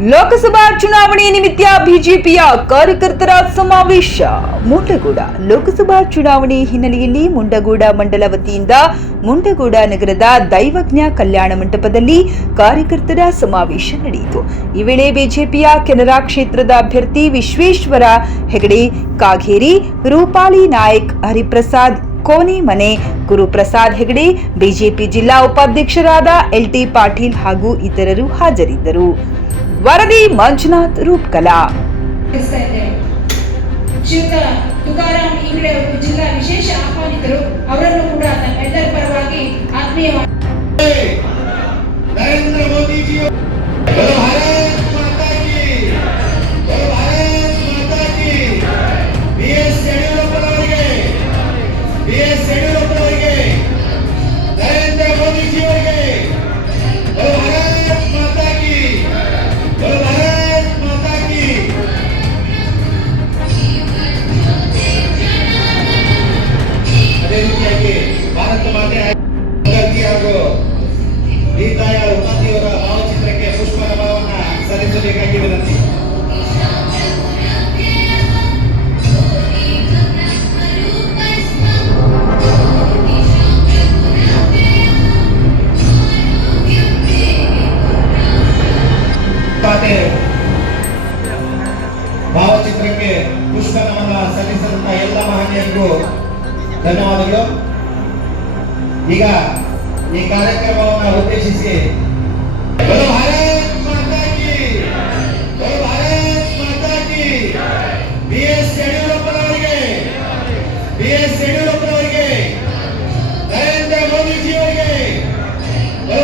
ಲೋಕಸಭಾ ಚುನಾವಣೆ ನಿಮಿತ್ತ ಬಿಜೆಪಿಯ ಕಾರ್ಯಕರ್ತರ ಸಮಾವೇಶ ಮುಂಡಗೋಡ. ಲೋಕಸಭಾ ಚುನಾವಣೆ ಹಿನ್ನೆಲೆಯಲ್ಲಿ ಮುಂಡಗೋಡ ಮಂಡಲ ವತಿಯಿಂದ ಮುಂಡಗೋಡ ನಗರದ ದೈವಜ್ಞ ಕಲ್ಯಾಣ ಮಂಟಪದಲ್ಲಿ ಕಾರ್ಯಕರ್ತರ ಸಮಾವೇಶ ನಡೆಯಿತು. ಈ ವೇಳೆ ಬಿಜೆಪಿಯ ಕೆನರಾ ಕ್ಷೇತ್ರದ ಅಭ್ಯರ್ಥಿ ವಿಶ್ವೇಶ್ವರ ಹೆಗಡೆ ಕಾಗೇರಿ, ರೂಪಾಲಿ ನಾಯಕ್, ಹರಿಪ್ರಸಾದ್ ಕೋನೆಮನೆ, ಗುರುಪ್ರಸಾದ್ ಹೆಗಡೆ, ಬಿಜೆಪಿ ಜಿಲ್ಲಾ ಉಪಾಧ್ಯಕ್ಷರಾದ ಎಲ್ಟಿ ಪಾಟೀಲ್ ಹಾಗೂ ಇತರರು ಹಾಜರಿದ್ದರು. ವರದಿ ಮಂಜುನಾಥ್ ರೂಪ್ಕಲಾ. ಶ್ರೀಯುತ ತುಕಾರಾಮ್ ಇಂಗ್ಳೆ ಅವರು ಜಿಲ್ಲಾ ವಿಶೇಷ ಆಹ್ವಾನಿತರು. ಅವರನ್ನು ಕೂಡ ತಮ್ಮೆಲ್ಲರ ಪರವಾಗಿ ಆತ್ಮೀಯವಾಗಿ ನರೇಂದ್ರ ಮೋದಿಜಿ ಉಪಾಧಿಯವರ ಭಾವಚಿತ್ರಕ್ಕೆ ಪುಷ್ಪ ನಮನವನ್ನು ಸಲ್ಲಿಸಬೇಕಾಗಿ ವಿನಂತಿ. ಭಾವಚಿತ್ರಕ್ಕೆ ಪುಷ್ಪ ನಮನ ಸಲ್ಲಿಸಿದಂತ ಎಲ್ಲ ಮಹನೀಯರಿಗೂ ಧನ್ಯವಾದಗಳು. ಈಗ ಈ ಕಾರ್ಯಕ್ರಮವನ್ನು ಉದ್ದೇಶಿಸಿ ಯಡಿಯೂರಪ್ಪನವರಿಗೆ, ನರೇಂದ್ರ ಮೋದಿಜಿಯವರಿಗೆ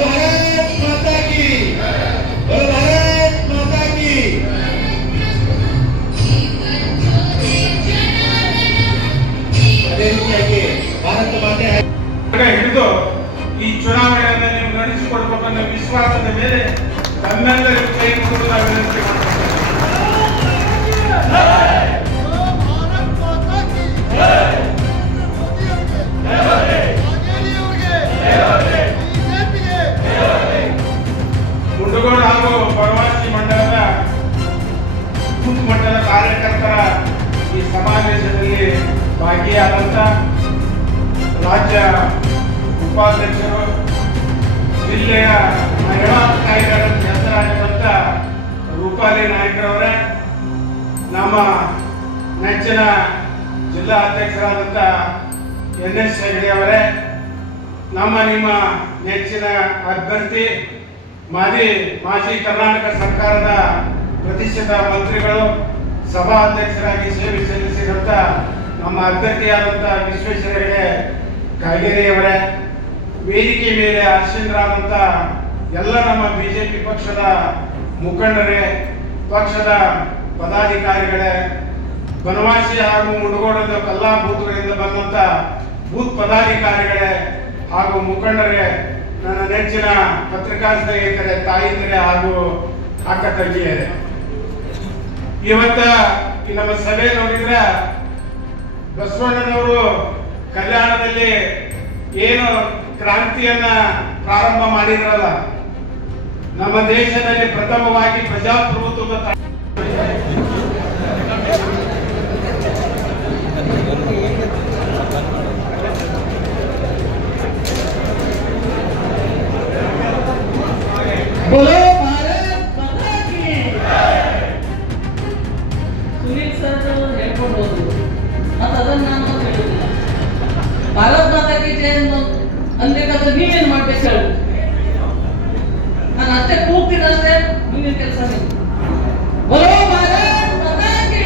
ಭಾರತ್ ಮಾತಾ ಕಿ, ಭಾರತ್ ಮಾತಾ ಕಿ. ಅದೇ ರೀತಿಯಾಗಿ ಭಾರತ ಮಾತೆ ಹಿಡಿದು ಈ ಚುನಾವಣೆಯನ್ನು ನೀವು ನಡೆಸಿಕೊಡ್ಬೇಕನ್ನೋ ವಿಶ್ವಾಸದ ಮೇಲೆ ತಮ್ಮೆಲ್ಲರಿಗೂ ಕೈ ಮುಗಿದು ನಾವು ವಿನಂತಿ ಮಾಡ್ತೀವಿ. ಮುಂಡಗೋಡ ಹಾಗೂ ಪರವಾಸಿ ಮಂಡಲದ ಬೂತ್ ಮಟ್ಟದ ಕಾರ್ಯಕರ್ತರ ಈ ಸಮಾವೇಶದಲ್ಲಿ ಭಾಗಿಯಾದಂತ ರಾಜ್ಯ ಉಪಾಧ್ಯಕ್ಷರು, ಜಿಲ್ಲೆಯ ಮಹಿಳಾ ನಾಯಕರ ಹೆಸರಾಗಿರುವಂತ ರೂಪಾಲಿ ನಾಯಕರವರೇ, ನಮ್ಮ ನೆಚ್ಚಿನ ಜಿಲ್ಲಾ ಅಧ್ಯಕ್ಷರಾದಂಥ NS ಹೆಗಡೆ ಅವರೇ, ನಮ್ಮ ನಿಮ್ಮ ನೆಚ್ಚಿನ ಅಭ್ಯರ್ಥಿ ಮಾಜಿ ಕರ್ನಾಟಕ ಸರ್ಕಾರದ ಪ್ರತಿಷ್ಠಿತ ಮಂತ್ರಿಗಳು, ಸಭಾ ಅಧ್ಯಕ್ಷರಾಗಿ ಸೇವೆ ಸಲ್ಲಿಸಿದಂತ ನಮ್ಮ ಅಭ್ಯರ್ಥಿಯಾದಂಥ ವಿಶ್ವೇಶ್ವರ ಹೆಗಡೆ ಕಾಗೇರಿಯವರೇ, ವೇದಿಕೆ ಮೇಲೆ ಆಸೀನರಾದಂಥ ಎಲ್ಲ ನಮ್ಮ ಬಿಜೆಪಿ ಪಕ್ಷದ ಮುಖಂಡರೇ, ಪಕ್ಷದ ಪದಾಧಿಕಾರಿಗಳೇ, ಬನವಾಸಿ ಹಾಗೂ ಮುಂಡಗೋಡದ ಕಲ್ಲಾ ಬೂತ್ಗಳಿಂದ ಬಂದಂತ ಬೂತ್ ಪದಾಧಿಕಾರಿಗಳೇ ಹಾಗೂ ಮುಖಂಡರೇ, ನನ್ನ ನೆಚ್ಚಿನ ಪತ್ರಿಕಾ ಸ್ನೇಹಿತರೆ, ತಾಯಿಂದರೇ ಹಾಗೂ ಅಕ್ಕ ತಂಗಿಯರೇ, ಇವತ್ತ ಈ ನಮ್ಮ ಸಭೆ ನೋಡಿದ್ರೆ ಬಸವಣ್ಣನವರು ಕಲ್ಯಾಣದಲ್ಲಿ ಏನು ಕ್ರಾಂತಿಯನ್ನ ಪ್ರಾರಂಭ ಮಾಡಿದ್ರಲ್ಲ, ನಮ್ಮ ದೇಶದಲ್ಲಿ ಪ್ರಥಮವಾಗಿ ಪ್ರಜಾಪ್ರಭುತ್ವದ ಸುನೀಲ್ ಸರ್ ಹೇಳ್ಕೊಂಡು ಹೋದ್ರು, ಮತ್ತು ಅದನ್ನ ನಾನು ಹೇಳುದಿಲ್ಲ. ಭಾರತ್ ಮಾತಾ ಕಿ ಜೈ ಅನ್ಬೇಕಾದ್ರೆ ನೀವೇನ್ ಮಾಡ್ಬೇಕು ಹೇಳು. ನಾನು ಅಷ್ಟೇ ಕೂಗ್ತೀನಿ, ಅಷ್ಟೇ ನೀವೇನ್ ಕೆಲಸ ನೀವು. ಬರೋ ಭಾರತ್ ಮಾತಾ ಕಿ,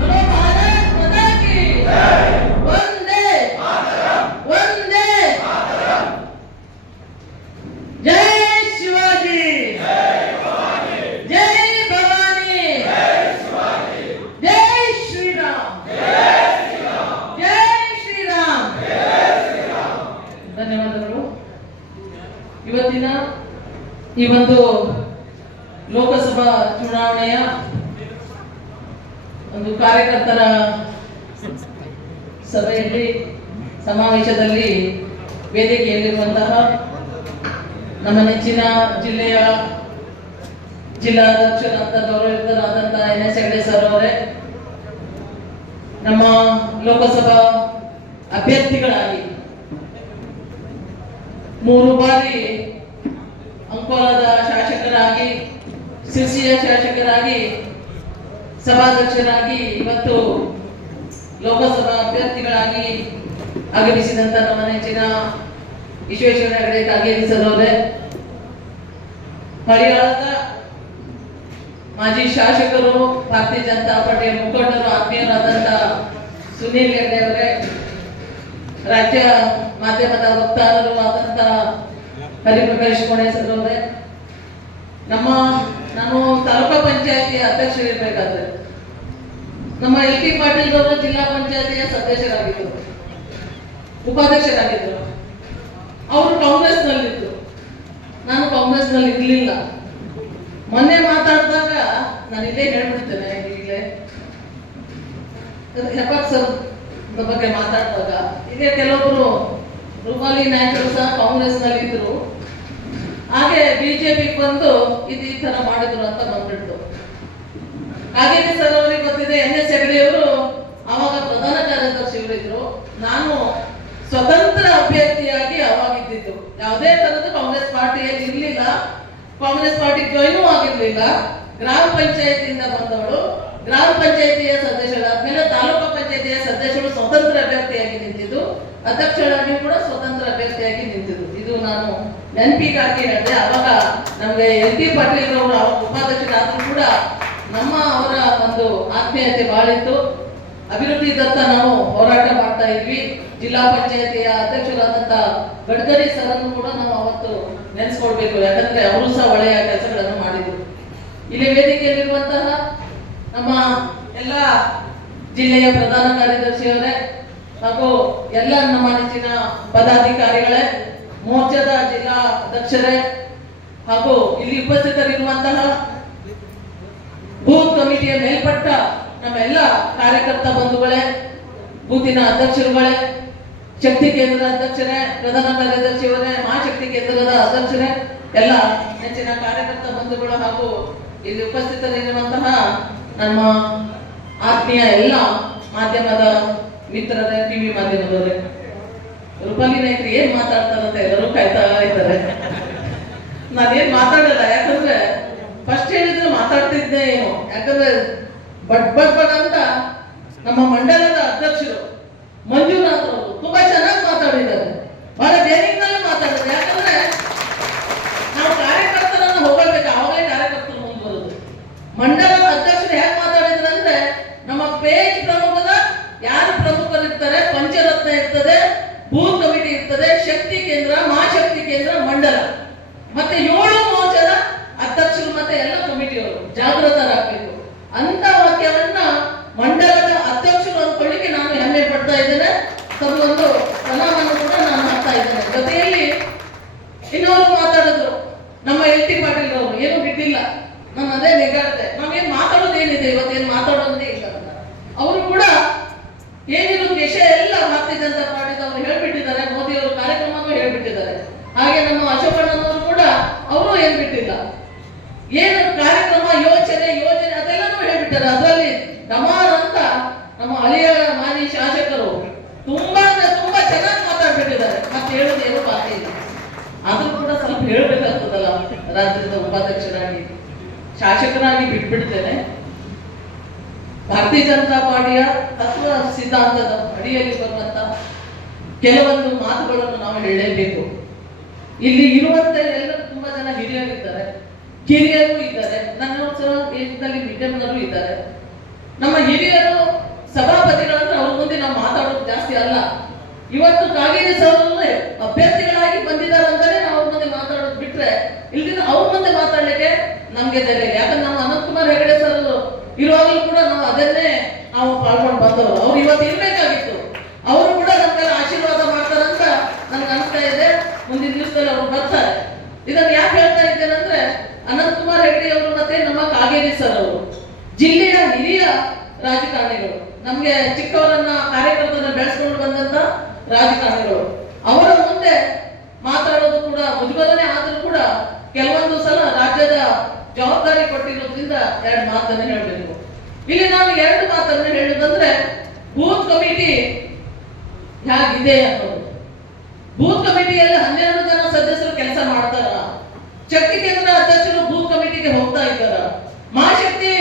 ಬರೋ ಭಾರತ್ ಮಾತಾ ಕಿ, ವಂದೇ ವಂದೇ ಜೈ ಶಿವಾಜಿ, ಜೈ ಭವಾನಿ, ಜೈ ಶ್ರೀರಾಮ್, ಜೈ ಶ್ರೀರಾಮ್. ಧನ್ಯವಾದಗಳು. ಇವತ್ತಿನ ಈ ಒಂದು ಲೋಕಸಭಾ ಚುನಾವಣೆಯ ಒಂದು ಕಾರ್ಯಕರ್ತರ ಸಭೆಯಲ್ಲಿ ಸಮಾವೇಶದಲ್ಲಿ ವೇದಿಕೆಯಲ್ಲಿರುವಂತಹ ನಮ್ಮ ನೆಚ್ಚಿನ ಜಿಲ್ಲೆಯ ಜಿಲ್ಲಾಧ್ಯಕ್ಷರಂತ ಗೌರವಿತರಾದಂತ NS ಹೆಗಡೆ ಸರ್ ಅವರೇ, ನಮ್ಮ ಲೋಕಸಭಾ ಅಭ್ಯರ್ಥಿಗಳಾಗಿ 3 ಬಾರಿ ಅಂಕೋಲದ ಶಾಸಕರಾಗಿ, ಸಿರ್ಸಿಯ ಶಾಸಕರಾಗಿ, ಸಭಾಧ್ಯಕ್ಷರಾಗಿ, ಇವತ್ತು ಲೋಕಸಭಾ ಅಭ್ಯರ್ಥಿಗಳಾಗಿ ಆಗಮಿಸಿದಂತ ನಮ್ಮ ನೆಚ್ಚಿನ ವಿಶ್ವೇಶ್ವರ ಹೆಗಡೆ ಕಾಗೇರಿ ಸರ್ ಅವರೇ, ಹರಿಯಾಣದ ಮಾಜಿ ಶಾಸಕರು, ಭಾರತೀಯ ಜನತಾ ಪಾರ್ಟಿಯ ಮುಖಂಡರು, ಆತ್ಮೀಯರಾದಂತ ಸುನೀಲ್ ಹೆಗಡೆ ಅವರೇ, ರಾಜ್ಯ ಮಾಧ್ಯಮದ ವಕ್ತಾರರು ಆದಂತ ಹರಿಪ್ರಕಾಶ್ ಕೋಣೆ ಸರ್ ಅವರೇ, ನಾನು ತಾಲೂಕಾ ಪಂಚಾಯತಿಯ ಅಧ್ಯಕ್ಷರಿರ್ಬೇಕಾದ್ರೆ ನಮ್ಮ LP ಪಾಟೀಲ್ ಅವರು ಜಿಲ್ಲಾ ಪಂಚಾಯತಿಯ ಸದಸ್ಯರಾಗಿದ್ದರು, ಉಪಾಧ್ಯಕ್ಷರಾಗಿದ್ದರು. ಅವರು ಕಾಂಗ್ರೆಸ್ ನಲ್ಲಿದ್ರು, ನಾನು ಕಾಂಗ್ರೆಸ್ ನಲ್ಲಿ ಇರ್ಲಿಲ್ಲ. ಮೊನ್ನೆ ಮಾತಾಡಿದಾಗ ನಾನು ಇಲ್ಲೇ ಹೇಳ್ಬಿಡ್ತೇನೆ, ಈಗಲೇ ಹೆಬ್ಬಾರ್ ಸರ್ ಬಗ್ಗೆ ಮಾತಾಡಿದಾಗ ಈಗ ಕೆಲವೊಬ್ರು ರೂಪಾಲಿ ನಾಯಕರು ಸಹ ಕಾಂಗ್ರೆಸ್ ನಲ್ಲಿ ಇದ್ರು, ಹಾಗೆ ಬಿಜೆಪಿಗೆ ಬಂದು ಇದು ಈ ತರ ಮಾಡಿದ್ರು ಅಂತ ಬಂದ್ಬಿಟ್ಟು. ಕಾಗೇರಿ ಸರ್ ಅವರಿಗೆ ಗೊತ್ತಿದೆ, NS ಹೆಗಡೆ ಅವರು ಆವಾಗ ಪ್ರಧಾನ ಕಾರ್ಯದರ್ಶಿ ಇವರಿದ್ರು, ನಾನು ಸ್ವತಂತ್ರ ಅಭ್ಯರ್ಥಿಯಾಗಿ ಅವಾಗಿದ್ದು. ಯಾವುದೇ ತರದ ಕಾಂಗ್ರೆಸ್ ಪಾರ್ಟಿಯಲ್ಲಿ ಇರ್ಲಿಲ್ಲ, ಕಾಂಗ್ರೆಸ್ ಪಾರ್ಟಿ ಜಾಯಿನೂ ಆಗಿರ್ಲಿಲ್ಲ. ಗ್ರಾಮ ಪಂಚಾಯತಿಯಿಂದ ಬಂದವಳು, ಗ್ರಾಮ ಪಂಚಾಯತಿಯ ಸದಸ್ಯರಾದ್ಮೇಲೆ ತಾಲೂಕು ಪಂಚಾಯತಿಯ ಸದಸ್ಯರು ಸ್ವತಂತ್ರ ಅಭ್ಯರ್ಥಿಯಾಗಿ ನಿಂತಿದ್ದು, ಅಧ್ಯಕ್ಷರಾಗಿ ಕೂಡ ಸ್ವತಂತ್ರ ಅಭ್ಯರ್ಥಿಯಾಗಿ ನಿಂತಿದ್ದು. ಇದು ನಾನು ನೆನಪಿಗಾಗಿ ಹೇಳಿದೆ. ಅವಾಗ ನಮ್ಗೆ LP ಪಾಟೀಲ್ ಅವರು ಅವಾಗ ಉಪಾಧ್ಯಕ್ಷರಾದ್ರೂ ಕೂಡ ಅವರ ಒಂದು ಆತ್ಮೀಯತೆ ಬಾಳಿತ್ತು. ಅಭಿವೃದ್ಧಿ ದತ್ತ ನಾವು ಹೋರಾಟ ಮಾಡ್ತಾ ಇದ್ವಿ. ಜಿಲ್ಲಾ ಪಂಚಾಯತಿಯ ಅಧ್ಯಕ್ಷರಾದಂತ ಗಡ್ಕರಿ ಸರ್ ಅನ್ನು ಕೂಡ ನಾವು ಅವತ್ತು ನೆನೆಸ್ಕೊಳ್ಬೇಕು, ಯಾಕಂದ್ರೆ ಅವರು ಸಹ ಒಳ್ಳೆಯ ಕೆಲಸಗಳನ್ನು ಮಾಡಿದ್ರು. ಇಲ್ಲಿ ವೇದಿಕೆಯಲ್ಲಿರುವಂತಹ ನಮ್ಮ ಎಲ್ಲ ಜಿಲ್ಲೆಯ ಪ್ರಧಾನ ಕಾರ್ಯದರ್ಶಿಯವರೇ ಹಾಗೂ ಎಲ್ಲ ನಮ್ಮ ನೆಚ್ಚಿನ ಪದಾಧಿಕಾರಿಗಳೇ, ಮೋರ್ಚಾದ ಜಿಲ್ಲಾ ಅಧ್ಯಕ್ಷರೇ ಹಾಗೂ ಇಲ್ಲಿ ಉಪಸ್ಥಿತರಿರುವಂತಹ ಬೂತ್ ಕಮಿಟಿಯ ಮೇಲ್ಪಟ್ಟ ನಮ್ಮೆಲ್ಲ ಕಾರ್ಯಕರ್ತ ಬಂಧುಗಳೇ, ಬೂತಿನ ಅಧ್ಯಕ್ಷರುಗಳೇ, ಶಕ್ತಿ ಕೇಂದ್ರ ಅಧ್ಯಕ್ಷರೇ, ಪ್ರಧಾನ ಕಾರ್ಯದರ್ಶಿಯವರೇ, ಮಹಾಶಕ್ತಿ ಕೇಂದ್ರದ ಅಧ್ಯಕ್ಷರೇ, ಎಲ್ಲ ನೆಚ್ಚಿನ ಕಾರ್ಯಕರ್ತ ಬಂಧುಗಳು ಹಾಗೂ ಇಲ್ಲಿ ಉಪಸ್ಥಿತರಿರುವಂತಹ ನಮ್ಮ ಆತ್ಮೀಯ ಎಲ್ಲ ಮಾಧ್ಯಮದ ಮಿತ್ರರೇ, TV ಮಾಧ್ಯಮದವರೇ, ರೂಪಾಲಿ ನಾಯ್ಕರು ಏನ್ ಮಾತಾಡ್ತಾರಂತ ಎಲ್ಲರೂ ಕಾಯ್ತಾ ಇದ್ದಾರೆ. ನಾನೇನ್ ಮಾತಾಡಲ್ಲ, ಯಾಕಂದ್ರೆ ಫಸ್ಟ್ ಹೇಳಿದ್ರೆ ಮಾತಾಡ್ತಿದ್ದೆ ಏನು, ಯಾಕಂದ್ರೆ ಬಡ್ ಅಂತ ನಮ್ಮ ಮಂಡಲದ ಅಧ್ಯಕ್ಷರು ಮಂಜುನಾಥ್ ಅವರು ತುಂಬಾ ಚೆನ್ನಾಗಿ ಮಾತಾಡಿದ್ದಾರೆ, ಬಹಳ ಧೈರ್ಯದಲ್ಲಿ ಮಾತಾಡಿದ್ದಾರೆ. ಯಾಕಂದ್ರೆ ನಾವು ಕಾರ್ಯಕರ್ತರನ್ನು ಹೋಗಬೇಕು, ಅವಾಗಲೇ ಕಾರ್ಯಕರ್ತರು ಮುಂದೆ ಬರೋದು. ಮಂಡಲದ ಅಧ್ಯಕ್ಷರು ಹೇಗೆ ಮಾತಾಡಿದ್ರು ಅಂದ್ರೆ, ನಮ್ಮ ಪೇಜ್ ಪ್ರಮುಖದ ಯಾರು ಪ್ರಮುಖರು ಇರ್ತಾರೆ, ಪಂಚರತ್ನ ಇರ್ತದೆ, ಬೂತ್ ಕಮಿಟಿ ಇರ್ತದೆ, ಶಕ್ತಿ ಕೇಂದ್ರ, ಮಹಾಶಕ್ತಿ ಕೇಂದ್ರ, ಮಂಡಲ, ಮತ್ತೆ 7 ಮೋರ್ಚಾದ ಅಧ್ಯಕ್ಷರು ಮತ್ತೆ ಎಲ್ಲ ಕಮಿಟಿಯವರು ಜಾಗೃತರಾಗಬೇಕು ಅಂತ ವಾಕ್ಯವನ್ನ ಮಂಡಲದ ಅಧ್ಯಕ್ಷರು ಅಂದ್ಕೊಳ್ಳಿಕ್ಕೆ ನಾನು ಹೆಮ್ಮೆ ಪಡ್ತಾ ಇದ್ದೇನೆ. ಒಂದು ಸಲಹವನ್ನು ಕೂಡ ನಾನು ಹಾಕ್ತಾ ಇದ್ದೇನೆ. ಜೊತೆಯಲ್ಲಿ ಇನ್ನೊಂದು ಮಾತಾಡಿದ್ರು ನಮ್ಮ LT ಪಾಟೀಲ್ ಅವರು, ಏನು ಬಿಟ್ಟಿಲ್ಲ, ನಾನು ಅದೇ ನೆಗಾಡ್ದೆ, ನಾವೇನ್ ಮಾತಾಡೋದೇನಿದೆ, ಇವತ್ತೇನು ಮಾತಾಡೋದೇ ಇಲ್ಲ ಅಂತ. ಅವರು ಕೂಡ ಏನಿರೋ ವಿಷಯ ಎಲ್ಲ ಭಾರತೀಯ ಜನತಾ ಪಾರ್ಟಿದವರು ಹೇಳ್ಬಿಟ್ಟಿದ್ದಾರೆ, ಮೋದಿ ಅವರು ಕಾರ್ಯಕ್ರಮನೂ ಹೇಳ್ಬಿಟ್ಟಿದ್ದಾರೆ. ಹಾಗೆ ನಮ್ಮ ಅಶೋಕಣ್ಣನವರು ಕೂಡ ಅವರು ಏನ್ ಬಿಟ್ಟಿಲ್ಲ, ಏನು ಕಾರ್ಯಕ್ರಮ ಯೋಜನೆ ಅದೆಲ್ಲನೂ ಹೇಳ್ಬಿಟ್ಟಾರೆ. ಅದರಲ್ಲಿ ಡಮಾರ್ ಅಂತ ನಮ್ಮ ಹಳೆಯ ಮಾಜಿ ಶಾಸಕರು ತುಂಬಾ ಚೆನ್ನಾಗಿ ಮಾತಾಡ್ಬಿಟ್ಟಿದ್ದಾರೆ. ಮತ್ತೆ ಹೇಳೋದು ಏನು ಬಾಕಿ ಇಲ್ಲ. ಆದ್ರೂ ಕೂಡ ಸ್ವಲ್ಪ ಹೇಳ್ಬೇಕಾಗ್ತದಲ್ಲ, ರಾಜ್ಯದ ಉಪಾಧ್ಯಕ್ಷರಾಗಿ ಶಾಸಕರಾಗಿ ಬಿಟ್ಬಿಡ್ತೇನೆ. ಭಾರತೀಯ ಜನತಾ ಪಾರ್ಟಿಯ ತತ್ವ ಸಿದ್ಧಾಂತದ ಅಡಿಯಲ್ಲಿ ಬರುವಂತ ಕೆಲವೊಂದು ಮಾತುಗಳನ್ನು ನಾವು ಹೇಳಲೇಬೇಕು. ಇಲ್ಲಿ ಇರುವಂತ ಎಲ್ಲರೂ ತುಂಬಾ ಜನ ಹಿರಿಯರಿದ್ದಾರೆ, ಕಿರಿಯರು ಇದ್ದಾರೆ, ನನ್ನ ದೇಶದಲ್ಲಿ ಮೀಡಿಯಂನವರು ಇದ್ದಾರೆ. ನಮ್ಮ ಹಿರಿಯರು ಸಭಾಪತಿಗಳನ್ನ ಅವ್ರ ಮುಂದೆ ನಾವು ಮಾತಾಡೋದು ಜಾಸ್ತಿ ಅಲ್ಲ. ಇವತ್ತು ಕಾಗೇರಿ ಸರ್ ಅಭ್ಯರ್ಥಿಗಳಾಗಿ ಬಂದಿದ್ದಾರೆ ಅಂತಾನೆ ನಾವು ಅವ್ರ ಮುಂದೆ ಮಾತಾಡೋದು ಬಿಟ್ರೆ, ಇಲ್ದಿನ ಅವ್ರ ಮುಂದೆ ಮಾತಾಡ್ಲಿಕ್ಕೆ ನಮ್ಗೆ ಧೈರ್ಯ. ಯಾಕಂದ್ರೆ ನಾವು ಅನಂತಕುಮಾರ್ ಹೆಗಡೆ ಸರ್ ಇರುವಾಗಲೂ ಕೂಡ ನಾವು ಅದನ್ನೇ ನಾವು ಪಾಲ್ಗೊಂಡು ಬಂದವರು. ಅವ್ರು ಇವತ್ತು ಇರ್ಬೇಕಾಗಿತ್ತು, ಅವರು ಕೂಡ ನಮ್ಗೆಲ್ಲ ಆಶೀರ್ವಾದ ಮಾಡ್ತಾರಂತ ನನ್ಗೆ ಅನ್ಸ್ತಾ ಇದೆ. ಮುಂದಿನ ದಿವಸದಲ್ಲಿ ಅವ್ರು ಬರ್ತಾರೆ. ಇದನ್ನ ಯಾಕೆ ಹೇಳ್ತಾ ಇದ್ದೇನೆ ಅಂದ್ರೆ, ಅನಂತಕುಮಾರ್ ಹೆಗಡೆ ಅವರು ಮತ್ತೆ ನಮ್ಮ ಕಾಗೇರಿ ಸರ್ ಅವರು ಜಿಲ್ಲೆಯ ಹಿರಿಯ ರಾಜಕಾರಣಿಗಳು, ನಮ್ಗೆ ಚಿಕ್ಕವರನ್ನ ಕಾರ್ಯಕರ್ತರನ್ನ ಬೆಳೆಸ್ಕೊಂಡು ಬಂದಂತ ರಾಜಕಾರಣಿಗಳು. ಅವರ ಮುಂದೆ ಮಾತಾಡೋದು ಕೂಡ ಮುಜುಗರನೇ ಆದ್ರೂ ಕೂಡ ಕೆಲವೊಂದು ಸಲ ರಾಜ್ಯದ ಜವಾಬ್ದಾರಿ ಕೊಟ್ಟಿರೋದ್ರಿಂದ 2 ಮಾತನ್ನು ಹೇಳಬೇಕು. ಇಲ್ಲಿ ನಾನು 2 ಮಾತನ್ನು ಹೇಳುದಂದ್ರೆ ಬೂತ್ ಕಮಿಟಿ ಹೇಗಿದೆ ಅನ್ನೋದು. ಬೂತ್ ಕಮಿಟಿಯಲ್ಲಿ 12 ಜನ ಸದಸ್ಯರು ಕೆಲಸ ಮಾಡ್ತಾರ. ಶಕ್ತಿ ಕೇಂದ್ರ ಅಧ್ಯಕ್ಷರು ಬೂತ್ ಕಮಿಟಿಗೆ ಹೋಗ್ತಾ ಇದ್ದಾರ. ಮಹಾಶಕ್ತಿ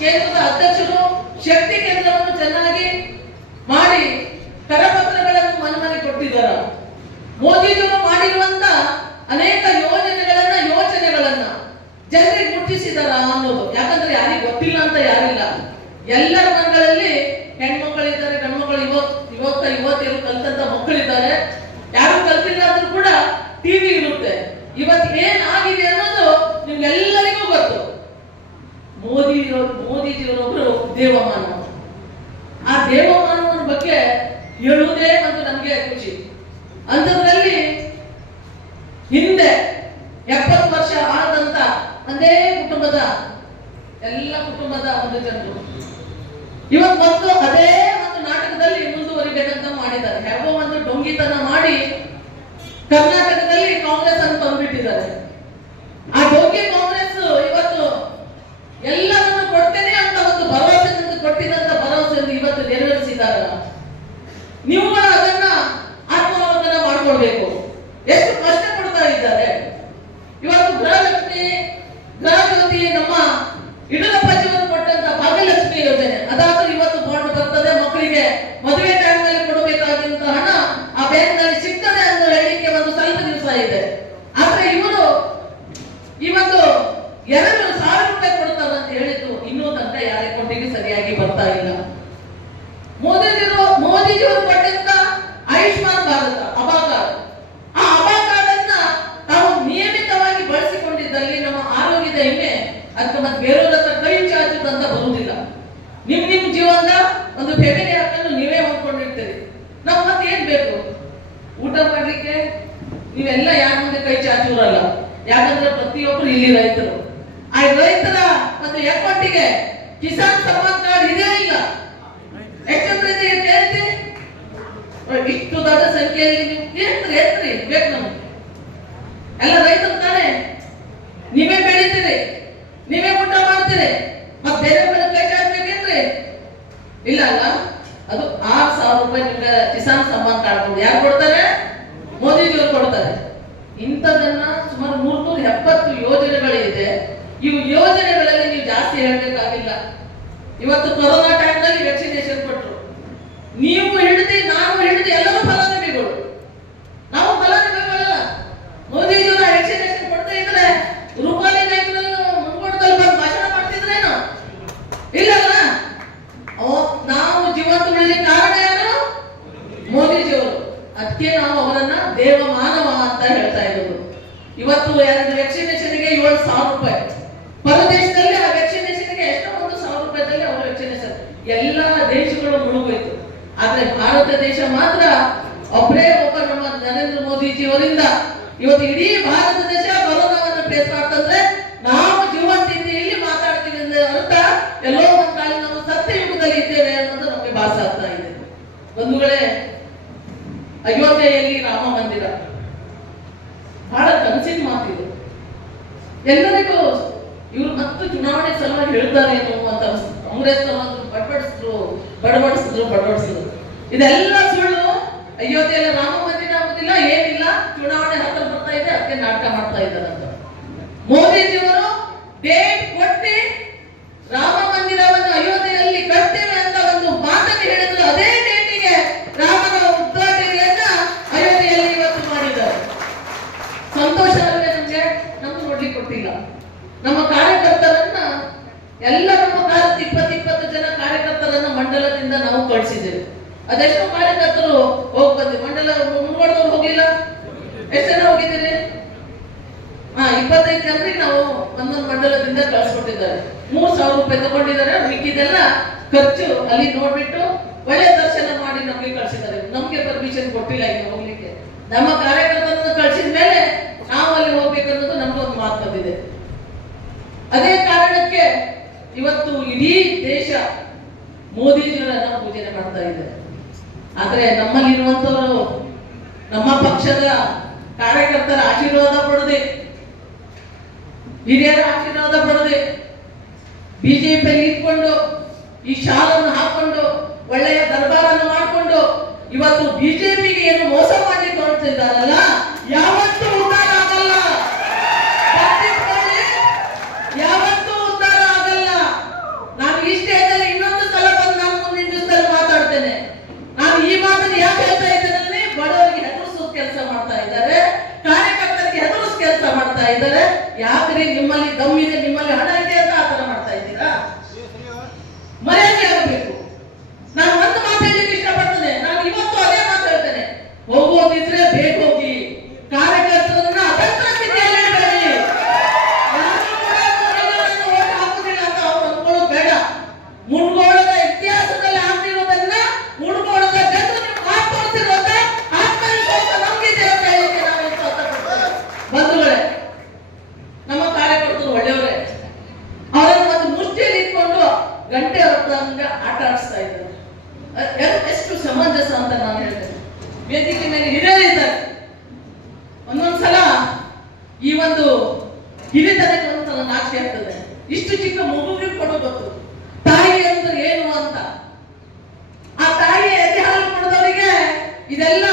ಕೇಂದ್ರದ ಅಧ್ಯಕ್ಷರು ಶಕ್ತಿ ಕೇಂದ್ರವನ್ನು ಚೆನ್ನಾಗಿ ಮಾಡಿ ಕರಪತ್ರಗಳನ್ನು ಮನೆ ಕೊಟ್ಟಿದ್ದಾರ. ಮೋದಿಜಿಯವರು ಮಾಡಿರುವಂತ ಅನೇಕ ಯೋಚನೆಗಳನ್ನ ಜನರಿಗೆ ಮುಟ್ಟಿಸಿದಾರ ಅನ್ನೋದು. ಯಾಕಂದ್ರೆ ಯಾರಿಗೆ ಗೊತ್ತಿಲ್ಲ ಅಂತ ಯಾರಿಲ್ಲ. ಎಲ್ಲರ ಮನೆಗಳಲ್ಲಿ ಹೆಣ್ಮಕ್ಳಿದ್ದಾರೆ, ಗಂಡ್ಮಕ್ಳು ಇವತ್ತು ಕಲ್ತಂತ ಮಕ್ಕಳಿದ್ದಾರೆ. ಯಾರು ಕಲ್ತಿಲ್ಲ ಆದ್ರೂ ಕೂಡ ಟಿವಿ ಇರುತ್ತೆ. ಇವತ್ತು ಏನಾಗಿದೆ ಅನ್ನೋದು ನಿಮ್ಗೆಲ್ಲರಿಗೂ ಗೊತ್ತು. ಮೋದಿಜಿಯವರೊಬ್ರು ದೇವಮಾನವ. ಆ ದೇವಮಾನವನ ಬಗ್ಗೆ ಹೇಳುವುದೇ ಒಂದು ನಮ್ಗೆ ಖುಷಿ. ಅಂಥದ್ರಲ್ಲಿ ಹಿಂದೆ 70 ವರ್ಷ ಆದಂತ ಒಂದೇ ಕುಟುಂಬದ ಒಂದು ಜನರು ಇವತ್ತು ಅದೇ ಒಂದು ನಾಟಕದಲ್ಲಿ ಮುಂದುವರಿಬೇಕಂತ ಮಾಡಿದ್ದಾರೆ. ಹೇಗೋ ಒಂದು ಡೊಂಗಿತನ ಮಾಡಿ ಕರ್ನಾಟಕದಲ್ಲಿ ಕಾಂಗ್ರೆಸ್ ಅನ್ನು ತಂದುಬಿಟ್ಟಿದ್ದಾರೆ. ಆ ಡೊಂಗಿ ಕಾಂಗ್ರೆಸ್ ಇವತ್ತು ಎಲ್ಲವನ್ನು ಕೊಡ್ತೇನೆ ಅಂತ ಒಂದು ಭರವಸೆಯನ್ನು ಕೊಟ್ಟಿದ್ದಂತ ಭರವಸೆಯನ್ನು ಇವತ್ತು ನೆರವೇರಿಸಿದ್ದಾರೆ. ನೀವುಗಳು ಅದನ್ನ ಆತ್ಮಾವಲೋಕನ ಮಾಡ್ಕೊಳ್ಬೇಕು. ಎಷ್ಟು ಕಷ್ಟ ಕೊಡ್ತಾ ಇದ್ದಾರೆ. ಇವತ್ತು ಗೃಹಲಕ್ಷ್ಮಿ ಗೃಹಜ್ಯೋತಿ ನಮ್ಮ ಯಡಿಯೂರಪ್ಪಜಿಯವರು ಕೊಟ್ಟಂತ ಭಾಗ್ಯಲಕ್ಷ್ಮಿ ಯೋಜನೆ ಅದಾದ್ರೂ ಇವತ್ತು ಬಾಂಡ್ ಬರ್ತದೆ. ಮಕ್ಕಳಿಗೆ ಮದುವೆ ಟೈಮ್ನಲ್ಲಿ ಕೊಡಬೇಕಾದಂತ ಹಣ ಆ ಬ್ಯಾಂಕ್ ನಲ್ಲಿ ಸಿಗ್ತದೆ ಅಂತ ಹೇಳಿಕ್ಕೆ ಒಂದು ಸ್ವಲ್ಪ ದಿವಸ ಇದೆ. ಆದ್ರೆ ಇವರು ಇವತ್ತು 2,000 ರೂಪಾಯಿ ಕೊಡ್ತಾರೆ ಅಂತ ಹೇಳಿದ್ರು. ಇನ್ನೂ ತನಕ ಯಾರ ಅಕೌಂಟಿಗೆ ಸರಿಯಾಗಿ ಬರ್ತಾ ಇಲ್ಲ. ಮೋದಿಜಿಯವರು ಕೊಟ್ಟಂತ ಆಯುಷ್ಮಾನ್ ಭಾರತ ಅಬಾ ಕಾರ್ಡ್, ಆ ಅಬಾ ಕಾರ್ಡ್ ಅನ್ನ ತಾವು ನಿಯಮಿತವಾಗಿ ಬಳಸಿಕೊಂಡಿದ್ದಲ್ಲಿ ನಮ್ಮ ಆರೋಗ್ಯದ ಹೆಮ್ಮೆ ಅದಕ್ಕೆ ಮತ್ತೆ ಬೇರೆಯವರ ಹತ್ರ ಕೈ ಚಾಚುದಂತ ಬರುವುದಿಲ್ಲ. ನಿಮ್ ಜೀವನದ ಒಂದು ಫೆಮಿಲಿ ಹಾಕನ್ನು ನೀವೇ ಹೊಂದ್ಕೊಂಡಿರ್ತೀರಿ. ನಾವು ಮತ್ತೆ ಏನ್ ಬೇಕು ಊಟ ಮಾಡ್ಲಿಕ್ಕೆ? ನೀವೆಲ್ಲ ಯಾರ ಮುಂದೆ ಕೈ ಚಾಚುರಲ್ಲ. ಯಾಕಂದ್ರೆ ಪ್ರತಿಯೊಬ್ಬರು ಇಲ್ಲಿ ರೈತರು. ಆ ರೈತರ ಒಂದು ಅಕೌಂಟಿಗೆ ಕಿಸಾನ್ ಸಮ್ಮಾನ್ ಕಾರ್ಡ್ ಇದೇ ಇಲ್ಲ. ಯಾಕಂದ್ರೆ ಇಷ್ಟು ದೊಡ್ಡ ಸಂಖ್ಯೆಯಲ್ಲಿ ನೀವು ಎತ್ರಿ ಬೇಕು ನಮಗೆ. ಎಲ್ಲ ರೈತರು ತಾನೆ, ನೀವೇ ಬೆಳಿತೀರಿ, ನೀವೇ ಊಟ ಮಾಡ್ತೀರಿ, ಮತ್ತೆ ಬೇರೆ ಬೆಳೆ ಕೈ ಚಾಚಬೇಕೇನ್ರಿ? ಇಲ್ಲ ಅಲ್ಲ. ಅದು 6,000 ರೂಪಾಯಿ ನಿಮ್ಗೆ ಕಿಸಾನ್ ಸಮ್ಮಾನ್ ಕಾರ್ಡ್ ಯಾರು ಕೊಡ್ತಾರೆ? ಮೋದಿಜಿಯವರು ಕೊಡ್ತಾರೆ. ಇಂಥದನ್ನ ಸುಮಾರು 370 ಯೋಜನೆಗಳಿದೆ. ಇವು ಯೋಜನೆಗಳಲ್ಲಿ ನೀವು ಜಾಸ್ತಿ ಹೇಳ್ಬೇಕಾಗಿಲ್ಲ. ಇವತ್ತು ಕೊರೋನಾ ಟೈಮ್ನಲ್ಲಿ ವ್ಯಾಕ್ಸಿನೇಷನ್ ಕೊಟ್ಟರು. ನೀವು ಹಿಡಿದು ನಾನು ಹಿಡಿದು ಎಲ್ಲರೂ ಫಲಾನುಭವಿಗಳು. ನಾವು ಫಲಾನುಭವಿಗಳಲ್ಲ. ಮೋದಿಜಿಯವರ ವ್ಯಾಕ್ಸಿನೇಷನ್ ಕೊಡ್ತಾ ಇದ್ರೆ ರೂಪಾಯಿ ನಾಯಕರು ಮುಂದ್ಕೊಡ್ತಲ್ಲಿ ಬಂದು ಭಾಷಣ ಮಾಡ್ತಿದ್ರೇನು? ಇಲ್ಲಲ್ಲ. ನಾವು ಜೀವಂತ ಉಳಿಲಿಕ್ಕೆ ಕಾರಣ ಯಾರು? ಮೋದಿಜಿಯವರು. ಅದಕ್ಕೆ ನಾವು ಅವರನ್ನ ದೇವಮಾನವ ಅಂತ ಹೇಳ್ತಾ ಇರೋದು. ಇವತ್ತು ವ್ಯಾಕ್ಸಿನೇಷನ್ಗೆ 7,000 ರೂಪಾಯಿ. ಪರದೇಶದಲ್ಲಿ ಆ ವ್ಯಾಕ್ಸಿನೇಷನ್ಗೆ ಎಷ್ಟೋ 1,000 ರೂಪಾಯಿದಲ್ಲಿ ಅವರ ವ್ಯಾಕ್ಸಿನೇಷನ್ ಎಲ್ಲ ದೇಶಗಳು ಮುಳುಗೋಯ್ತು. ಆದ್ರೆ ಭಾರತ ದೇಶ ಮಾತ್ರ ಒಬ್ಬರೇ ಒಬ್ಬ ನಮ್ಮ ನರೇಂದ್ರ ಮೋದಿಜಿಯವರಿಂದ ಇವತ್ತು ಇಡೀ ಭಾರತ ದೇಶ ಕೊರೋನಾವನ್ನು ಫೇಸ್ ಮಾಡ್ತಂದ್ರೆ ನಾವು ಜೀವಂತಿಂದ ಇಲ್ಲಿ ಮಾತಾಡ್ತೀವಿ ಅಂದ್ರೆ ಅರ್ಥ ಎಲ್ಲೋ ಒಂದು ಕಾಲ ನಾವು ಸತ್ಯ ಯುಗದಲ್ಲಿ ಇದ್ದೇವೆ ಅನ್ನೋದು ನಮಗೆ ಭಾಸ ಆಗ್ತಾ ಇದೆ. ಬಂಧುಗಳೇ, ಅಯೋಧ್ಯೆಯಲ್ಲಿ ರಾಮ ಮಂದಿರ ಬಹಳ ಕನಸಿನ ಮಾತಿದು. ಎಲ್ಲರಿಗೂ ಇವರು ಮತ್ತೆ ಚುನಾವಣೆ ಸಲುವಾಗಿ ಹೇಳ್ತಾರೇನು ಅಂತ ಕಾಂಗ್ರೆಸ್ ಬಡಬಡಿಸಿದ್ರು. ಇದೆಲ್ಲ ಸುಳ್ಳು. ಅಯೋಧ್ಯೆಯಲ್ಲಿ ರಾಮ ಮಂದಿರ ಆಗುದಿಲ್ಲ, ಏನಿಲ್ಲ. ಚುನಾವಣೆ ಹತ್ರ ಬರ್ತಾ ಇದೆ, ಅದಕ್ಕೆ ನಾಟಕ ಮಾಡ್ತಾ ಇದ್ದಾರಂತ. ಮೋದಿಜಿಯವರು ಡೇಟ್ ಕೊಟ್ಟಿ ರಾಮ ಮಂದಿರವನ್ನು ಅಯೋಧ್ಯೆಯಲ್ಲಿ ಕಟ್ತೇವೆ ಅಂತ ಒಂದು ಮಾತನ್ನು ಹೇಳಿದ್ರು. ಅದೇ ಡೇಟಿಗೆ ರಾಮನ ಉದ್ಘಾಟನೆಯನ್ನ ಅಯೋಧ್ಯೆಯಲ್ಲಿ ಇವತ್ತು ಮಾಡಿದ್ದಾರೆ. ಸಂತೋಷ ಅಲ್ಲದೆ ನಮ್ಗೆ ನಮ್ಗೆ ನೋಡ್ಲಿಕ್ಕೆ ಕೊಟ್ಟಿಲ್ಲ. ನಮ್ಮ ಕಾರ್ಯಕರ್ತರನ್ನ ಎಲ್ಲ ನಮ್ಮ 20 ಜನ ಕಾರ್ಯಕರ್ತರನ್ನ ಮಂಡಲದಿಂದ ನಾವು ಕಳಿಸಿದ್ದೇವೆ. ಅದೆಷ್ಟೋ ಕಾರ್ಯಕರ್ತರು ಹೋಗಿ ಬಂದಿವಿ. ಮಂಡಲ ಮುಂದ್ವರ್ದವ್ರು ಹೋಗ್ಲಿಲ್ಲ. ಎಷ್ಟು ಜನ ಹೋಗಿದ್ದೀರಿ? 25 ಜನರಿಗೆ ನಾವು ಒಂದೊಂದು ಮಂಡಲದಿಂದ ಕಳಿಸ್ಕೊಟ್ಟಿದ್ದಾರೆ. 3,000 ರೂಪಾಯಿ ತಗೊಂಡಿದ್ದಾರೆ. ಮಿಕ್ಕಿದೆಲ್ಲ ಖರ್ಚು ಅಲ್ಲಿ ನೋಡ್ಬಿಟ್ಟು ಒಳ್ಳೆ ದರ್ಶನ ಮಾಡಿ ನಮ್ಗೆ ಕಳಿಸಿದ್ದಾರೆ. ನಮ್ಗೆ ಪರ್ಮಿಷನ್ ಕೊಟ್ಟಿಲ್ಲ ಈಗ ಹೋಗ್ಲಿಕ್ಕೆ. ನಮ್ಮ ಕಾರ್ಯಕರ್ತರನ್ನು ಕಳಿಸಿದ ಮೇಲೆ ನಾವು ಅಲ್ಲಿ ಹೋಗ್ಬೇಕನ್ನೋದು ನಮ್ಗೆ ಒಂದು ಮಾತು ಬಂದಿದೆ. ಅದೇ ಕಾರಣಕ್ಕೆ ಇವತ್ತು ಇಡೀ ದೇಶ ಮೋದಿಜಿಯವರನ್ನ ಪೂಜನೆ ಮಾಡ್ತಾ ಇದೆ. ಆದ್ರೆ ನಮ್ಮಲ್ಲಿರುವಂತವರು ನಮ್ಮ ಪಕ್ಷದ ಕಾರ್ಯಕರ್ತರ ಆಶೀರ್ವಾದ ಪಡೆದೆ ಹಿರಿಯರ ಆಶೀರ್ವಾದ ಪಡೆದೆ ಬಿಜೆಪಿಯಲ್ಲಿ ಇಟ್ಕೊಂಡು ಈ ಶಾಲನ್ನು ಹಾಕೊಂಡು ಒಳ್ಳೆಯ ದರ್ಬಾರನ್ನು ಮಾಡಿಕೊಂಡು ಇವತ್ತು ಬಿಜೆಪಿಗೆ ಏನು ಮೋಸ ಮಾಡಲಿಕ್ಕೆ ಹೊರಟಿದ್ದಾರಲ್ಲ, ಯಾವತ್ತೂ ಉದ್ಧಾರ ಆಗಲ್ಲ. ಯಾವತ್ತೂ ಉದ್ಧಾರ ಆಗಲ್ಲ. ನಾನು ಈ ಸ್ಟೇಜಲ್ಲಿ ಇನ್ನೊಂದು ಸಲ ಬಂದು ನಾನು ಮುಂದಿನ ದಿವಸದಲ್ಲಿ ಮಾತಾಡ್ತೇನೆ. ನಾನು ಈ ಮಾತನ್ನು ಯಾಕೆ ಹೇಳ್ತಾ ಇದ್ದೇನೆ, ಬಡವರಿಗೆ ಹೆದರಿಸೋ ಕೆಲಸ ಮಾಡ್ತಾ ಇದ್ದಾರೆ, ಕಾರ್ಯಕರ್ತರಿಗೆ ಹೆದರಿಸೋ ಕೆಲಸ ಮಾಡ್ತಾ ಇದ್ದಾರೆ. ಯಾಕ್ರಿ ನಿಮ್ಮಲ್ಲಿ ದಮ್ಮಿದೆ, ನಿಮ್ಮಲ್ಲಿ ಹಣ ಇದೆ ಅಂತ ಆತರ ಮಾಡ್ತಾ ಇದ್ದೀರಾ? ಮರ್ಯಾದೆ ಆಗಬೇಕು. ನಾನು ಒಂದು ಮಾತು ಹೇಳಲಿಕ್ಕೆ ಇಷ್ಟಪಡ್ತೇನೆ. ನಾನು ಇವತ್ತು ಅದೇ ಮಾತು ಹೇಳ್ತೇನೆ, ಹೋಗೋದಿದ್ರೆ ಬೇಗ ಹೋಗಿ, ಕಾರ್ಯಕರ್ತರನ್ನ ಅತಂತ್ರ ಸ್ಥಿತಿಯಲ್ಲಿ ಇಡಬೇಡಿ. ಯಾರು ಕೂಡ ಮುನ್ನಡೆಗಳನ್ನು ಓಟ್ ಹಾಕುದಿಲ್ಲ ಅಂತ ಅವ್ರು ಅಂದ್ಕೊಳ್ಳೋದು ಬೇಡ. ಮುನ್ಗೋಳದ ಇತಿಹಾಸದಲ್ಲಿ ಆಗ್ತಿರೋದನ್ನ ಮುನ್ಗೋಳದ ಜನರು ನೀವು ಮಾತು ತೋರಿಸಿರೋದ ಆತ್ಮವಿಶ್ವಾಸ ನಮ್ಗಿದೆ ಅಂತ ಹೇಳಿಕ್ಕೆ ನಾವು ಇಷ್ಟಪಡ್ತೇವೆ. ಬಂಧುಗಳೇ, ನಮ್ಮ ಕಾರ್ಯಕರ್ತರು ಒಳ್ಳೆಯವರೇ. ಅವರನ್ನು ಒಂದು ಮುಷ್ಟಿಯಲ್ಲಿ ಇಟ್ಕೊಂಡು ಗಂಟೆ ಹೊರತಂಗ ಆಟ ಆಡಿಸ್ತಾ ಇದ್ದಾರೆ. ಎಷ್ಟು ಸಮಂಜಸ ಅಂತ ನಾನು ಹೇಳ್ತೇನೆ. ವೇದಿಕೆ ಮೇಲೆ ಹಿರಿಯರಿದ್ದಾರೆ. ಒಂದೊಂದ್ಸಲ ಈ ಒಂದು ಹಿರಿತನಕ್ಕೆ ಒಂದ್ಸಲ ನಾಚಿಕೆ ಆಗ್ತದೆ. ಇಷ್ಟು ಚಿಕ್ಕ ಮಗುವಿಗೆ ಕೊಡೋ ಗೊತ್ತು ತಾಯಿ ಅಂದ್ರೆ ಏನು ಅಂತ. ಆ ತಾಯಿ ಎದೆ ಹಾಲು ಕೊಡದವರಿಗೆ ಇದೆಲ್ಲ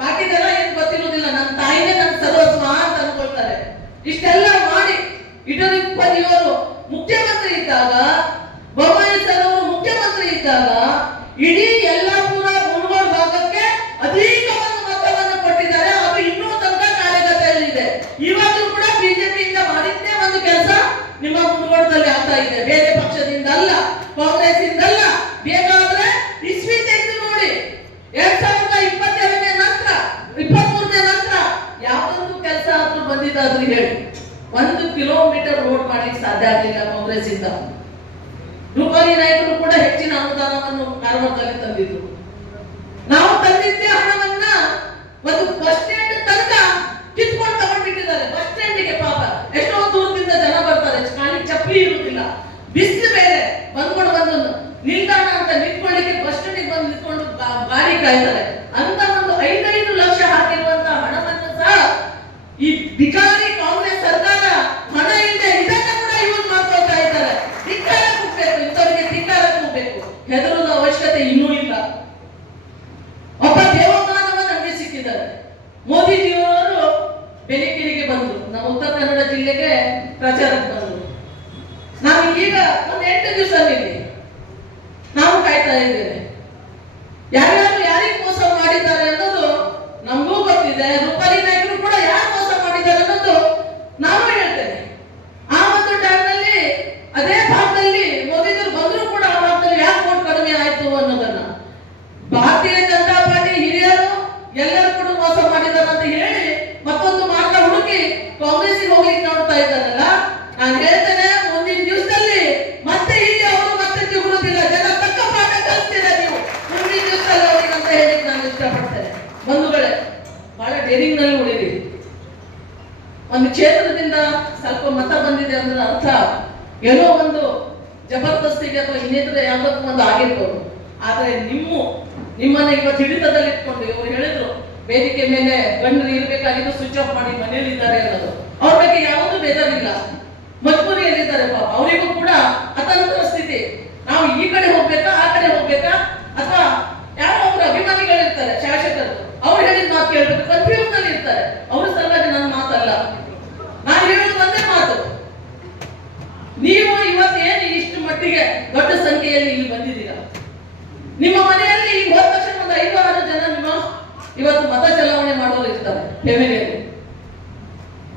ಬಾಕಿದೆಲ್ಲ ಏನ್ ಗೊತ್ತಿರುವುದಿಲ್ಲ. ನನ್ನ ತಾಯಿನೇ ನನ್ನ ಸರ್ವಸ್ವ ಅಂತ ಅನ್ಕೊಳ್ತಾರೆ. ಇಷ್ಟೆಲ್ಲ ಮಾಡಿ ಯಡಿಯೂರಪ್ಪನವರು ಮುಖ್ಯಮಂತ್ರಿ ಇದ್ದಾಗ, ಬೊಮ್ಮಾಯಿ ಸರ್ ಅವರು ಮುಖ್ಯಮಂತ್ರಿ ಇದ್ದಾಗ ಇಡೀ ಯಲ್ಲಾಪುರ ಮುನಗೋಡು ಭಾಗಕ್ಕೆ ಅಧಿಕ ಒಂದು ಮತವನ್ನು ಕೊಟ್ಟಿದ್ದಾರೆ. ಅದು ಇನ್ನೂ ತನಕ ಕಾರ್ಯಗತದಲ್ಲಿದೆ. ಇವಾಗಲೂ ಕೂಡ ಬಿಜೆಪಿಯಿಂದ ಮಾಡಿದ್ದೇ ಒಂದು ಕೆಲಸ ನಿಮ್ಮ ಮುನಗೋಡದಲ್ಲಿ ಆಗ್ತಾ ಇದೆ. ಬೇರೆ ಪಕ್ಷದಿಂದ ಅಲ್ಲ, ಕಾಂಗ್ರೆಸ್ ಇಂದಲ್ಲ. ಬೇಕಾದ್ರೆ ಇಸ್ವಿ ತೆಗೆದು ನೋಡಿ, 2022ನೇ ನಂತರ 23ನೇ ನಂತರ ಯಾವೊಂದು ಕೆಲಸ ಆದ್ರೂ ಬಂದಿದ್ದಾದ್ರೂ ಹೇಳಿ. 1 ಕಿಲೋಮೀಟರ್ ರೋಡ್ ಮಾಡ್ಲಿಕ್ಕೆ ಸಾಧ್ಯ ಆಗಲಿಲ್ಲ ಕಾಂಗ್ರೆಸ್ ಇಂದ. ರೂಪಾಯಿ ನಾಯಕರು ಕೂಡ ಹೆಚ್ಚಿನ ಅನುದಾನವನ್ನು ಕಾರವಾರದಲ್ಲಿ ತಂದಿದ್ರು. ನಾವು ತಂದಿದ್ದೇ ಹಣವನ್ನ ಒಂದು ಬಸ್ ಸ್ಟ್ಯಾಂಡ್ ತನಕ ಕಿತ್ಕೊಂಡು ತಗೊಂಡ್ಬಿಟ್ಟಿದ್ದಾರೆ. ಬಸ್ ಸ್ಟ್ಯಾಂಡಿಗೆ ಪಾಪ ಎಷ್ಟೋ ದೂರದಿಂದ ಜನ ಬರ್ತಾರೆ, ಖಾಲಿ ಚಪ್ಪಲಿ ಇರುವುದಿಲ್ಲ, ಬಿಸಿಲು ಬೇರೆ, ಬಂದು ನಿಲ್ದಾಣ ಅಂತ ನಿಂತ್ಕೊಳ್ಳಿಕ್ಕೆ ಬಸ್ ಸ್ಟ್ಯಾಂಡಿಗೆ ಬಂದು ನಿಂತ್ಕೊಂಡು ಗಾಡಿ ಕಾಯ್ತಾರೆ. ಅಂತ ಒಂದು 5 ಲಕ್ಷ ಹಾಕಿರುವಂತಹ ಹಣವನ್ನು ಸಹ ಈ ಬಿಕಾರಿ ಕಾಂಗ್ರೆಸ್ ಸರ್ಕಾರ ಹಣ ಇಲ್ಲದೆ ಇದನ್ನ ಕೂಡ ಯೂಸ್ ಮಾಡ್ಕೊಳ್ತಾ ಇದ್ದಾರೆ. ಧಿಕ್ಕಾರ ಕೂಗಬೇಕು, ಇಂಥವರಿಗೆ ಧಿಕ್ಕಾರ ಕೂಗಬೇಕು. ಹೆದರುವುದು ಅವಶ್ಯಕತೆ ಇನ್ನೂ ಇಲ್ಲ. ಒಬ್ಬ ದೇವಮಾನವ ನಮಗೆ ಸಿಕ್ಕಿದ್ದಾರೆ. ಮೋದಿಜಿಯವರು ಬೆಲಿಕಿರಿಗೆ ಬಂದರು, ನಮ್ಮ ಉತ್ತರ ಕನ್ನಡ ಜಿಲ್ಲೆಗೆ ಪ್ರಚಾರಕ್ಕೆ ಬಂದರು. ನಾವು ಈಗ ಒಂದು 8 ದಿವಸ ನಾವು ಕಾಯ್ತಾ ಇದ್ದೇವೆ. ಯಾರ್ಯಾರು ಯಾರಿಗೆ ಮೋಸ ಮಾಡಿದ್ದಾರೆ ಅನ್ನೋದು ನಮಗೂ ಗೊತ್ತಿದೆ. ರೂಪಾಯಿ ನಾಯಕರು ಕೂಡ ಯಾರು ಮೋಸ ಮಾಡಿದ್ದಾರೆ ಅನ್ನೋದು ನಾನು ಹೇಳ್ತೇನೆ. ಆ ಒಂದು ಟೈಮ್ನಲ್ಲಿ ಅದೇ ಭಾಗದಲ್ಲಿ ಮೋದಿಜರು ಬಂದರೂ ಕೂಡ ಆ ಭಾಗದಲ್ಲಿ ಯಾಕೆ ವೋಟ್ ಕಡಿಮೆ ಆಯ್ತು ಅನ್ನೋದನ್ನ ಭಾರತೀಯ ಜನತಾ ಪಾರ್ಟಿ ಹಿರಿಯರು ಎಲ್ಲರೂ ಕೂಡ ಮೋಸ ಮಾಡಿದ್ದಾರೆ ಅಂತ ಹೇಳಿ ಮತ್ತೊಂದು ಮಾರ್ಗ ಹುಡುಕಿ ಕಾಂಗ್ರೆಸ್ಗೆ ಹೋಗ್ಲಿಕ್ಕೆ ನೋಡ್ತಾ ಇದ್ದಾರಲ್ಲ. ನಾನು ಹೇಳ್ತೇನೆ, ಮುಂದಿನ ದಿವಸದಲ್ಲಿ ಮತ್ತೆ ಇಲ್ಲಿ ಅವರು ಮತ್ತೆ ಜಿಗುರುದಿಲ್ಲ. ಜನ ತಕ್ಕ ಪಾಠ ಕಲಿಸ್ತೀರ ನೀವು ಮುಂದಿನ ದಿವಸದಲ್ಲಿ ಅವ್ರಿಗೆ ಅಂತ ಹೇಳಿಕ್ ನಾನು ಇಷ್ಟಪಡ್ತೇನೆ. ಬಂಧುಗಳೇ, ಬಹಳ ಡೇರಿಂಗ್ ನಲ್ಲಿ ಉಳಿರಿ. ಒಂದು ಕ್ಷೇತ್ರದಿಂದ ಸ್ವಲ್ಪ ಮತ ಬಂದಿದೆ ಅಂದ್ರೆ ಅರ್ಥ ಏನೋ ಒಂದು ಜಬರ್ದಸ್ತಿಗೆ ಅಥವಾ ಇನ್ನಿತರ ಯಾವ್ದಕ್ಕೂ ಒಂದು ಆಗಿರ್ಬೋದು. ಆದ್ರೆ ನಿಮ್ಮನ್ನ ಇವತ್ತು ಹಿಡಿತದಲ್ಲಿ ಇಟ್ಕೊಂಡು ಇವರು ಹೇಳಿದ್ರು ವೇದಿಕೆ ಮೇಲೆ ಗಂಡರು ಇರ್ಬೇಕಾಗಿದ್ದು ಸ್ವಿಚ್ ಆಫ್ ಮಾಡಿ ಮನೆಯಲ್ಲಿ ಇದ್ದಾರೆ ಅನ್ನೋದು. ಅವ್ರ ಬಗ್ಗೆ ಯಾವುದು ಬೇಜಾರಿಲ್ಲ, ಮಜಬೂರಿಯಲ್ಲಿದ್ದಾರೆ ಪಾಪ. ಅವರಿಗೂ ಕೂಡ ಅತಂತ್ರ ಸ್ಥಿತಿ. ನಾವು ಈ ಕಡೆ ಹೋಗ್ಬೇಕಾ ಆ ಕಡೆ ಹೋಗ್ಬೇಕಾ, ಅಥವಾ ಯಾರೋ ಒಬ್ರು ಅಭಿಮಾನಿಗಳಿರ್ತಾರೆ ಶಾಸಕರು, ಅವ್ರು ಹೇಳಿದ ಮಾತು ಕೇಳ್ಬೇಕು, ಕನ್ಫ್ಯೂಸ್ ನಲ್ಲಿ ಇರ್ತಾರೆ. ಅವ್ರ ಸಲುವಾಗಿ ನನ್ನ ಮಾತಲ್ಲ, ನಾನು ಹೇಳೋದು ಒಂದೇ ಮಾತು. ನೀವು ಇವತ್ತೇನು ಇಷ್ಟು ಮಟ್ಟಿಗೆ ದೊಡ್ಡ ಸಂಖ್ಯೆಯಲ್ಲಿ ಇಲ್ಲಿ ಬಂದಿದ್ದೀರಾ, ನಿಮ್ಮ ಮನೆಯಲ್ಲಿ ಹೋದ ತಕ್ಷಣ ಒಂದು 5-6 ಜನ ನಿಮ್ಮ ಇವತ್ತು ಮತ ಚಲಾವಣೆ ಮಾಡೋರು ಇರ್ತಾರೆ ಫ್ಯಾಮಿಲಿಯಲ್ಲಿ.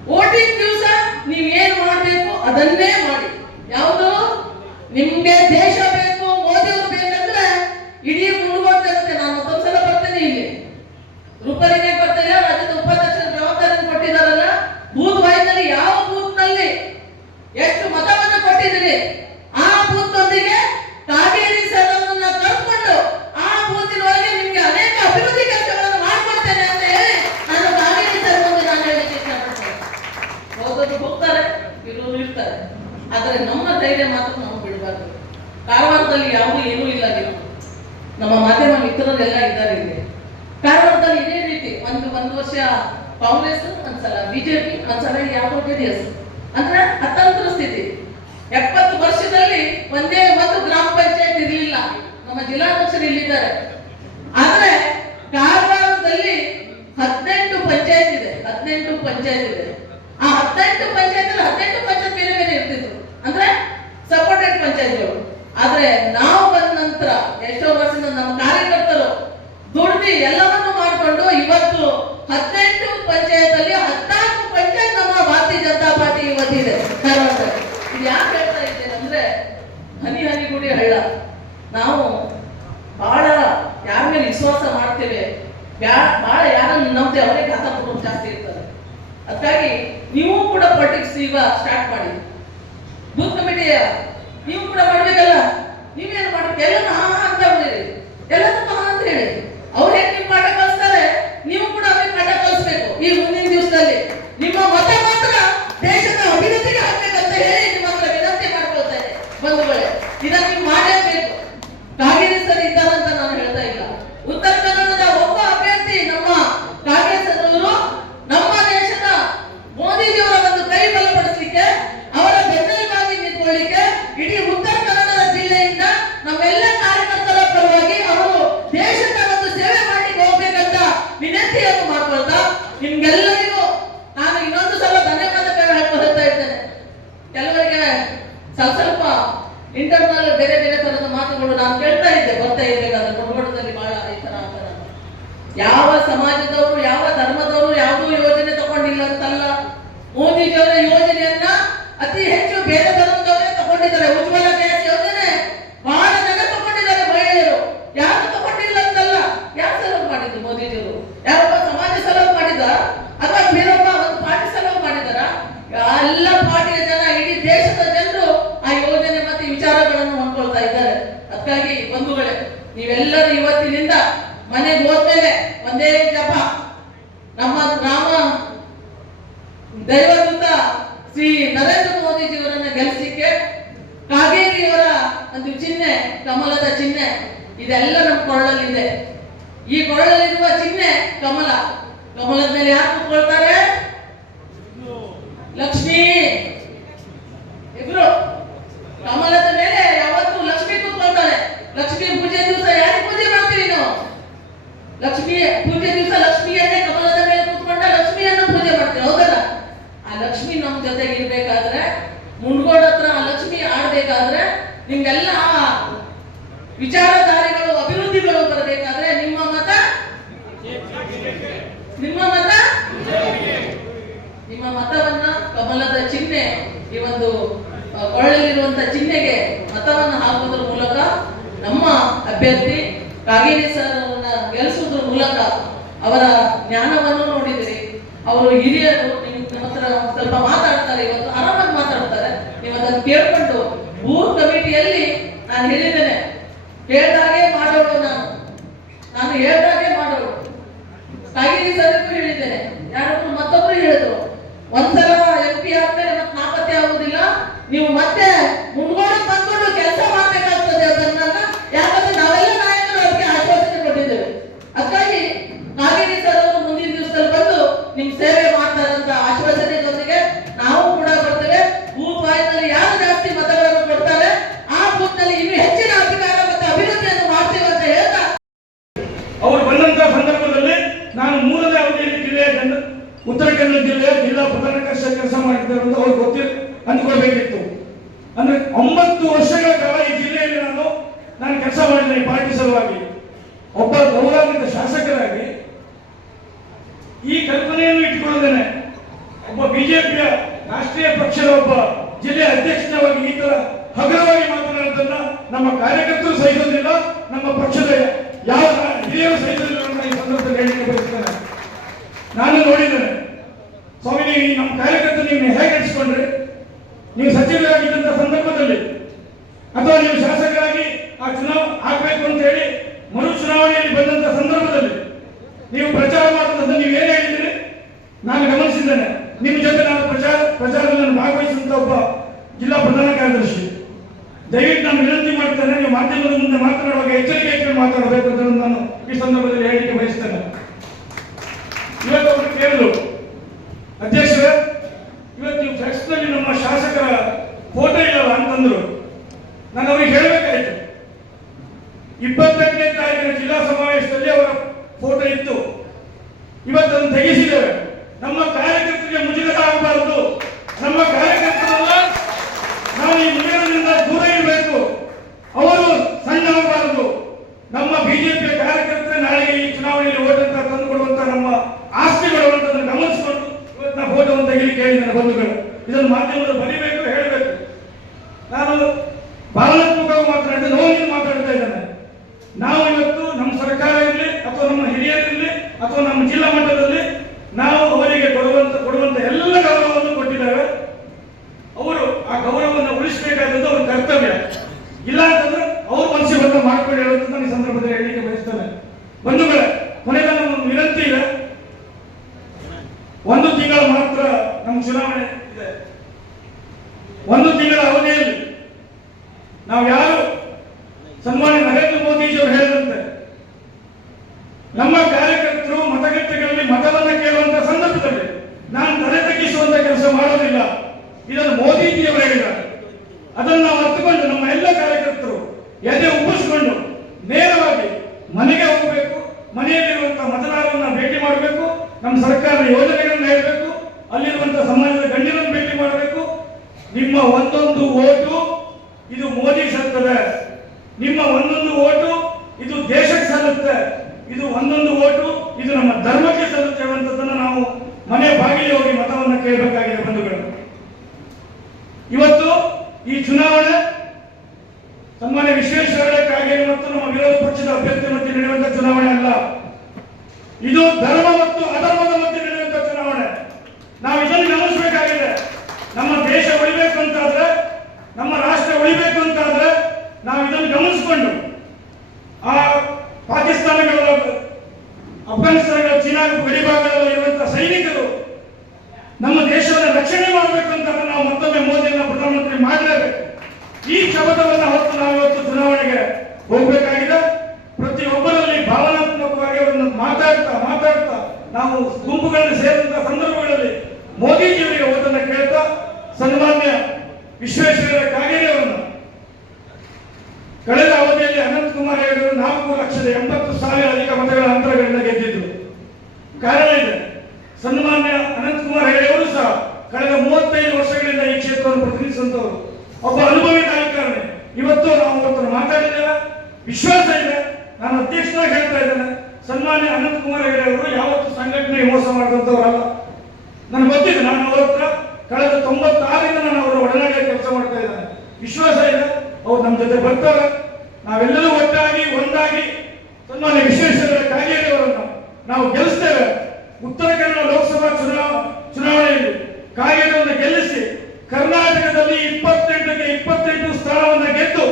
ವೋಟಿಂಗ್ ದಿವಸ ನೀವ್ ಏನ್ ಮಾಡ್ಬೇಕು ಅದನ್ನೇ ಮಾಡಿ. ಯಾವುದು ನಿಮ್ಗೆ ದೇಶ ಬೇಕು, ಮೋದಿ ಅವರು ಬೇಕಂದ್ರೆ ಇಡೀ ಮುಳುಗೋಡ್ ಜನತೆ. ನಾನು ಮತ್ತೊಂದ್ಸಲ ಬರ್ತೇನೆ, ಇಲ್ಲಿ ರೂಪಾಯಿನೇ ಬರ್ತೇನೆ, ರಾಜ್ಯದ ಉಪಾಧ್ಯಕ್ಷರ ಜವಾಬ್ದಾರಿಯನ್ನು ಕೊಟ್ಟಿದ್ದಾರಲ್ಲ, ಬೂತ್ ವೈಸ್ನಲ್ಲಿ ಯಾವ ಬೂತ್ ನಲ್ಲಿ ಎಷ್ಟು ಮತವನ್ನು ಕೊಟ್ಟಿದ್ದೀರಿ ಆ ಬೂತ್ ನೊಂದಿಗೆ ಕಾಗೇರಿ ಸಲವನ್ನು ಕರ್ಕೊಂಡು ಆ ಬೂತಿನೊಳಗೆ ನಿಮ್ಗೆ ಅನೇಕ ಅಭಿವೃದ್ಧಿ ಕೆಲಸಗಳನ್ನು ಮಾಡ್ಕೊಡ್ತೇನೆ ಅಂತ ಹೇಳಿ ನಾನು ಕಾಗೇರಿ ಸರ್ ಮುಂದೆ ನಾನು ಹೇಳಲಿಕ್ಕೆ ಇಷ್ಟಪಡ್ತೇನೆ. ಹೋಗೋದು ಹೋಗ್ತಾರೆ, ಇರೋರು ಇರ್ತಾರೆ. ಆದರೆ ನಮ್ಮ ಧೈರ್ಯ ಮಾತ್ರ ನಾವು ಬಿಡಬಾರ್ದು. ಕಾರವಾರದಲ್ಲಿ ಯಾವುದು ಏನೂ ಇಲ್ಲ. ನಮ್ಮ ಮಾಧ್ಯಮ ಮಿತ್ರರೆಲ್ಲ ಇದ್ದಾರೆ ಇಲ್ಲಿ. ಕಾರವಾರದಲ್ಲಿ ಇದೇ ರೀತಿ ಒಂದು ವರ್ಷ ಕಾಂಗ್ರೆಸ್, ಒಂದ್ಸಲ ಬಿಜೆಪಿ, ಒಂದ್ಸಲ ಯಾವ ಜೆಡಿಎಸ್ ಅಂದ್ರೆ ಅತಂತ್ರ ಸ್ಥಿತಿ. 70 ವರ್ಷದಲ್ಲಿ ಒಂದೇ ಒಂದು ಗ್ರಾಮ ಪಂಚಾಯತ್ ಇರಲಿಲ್ಲ. ನಮ್ಮ ಜಿಲ್ಲಾಧ್ಯಕ್ಷರು ಇಲ್ಲಿದ್ದಾರೆ. ಆದ್ರೆ ಕಾರವಾರದಲ್ಲಿ 18 ಪಂಚಾಯತ್ ಇದೆ. 18 ಪಂಚಾಯತ್ ಇದೆ. ಆ 18 ಪಂಚಾಯತ್ 18 ಪಂಚಾಯತ್ ಬೇರೆ ಬೇರೆ ಇರ್ತಿದ್ರು, ಅಂದ್ರೆ ಸಪೋರ್ಟೆಡ್ ಪಂಚಾಯತ್ಗಳು. ಆದ್ರೆ ನಾವು ಬಂದ ನಂತರ ಎಷ್ಟೋ ವರ್ಷದಿಂದ ನಮ್ಮ ಕಾರ್ಯಕರ್ತರು ದುಡ್ದು ಎಲ್ಲವನ್ನು ಮಾಡಿಕೊಂಡು ಇವತ್ತು 18 ಪಂಚಾಯತ್ ಅಲ್ಲಿ 14 ಪಂಚಾಯತ್ ನಮ್ಮ ಭಾರತೀಯ ಜನತಾ ಪಾರ್ಟಿ ಇವತ್ತಿದೆ ಕಾರವಾರದಲ್ಲಿ. ಇದು ಯಾಕೆ ಹೇಳ್ತಾ ಇದ್ದೇನೆ ಅಂದ್ರೆ ಹನಿ ಹನಿಗುಡಿ ಹಳ್ಳ. ನಾವು ಬಹಳ ಯಾರ ಮೇಲೆ ವಿಶ್ವಾಸ ಮಾಡ್ತೇವೆ, ಬಹಳ ಯಾರನ್ನು ನಂಬ್ತೇವೆ ಅವರೇ ಘಾತ ಕುಟುಂಬ ಜಾಸ್ತಿ ಇರ್ತಾರೆ. ಅದಕ್ಕಾಗಿ ನೀವು ಕೂಡ ಪಾಲಿಟಿಕ್ಸ್ ಈಗ ಸ್ಟಾರ್ಟ್ ಮಾಡಿ. ಬೂತ್ ಕಮಿಟಿಯ ನೀವು ಕೂಡ ಮಾಡ್ಬೇಕಲ್ಲ. ನೀವೇನು ಮಾಡ್ಬೇಕು? ಎಲ್ಲ ಅಂತ ಹೇಳಿರಿ, ಎಲ್ಲದಕ್ಕೂ ಅಂತ ಹೇಳಿ ಅವ್ರು ಹೇಗೆ ನಿಮ್ ಪಾಠ ಕಲಿಸ್ತಾರೆ, ನೀವು ಕೂಡ ಅವ್ರಿಗೆ ಪಾಠ ಕಲಿಸ್ಬೇಕು. ಈ ಮುಂದಿನ ದಿವಸದಲ್ಲಿ ನಿಮ್ಮ ಮತ ಮಾತ್ರ ದೇಶದ ಅಭಿವೃದ್ಧಿಗೆ ಹಾಕ್ಬೇಕಂತ ಹೇಳಿ ನಿಮ್ಮ ಹತ್ರ ವಿನಂತಿ ಮಾಡ್ಕೊಳ್ತೇನೆ ಬಂಧುಗಳೇ. ಇದನ್ನ ನೀವು ಮಾಡಲೇಬೇಕು. ಕಾಗೇರಿ ಸರ್ ಇದ್ದಾರಂತ ನಾನು ಹೇಳ್ತಾ ಇಲ್ಲ. ಉತ್ತರ ಕನ್ನಡದ ಒಬ್ಬ ಅಭ್ಯರ್ಥಿ ನಮ್ಮ ಕಾಂಗ್ರೆಸ್ ಅವರು ನಮ್ಮ ದೇಶದ ಮೋದಿಜಿಯವರ ಒಂದು ಕೈ ಬಲಪಡಿಸಲಿಕ್ಕೆ, ಅವರ ಬೆನ್ನೆಲುಬಾಗಿ ನಿಂತ್ಕೊಳ್ಳಿಕ್ಕೆ ಇಡೀ ಉತ್ತರ ಕನ್ನಡ ಜಿಲ್ಲೆಯಿಂದ ನಮ್ಮೆಲ್ಲ ಕಾರ್ಯಕರ್ತರ ಪರವಾಗಿ ಅವರು ದೇಶದ ಒಂದು ಸೇವೆ ಮಾಡಲಿಕ್ಕೆ ಹೋಗ್ಬೇಕಂತ ವಿನಂತಿಯನ್ನು ಮಾಡ್ಕೊಳ್ತಾ ನಿಮ್ಗೆಲ್ಲರಿಗೂ ನಾನು ಇನ್ನೊಂದು ಸಲ ಧನ್ಯವಾದ ಹೇಳ್ತಾ ಇದ್ದೇನೆ. ಕೆಲವರಿಗೆ ಸ್ವಲ್ಪ ಇಂಟರ್ನಲ್ ಬೇರೆ ಬೇರೆ ತರದ ಮಾತುಗಳು ನಾನು ಕೇಳ್ತಾ ಇದ್ದೆ ಬರ್ತಾ ಇರ್ಬೇಕಾದ್ರೆ ಗುಡ್ಗೋಡದಲ್ಲಿ ಬಹಳ ಈ ತರ ಯಾವ ಸಮಾಜದವರು ಯಾವ ಧರ್ಮದವರು ಯಾವುದೂ ಯೋಜನೆ ತಗೊಂಡಿಲ್ಲ ಅಂತಲ್ಲ. ಮೋದಿಜಿಯವರ ಯೋಜನೆಯನ್ನ ಅತಿ ಹೆಚ್ಚು ಬೇರೆ ಧರ್ಮದವರೇ ತಗೊಂಡಿದ್ದಾರೆ. ಉಜ್ವಲ ಗ್ಯಾಸ್ ಯೋಜನೆ ಬಹಳ ಜನ ತಗೊಂಡಿದ್ದಾರೆ ಮಹಿಳೆಯರು. ಯಾರು ತಗೊಂಡಿಲ್ಲ ಅಂತಲ್ಲ. ಯಾರು ಸಲಹೆ ಮಾಡಿದ್ರು ಮೋದಿಜಿಯವರು? ಯಾರೊಬ್ಬ ಸಮಾಜ ಸಲಹೆ ಮಾಡಿದ ಅಥವಾ ಬೇರೊಬ್ಬ ಒಂದು ಪಾರ್ಟಿ ಸಲಹೆ ಮಾಡಿದಾರ? ಎಲ್ಲ ಪಾರ್ಟಿಯ ಜನ, ಇಡೀ ದೇಶದ ಜನರು ಆ ಯೋಜನೆ ಮತ್ತೆ ವಿಚಾರಗಳನ್ನು ಹೊಂದ್ಕೊಳ್ತಾ ಇದ್ದಾರೆ. ಅದಕ್ಕಾಗಿ ಬಂಧುಗಳೇ, ನೀವೆಲ್ಲರೂ ಇವತ್ತಿನಿಂದ ಮನೆಗೆ ಹೋದ್ಮೇಲೆ ಒಂದೇ ಜಪ, ನಮ್ಮ ಗ್ರಾಮ ದೈವದೂತ ಶ್ರೀ ನರೇಂದ್ರ ಮೋದಿಜಿಯವರನ್ನ ಗೆಲ್ಲಿಸಲಿಕ್ಕೆ ಕಾಗೇರಿಯವರ ಒಂದು ಚಿಹ್ನೆ, ಕಮಲದ ಚಿಹ್ನೆ, ಇದೆಲ್ಲ ನಮ್ಮ ಕೊರಳಲ್ಲಿದೆ. ಈ ಕೊರಳಲ್ಲಿರುವ ಚಿಹ್ನೆ ಕಮಲ. ಕಮಲದ ಮೇಲೆ ಯಾರು ಕೂತ್ಕೊಳ್ತಾರೆ? ಲಕ್ಷ್ಮೀ. ಇಬ್ರು ಕಮಲದ ಮೇಲೆ ಯಾವತ್ತೂ ಲಕ್ಷ್ಮಿ ಕೂತ್ಕೊಳ್ತಾರೆ. ಲಕ್ಷ್ಮಿ ಪೂಜೆ ದಿವಸ ಯಾರಿಗೆ ಪೂಜೆ ಮಾಡ್ತೀವಿ ನಾವು? ಲಕ್ಷ್ಮಿ ಪೂಜೆ ದಿವಸ ಲಕ್ಷ್ಮಿಯನ್ನೇ ಕಮಲದ ಮೇಲೆ ಕೂತ್ಕೊಂಡ ಲಕ್ಷ್ಮಿಯನ್ನ ಪೂಜೆ ಮಾಡ್ತೀವಿ, ಹೌದಲ್ಲ? ಆ ಲಕ್ಷ್ಮಿ ನಮ್ಮ ಜೊತೆಗೆ ಇರ್ಬೇಕಾದ್ರೆ, ಮುಂಡ್ಗೋಡ್ ಹತ್ರ ಆ ಲಕ್ಷ್ಮಿ ಆಡ್ಬೇಕಾದ್ರೆ, ನಿಮ್ಗೆಲ್ಲ ವಿಚಾರಧಾರೆಗಳು ಅಭಿವೃದ್ಧಿಗಳು ಬರಬೇಕಾದ್ರೆ ನಿಮ್ಮ ಮತ ನಿಮ್ಮ ಮತವನ್ನ ಕಮಲದ ಚಿಹ್ನೆ, ಈ ಒಂದು ಕೊಳ್ಳಲಿರುವಂತ ಚಿಹ್ನೆಗೆ ಮತವನ್ನ ಹಾಕುವುದರ ಮೂಲಕ ನಮ್ಮ ಅಭ್ಯರ್ಥಿ ಕಾಗೇರಿ ಸರ್ ಅವರನ್ನ ಗೆಲ್ಲಿಸುವುದರ ಮೂಲಕ ಅವರ ಜ್ಞಾನವನ್ನು ನೋಡಿದಿರಿ. ಅವರು ಹಿರಿಯರು, ನಿಮ್ಮ ಹತ್ರ ಸ್ವಲ್ಪ ಮಾತಾಡ್ತಾರೆ, ಇವತ್ತು ಆರಾಮಾಗಿ ಮಾತಾಡ್ತಾರೆ. ನೀವು ಅದನ್ನು ಕೇಳ್ಕೊಂಡು ಬೂತ್ ಕಮಿಟಿಯಲ್ಲಿ ನಾನು ಹೇಳಿದ್ದೇನೆ, ಹೇಳ್ದಾಗೆ ಮಾಡೋಳು, ನಾನು ಹೇಳ್ದಾಗೆ ಮಾಡೋಳು. ಕಾಗೇರಿ ಸರ್ಗೂ ಹೇಳಿದ್ದೇನೆ, ಯಾರೊಬ್ರು ಮತ್ತೊಬ್ರು ಹೇಳಿದ್ರು, ಒಂದ್ಸಲ MP ಆದ್ಮೇಲೆ ಮತ್ತೆ ನಾಪತ್ತೆ ಆಗುದಿಲ್ಲ, ನೀವು ಮತ್ತೆ ಮುಂದ್ಗೋಡಕ್ಕೆ ಬಂದ್ಕೊಂಡು ಕೆಲಸ ಮಾಡ್ಬೇಕಾಗ್ತದೆ ಅದನ್ನ. ಯಾಕಂದ್ರೆ ನಾವೆಲ್ಲ ನಾಯಕರು ಅದಕ್ಕೆ ಆಶ್ವಾಸನೆ ಕೊಟ್ಟಿದ್ದೇವೆ. ಅದಕ್ಕಾಗಿ ಕಾಗೇರಿ ಸರ್ ಅವರು ಮುಂದಿನ ದಿವಸದಲ್ಲಿ ಬಂದು ನಿಮ್ ಸೇವೆ ಮಾಡ್ತಾರಂತ ಆಶ್ವಾಸನೆಯೊಂದಿಗೆ ನಾವು ಕೂಡ ಬರ್ತೇವೆ. ಬೂತ್ ವಾಯ್ನಲ್ಲಿ ಯಾರು ಜಾಸ್ತಿ ಮತಗಳನ್ನು ಕೊಡ್ತಾರೆ ಆ ಬೂತ್ ನಲ್ಲಿ ಇನ್ನೂ ಹೆಚ್ಚಿನ ಅಧಿಕಾರ ಮತ್ತು ಅಭಿವೃದ್ಧಿಯನ್ನು ಮಾಡ್ತೇವೆ ಅಂತ ಹೇಳ್ತಾ, ಅವರು ಬಂದಂತ ಸಂದರ್ಭದಲ್ಲಿ ನಾನು ಮೂಲದ ಅವಧಿಯಲ್ಲಿ ಜಿಲ್ಲೆಯ ಉತ್ತರ ಕನ್ನಡ ಜಿಲ್ಲೆಯ ಜಿಲ್ಲಾ ಪ್ರಧಾನ ಕೆಲಸ ಮಾಡಿದ್ದಾರೆ ಅಂತ ಅವ್ರಿಗೆ ಅಂದ್ಕೊಳ್ಬೇಕಿತ್ತು. ಅಂದ್ರೆ 9 ವರ್ಷಗಳ ಕಾಲ ಈ ಜಿಲ್ಲೆಯಲ್ಲಿ ನಾನು ಕೆಲಸ ಮಾಡಿದ್ದೇನೆ ಪಾರ್ಟಿ ಸಲುವಾಗಿ. ಒಬ್ಬ ಗೌರವಾನ್ವಿತ ಶಾಸಕರಾಗಿ ಈ ಕಲ್ಪನೆಯನ್ನು ಇಟ್ಟುಕೊಳ್ಳುತ್ತೇನೆ. ಒಬ್ಬ ಬಿಜೆಪಿಯ ರಾಷ್ಟ್ರೀಯ ಪಕ್ಷದ ಒಬ್ಬ ಜಿಲ್ಲೆಯ ಅಧ್ಯಕ್ಷನಾಗಿ ಈ ತರ ಹಗುರವಾಗಿ ಮಾತನಾಡುವುದನ್ನ ನಮ್ಮ ಕಾರ್ಯಕರ್ತರು ಸಹಿಸುವುದಿಲ್ಲ, ನಮ್ಮ ಪಕ್ಷದ ಯಾವ ಹಿರಿಯರು ಸಹಿಸುವುದಿಲ್ಲ ಅಂತ ಈ ಸಂದರ್ಭದಲ್ಲಿ ಹೇಳಿಕೆ ಬಯಸುತ್ತೇನೆ. ನಾನು ನೋಡಿದ್ದೇನೆ ಸ್ವಾಮಿ, ನೀವು ನಮ್ಮ ಕಾರ್ಯಕರ್ತರು ನೀವು ಹೇಗೆ ನಡೆಸಿಕೊಂಡ್ರೆ, ನೀವು ಸಚಿವರಾಗಿದ್ದಂತ ಸಂದರ್ಭದಲ್ಲಿ ಅಥವಾ ನೀವು ಶಾಸಕರಾಗಿ ಆ ಚುನಾವಣೆ ಆಗ್ಬೇಕು ಅಂತ ಹೇಳಿ ಮರು ಚುನಾವಣೆಯಲ್ಲಿ ಬಂದಂತ ಸಂದರ್ಭದಲ್ಲಿ ನೀವು ಪ್ರಚಾರ ಮಾಡುವಂತ ನೀವು ಏನ್ ಹೇಳಿದ್ದೀರಿ ನಾನು ಗಮನಿಸಿದ್ದೇನೆ. ನಿಮ್ಮ ಜೊತೆ ನಾನು ಪ್ರಚಾರದಲ್ಲಿ ಭಾಗವಹಿಸಿದಂತ ಒಬ್ಬ ಜಿಲ್ಲಾ ಪ್ರಧಾನ ಕಾರ್ಯದರ್ಶಿ. ದಯವಿಟ್ಟು ನಾನು ವಿನಂತಿ ಮಾಡ್ತೇನೆ, ನೀವು ಮಾಧ್ಯಮದ ಮುಂದೆ ಮಾತನಾಡುವಾಗ ಎಚ್ಚರಿಕೆ ಇಟ್ಕೊಂಡು ಮಾತಾಡಬೇಕು ಅಂತ ನಾನು ಈ ಸಂದರ್ಭದಲ್ಲಿ ಹೇಳಿಕೆ ಬಯಸ್ತೇನೆ. ಇವತ್ತು ಅವರು ಕೇಳಿದ್ರು, ಅಧ್ಯಕ್ಷರೇ ಇವತ್ತು ನೀವು ಫ್ಲೆಕ್ಸ್ ನಲ್ಲಿ ನಮ್ಮ ಬಂದರು. ನಾನು ಅವ್ರಿಗೆ ಹೇಳಬೇಕಾಯ್ತು, 28ನೇ ತಾರೀಕಿನ ಜಿಲ್ಲಾ ಸಮಾವೇಶದಲ್ಲಿ ಅವರ ಫೋಟೋ ಇತ್ತು, ಇವತ್ತನ್ನು ತೆಗೆಸಿದ್ದೇವೆ. ನಮ್ಮ ಕಾರ್ಯಕರ್ತರಿಗೆ ಮುಜುಗರ ಆಗಬಾರದು. ನಮ್ಮ ಕಾರ್ಯಕರ್ತರಲ್ಲ ನಾವು ಈ ಮುಜುಗರದಿಂದ ದೂರ ಇರಬೇಕು. ಅವರು ಸಣ್ಣ ಆಗಬಾರದು. ನಮ್ಮ ಬಿಜೆಪಿಯ ಕಾರ್ಯಕರ್ತರೆ ನಾಳೆಗೆ ಈ ಚುನಾವಣೆಯಲ್ಲಿ ಓಟ್ ಅಂತ ತಂದುಕೊಡುವಂತ ನಮ್ಮ ಆಸ್ತಿಗಳು ಅಂತದನ್ನು ಗಮನಿಸಿಕೊಂಡು ಇವತ್ತಿನ ಫೋಟೋವನ್ನು ತೆಗೆಯಲಿಕ್ಕೆ ಹೇಳಿದ್ದೇನೆ ಬಂಧುಗಳು. ಇದನ್ನು ಮಾಧ್ಯಮದಲ್ಲಿ ಬರೀಬೇಕು, ಹೇಳಬೇಕು. ನಾನು ಭಾವನಾತ್ಮಕವಾಗಿ ಮಾತನಾಡಿದ ನೋವಿನ ಮಾತಾಡ್ತಾ ಇದ್ದೇನೆ. ನಾವು ಇವತ್ತು ನಮ್ಮ ಸರ್ಕಾರ ಇರಲಿ ಅಥವಾ ನಮ್ಮ ಹಿರಿಯರಿರಲಿ ಅಥವಾ ನಮ್ಮ ಜಿಲ್ಲಾ ಮಟ್ಟದಲ್ಲಿ ನಾವು ಅವರಿಗೆ ಕೊಡುವಂತ ಎಲ್ಲ ಗೌರವವನ್ನು ಕೊಟ್ಟಿದ್ದೇವೆ. ಅವರು ಆ ಗೌರವವನ್ನು ಉಳಿಸಬೇಕಾದದ್ದು ಅವರ ಕರ್ತವ್ಯ. ಇಲ್ಲ ಅಂತಂದ್ರೆ ಅವ್ರ ಮನಸ್ಸಿಗೆ ಬಂದ ಮಾಡ್ಕೊಂಡು ಹೇಳುವಂತ ನಾನು ಈ ಸಂದರ್ಭದಲ್ಲಿ ಹೇಳಲಿಕ್ಕೆ ಬಯಸ್ತೇನೆ. ಬಂಧುಗಳೇ, ಕೊನೆಗೆ ನಮ್ಮ ವಿನಂತಿ ಇದೆ, 1 ತಿಂಗಳ ಮಾತ್ರ ನಮ್ಮ ಚುನಾವಣೆ ಇದೆ. 1 ತಿಂಗಳ ಅವಧಿಯಲ್ಲಿ ನಾವು ಯಾರು ಸನ್ಮಾನ್ಯ ನರೇಂದ್ರ ಮೋದಿಜಿಯವರು ಹೇಳಿದಂತೆ ನಮ್ಮ ಕಾರ್ಯಕರ್ತರು ಮತಗಟ್ಟೆಗಳಲ್ಲಿ ಮತವನ್ನು ಕೇಳುವಂತ ಸಂದರ್ಭದಲ್ಲಿ ನಾನು ತಲೆ ತಗ್ಗಿಸುವಂತ ಕೆಲಸ ಮಾಡೋದಿಲ್ಲ. ಇದನ್ನು ಮೋದಿಜಿಯವರು ಹೇಳಿದ್ದಾರೆ. ಅದನ್ನು ನಾವು ಅರ್ಥಕೊಂಡು ನಮ್ಮ ಎಲ್ಲ ಕಾರ್ಯಕರ್ತರು ಎದೆ ಉಬ್ಬಿಸಿಕೊಂಡು ನೇರವಾಗಿ ಮನೆಗೆ ಹೋಗಬೇಕು. ಮನೆಯಲ್ಲಿರುವಂತಹ ಮತದಾರರನ್ನ ಭೇಟಿ ಮಾಡಬೇಕು. ನಮ್ಮ ಸರ್ಕಾರದ ಯೋಜನೆಗಳನ್ನ ಹೇಳಬೇಕು. ಅಲ್ಲಿರುವಂತಹ ಸಮಾಜದ ಗಣ್ಯರನ್ನು ಭೇಟಿ ಮಾಡಬೇಕು. ನಿಮ್ಮ ಒಂದೊಂದು ಓಟು ಇದು ಮೋದಿ ಸಲ್ತದೆ. ನಿಮ್ಮ ಒಂದೊಂದು ಓಟು ಇದು ದೇಶಕ್ಕೆ ಸಲ್ಲುತ್ತೆ. ಇದು ಒಂದೊಂದು ಓಟು ಇದು ನಮ್ಮ ಧರ್ಮಕ್ಕೆ ಸಲ್ಲುತ್ತೆ ಅನ್ನುವಂಥದ್ದನ್ನು ನಾವು ಮನೆ ಬಾಗಿಲಿಗೆ ಹೋಗಿ ಮತವನ್ನು ಕೇಳಬೇಕಾಗಿದೆ ಬಂಧುಗಳು. ಇವತ್ತು ಈ ಚುನಾವಣೆ ಸನ್ಮಾನ್ಯ ವಿಶ್ವೇಶ್ವರ ಕಾಗೇರಿ ಮತ್ತು ನಮ್ಮ ವಿರೋಧ ಪಕ್ಷದ ಅಭ್ಯರ್ಥಿ ಮಧ್ಯೆ ನಡೆಯುವಂತಹ ಚುನಾವಣೆ ಅಲ್ಲ. ಇದು ಧರ್ಮ ಮತ್ತು ಅಧರ್ಮದ ಮಧ್ಯೆ ನಡೆಯುವಂತಹ ಚುನಾವಣೆ. ನಾವು ಇದನ್ನು ಗಮನಿಸಬೇಕಾಗಿದೆ. ನಮ್ಮ ದೇಶ ಉಳಿಬೇಕು ಅಂತಾದ್ರೆ, ನಮ್ಮ ರಾಷ್ಟ್ರ ಉಳಿಬೇಕು ಅಂತಾದ್ರೆ ನಾವು ಇದನ್ನು ಗಮನಿಸಿಕೊಂಡು ಆ ಪಾಕಿಸ್ತಾನಗಳ, ಅಫ್ಘಾನಿಸ್ತಾನಗಳ, ಚೀನಾ ಗಡಿಭಾಗಗಳಲ್ಲಿ ಇರುವಂತಹ ಸೈನಿಕರು ನಮ್ಮ ದೇಶವನ್ನು ರಕ್ಷಣೆ ಮಾಡಬೇಕು ಅಂತ ನಾವು ಮತ್ತೊಮ್ಮೆ ಮೋದಿಯನ್ನು ಪ್ರಧಾನಮಂತ್ರಿ ಮಾಡಲೇಬೇಕು. ಈ ಶಪಥವನ್ನು ಹೊತ್ತು ನಾವು ಇವತ್ತು ಚುನಾವಣೆಗೆ ಹೋಗಬೇಕಾಗಿದೆ. ಪ್ರತಿಯೊಬ್ಬರಲ್ಲಿ ಭಾವನಾತ್ಮಕವಾಗಿ ಅವರನ್ನು ಮಾತಾಡ್ತಾ ನಾವು ಗುಂಪುಗಳಲ್ಲಿ ಸೇರಿದಂತಹ ಸಂದರ್ಭಗಳಲ್ಲಿ ಮೋದಿಜಿಯವರಿಗೆ ಓಟನ್ನು ಕೇಳ್ತಾ ಸನ್ಮಾನ್ಯ ವಿಶ್ವೇಶ್ವರ ಕಾಗೇರಿ ಅವರನ್ನು ಕಳೆದ ಅವಧಿಯಲ್ಲಿ ಅನಂತಕುಮಾರ್ ಅವರು 4,80,000 ಅಧಿಕ ಮತಗಳ ಅಂತರಗಳಿಂದ ಗೆದ್ದಿದ್ರು. ಕಾರಣ ಇದೆ, ಸನ್ಮಾನ್ಯ ಅನಂತಕುಮಾರ್ ಅವರು ಸಹ ಕಳೆದ 35 ವರ್ಷಗಳಿಂದ ಈ ಕ್ಷೇತ್ರವನ್ನು ಪ್ರತಿನಿಧಿಸುವಂತವರು, ಒಬ್ಬ ಅನುಭವಿ ರಾಜಕಾರಣಿ. ಇವತ್ತು ನಾವು ಅವರನ್ನು ಮಾತಾಡಿದ್ದೇವೆ, ವಿಶ್ವಾಸ ಇದೆ. ನಾನು ಅಧ್ಯಕ್ಷನಾಗಿ ಹೇಳ್ತಾ ಇದ್ದೇನೆ, ಸನ್ಮಾನ್ಯ ಅನಂತಕುಮಾರ್ ಅವರು ಯಾವತ್ತು ಸಂಘಟನೆಗೆ ಮೋಸ ಮಾಡಿದಂತವರಲ್ಲ. ನನಗೆ ಗೊತ್ತಿದೆ, ನಾನು ಅವರ ಹತ್ರ ಕಳೆದ 96ರಿಂದ ನಾನು ಅವರ ಒಡನಾಡಿಯ ಕೆಲಸ ಮಾಡ್ತಾ ಇದ್ದೇನೆ. ವಿಶ್ವಾಸ ಇದೆ, ಅವ್ರು ನಮ್ಮ ಜೊತೆ ಬರ್ತಾರೆ. ನಾವೆಲ್ಲರೂ ಒಟ್ಟಾಗಿ ಒಂದಾಗಿ ಸನ್ಮಾನ್ಯ ವಿಶ್ವೇಶ್ವರ ಕಾಗೇರಿ ಅವರನ್ನು ನಾವು ಗೆಲ್ಲಿಸ್ತೇವೆ. ಉತ್ತರ ಕನ್ನಡ ಲೋಕಸಭಾ ಚುನಾವಣೆಯಲ್ಲಿ ಕಾಗೇರಿಯನ್ನು ಗೆಲ್ಲಿಸಿ ಕರ್ನಾಟಕದಲ್ಲಿ 28ಕ್ಕೆ 28 ಸ್ಥಾನವನ್ನು ಗೆದ್ದು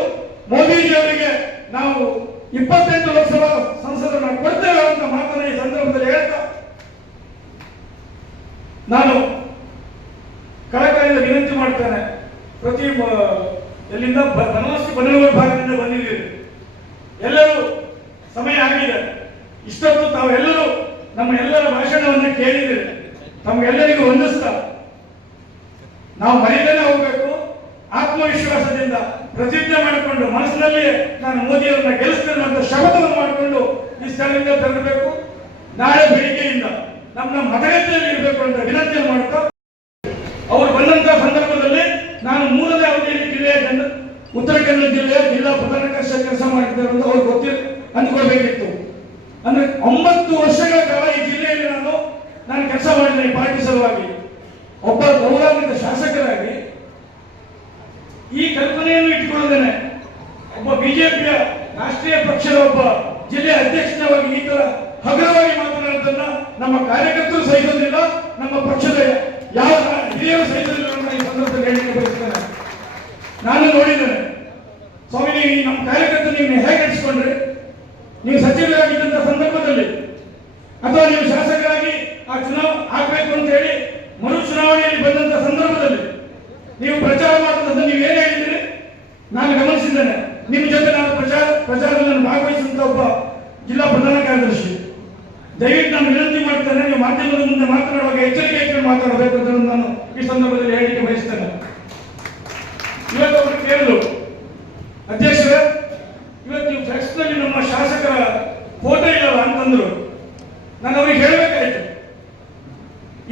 ಮೋದಿಜಿ ಅವರಿಗೆ ನಾವು 28 ಲೋಕಸಭಾ ಸಂಸದರನ್ನು ಕೊಡ್ತೇವೆ ಅಂತ ಮಾತನ್ನ ಈ ಸಂದರ್ಭದಲ್ಲಿ ಹೇಳ್ತಾ ನಾನು ಕಳಕಳಿಯಿಂದ ವಿನಂತಿ ಮಾಡ್ತೇನೆ. ಪ್ರತಿ ಎಲ್ಲಿಂದ ಬನವಾಸಿ ಬನ್ನೂರು ಭಾಗದಿಂದ ಬಂದಿದ್ದೀರಿ, ಎಲ್ಲರೂ ಸಮಯ ಆಗಿದೆ. ಇಷ್ಟೊತ್ತು ತಾವೆಲ್ಲರೂ ನಮ್ಮ ಎಲ್ಲರ ಭಾಷಣವನ್ನು ಕೇಳಿದ್ದೀರಿ. ತಮಗೆಲ್ಲರಿಗೂ ವಂದಿಸ್ತಾ ನಾವು ಮನೆಯಲ್ಲೇ ಹೋಗಬೇಕು. ಆತ್ಮವಿಶ್ವಾಸದಿಂದ ಪ್ರತಿಜ್ಞೆ ಮಾಡಿಕೊಂಡು ಮನಸ್ಸಿನಲ್ಲಿ ನಾನು ಮೋದಿಯವರನ್ನ ಗೆಲ್ಲಿಸ್ತೇನೆ ಅಂತ ಶಪಥವನ್ನು ಮಾಡಿಕೊಂಡು ಈ ಸ್ಥಳದಿಂದ ತೆರಳಬೇಕು. ನಾಳೆ ಬೆಳಿಗ್ಗೆಯಿಂದ ನಮ್ಮ ಮತಗಟ್ಟೆಯಲ್ಲಿ ಇರಬೇಕು ಅಂತ ವಿನಂತಿಯನ್ನು ಮಾಡ್ತಾ ಅವರು ಬಂದಂತಹ ಸಂದರ್ಭದಲ್ಲಿ ನಾನು 3ನೇ ಅವಧಿಯಲ್ಲಿ ಉತ್ತರ ಕನ್ನಡ ಜಿಲ್ಲೆಯ ಜಿಲ್ಲಾ ಪ್ರಧಾನ ಕಾರ್ಯದರ್ಶಿ ಕೆಲಸ ಮಾಡಿದ್ದೇವೆ ಅಂತ ಅವ್ರು ಅಂದ್ಕೊಳ್ಬೇಕಿತ್ತು. ಅಂದ್ರೆ 9 ವರ್ಷಗಳ ಕಾಲ ಈ ಜಿಲ್ಲೆಯಲ್ಲಿ ನಾನು ಕೆಲಸ ಮಾಡಿದ್ದೇನೆ ಪಾರ್ಟಿ ಸಲುವಾಗಿ. ಒಬ್ಬ ಗೌರವಾನ್ವಿತ ಶಾಸಕರಾಗಿ ಈ ಕಲ್ಪನೆಯನ್ನು ಇಟ್ಟುಕೊಳ್ಳುತ್ತೇನೆ. ಒಬ್ಬ ಬಿಜೆಪಿಯ ರಾಷ್ಟ್ರೀಯ ಪಕ್ಷದ ಒಬ್ಬ ಜಿಲ್ಲೆಯ ಅಧ್ಯಕ್ಷನಾಗಿ ಈ ತರ ಹಗುರವಾಗಿ ಮಾತನಾಡುವುದನ್ನ ನಮ್ಮ ಕಾರ್ಯಕರ್ತರು ಸಹಿಸೋದಿಲ್ಲ, ನಮ್ಮ ಪಕ್ಷದ ಯಾವ ಹಿರಿಯರು ಸಹಿಸೋದಿಲ್ಲ ಅಂತ ಈ ಸಂದರ್ಭದಲ್ಲಿ ಹೇಳಿಕೆ ಬಯಸ್ತೇನೆ. ನಾನು ನೋಡಿದ್ದೇನೆ, ಸ್ವಾಮಿ ನೀವು ನಮ್ಮ ಕಾರ್ಯಕರ್ತರು ನೀವು ಹೇಗೆ ನಡೆಸಿಕೊಂಡ್ರೆ, ನೀವು ಸಚಿವರಾಗಿದ್ದಂತಹ ಸಂದರ್ಭದಲ್ಲಿ ಅಥವಾ ನೀವು ಶಾಸಕರಾಗಿ ಆ ಚುನಾವಣೆ ಆಗಬೇಕು ಅಂತ ಹೇಳಿ ಮರು ಚುನಾವಣೆಯಲ್ಲಿ ಬಂದಂತಹ ಸಂದರ್ಭದಲ್ಲಿ ನೀವು ಪ್ರಚಾರ ಮಾಡುವುದನ್ನು ನೀವು ಏನು ಹೇಳಿದ್ದೀರಿ ನಾನು ಗಮನಿಸಿದ್ದೇನೆ. ನಿಮ್ಮ ಜೊತೆ ನಾನು ಪ್ರಚಾರದಲ್ಲಿ ಭಾಗವಹಿಸಿದಂತ ಒಬ್ಬ ಜಿಲ್ಲಾ ಪ್ರಧಾನ ಕಾರ್ಯದರ್ಶಿ. ದಯವಿಟ್ಟು ನಾನು ವಿನಂತಿ ಮಾಡ್ತೇನೆ, ನೀವು ಮಾಧ್ಯಮದ ಮುಂದೆ ಮಾತನಾಡುವಾಗ ಎಚ್ಚರಿಕೆ ಇಟ್ಕೊಂಡು ಮಾತಾಡಬೇಕು ಅಂತ ನಾನು ಈ ಸಂದರ್ಭದಲ್ಲಿ ಹೇಳಿಕೆ ಬಯಸ್ತೇನೆ. ಇವತ್ತು ಅವರು ಕೇಳಿದ್ರು ನಮ್ಮ ಶಾಸಕರ ಫೋಟೋ ಇಲ್ಲಲ್ಲ ಅಂತಂದ್ರು. ನಾನು ಅವ್ರಿಗೆ ಹೇಳಬೇಕಾಯ್ತು,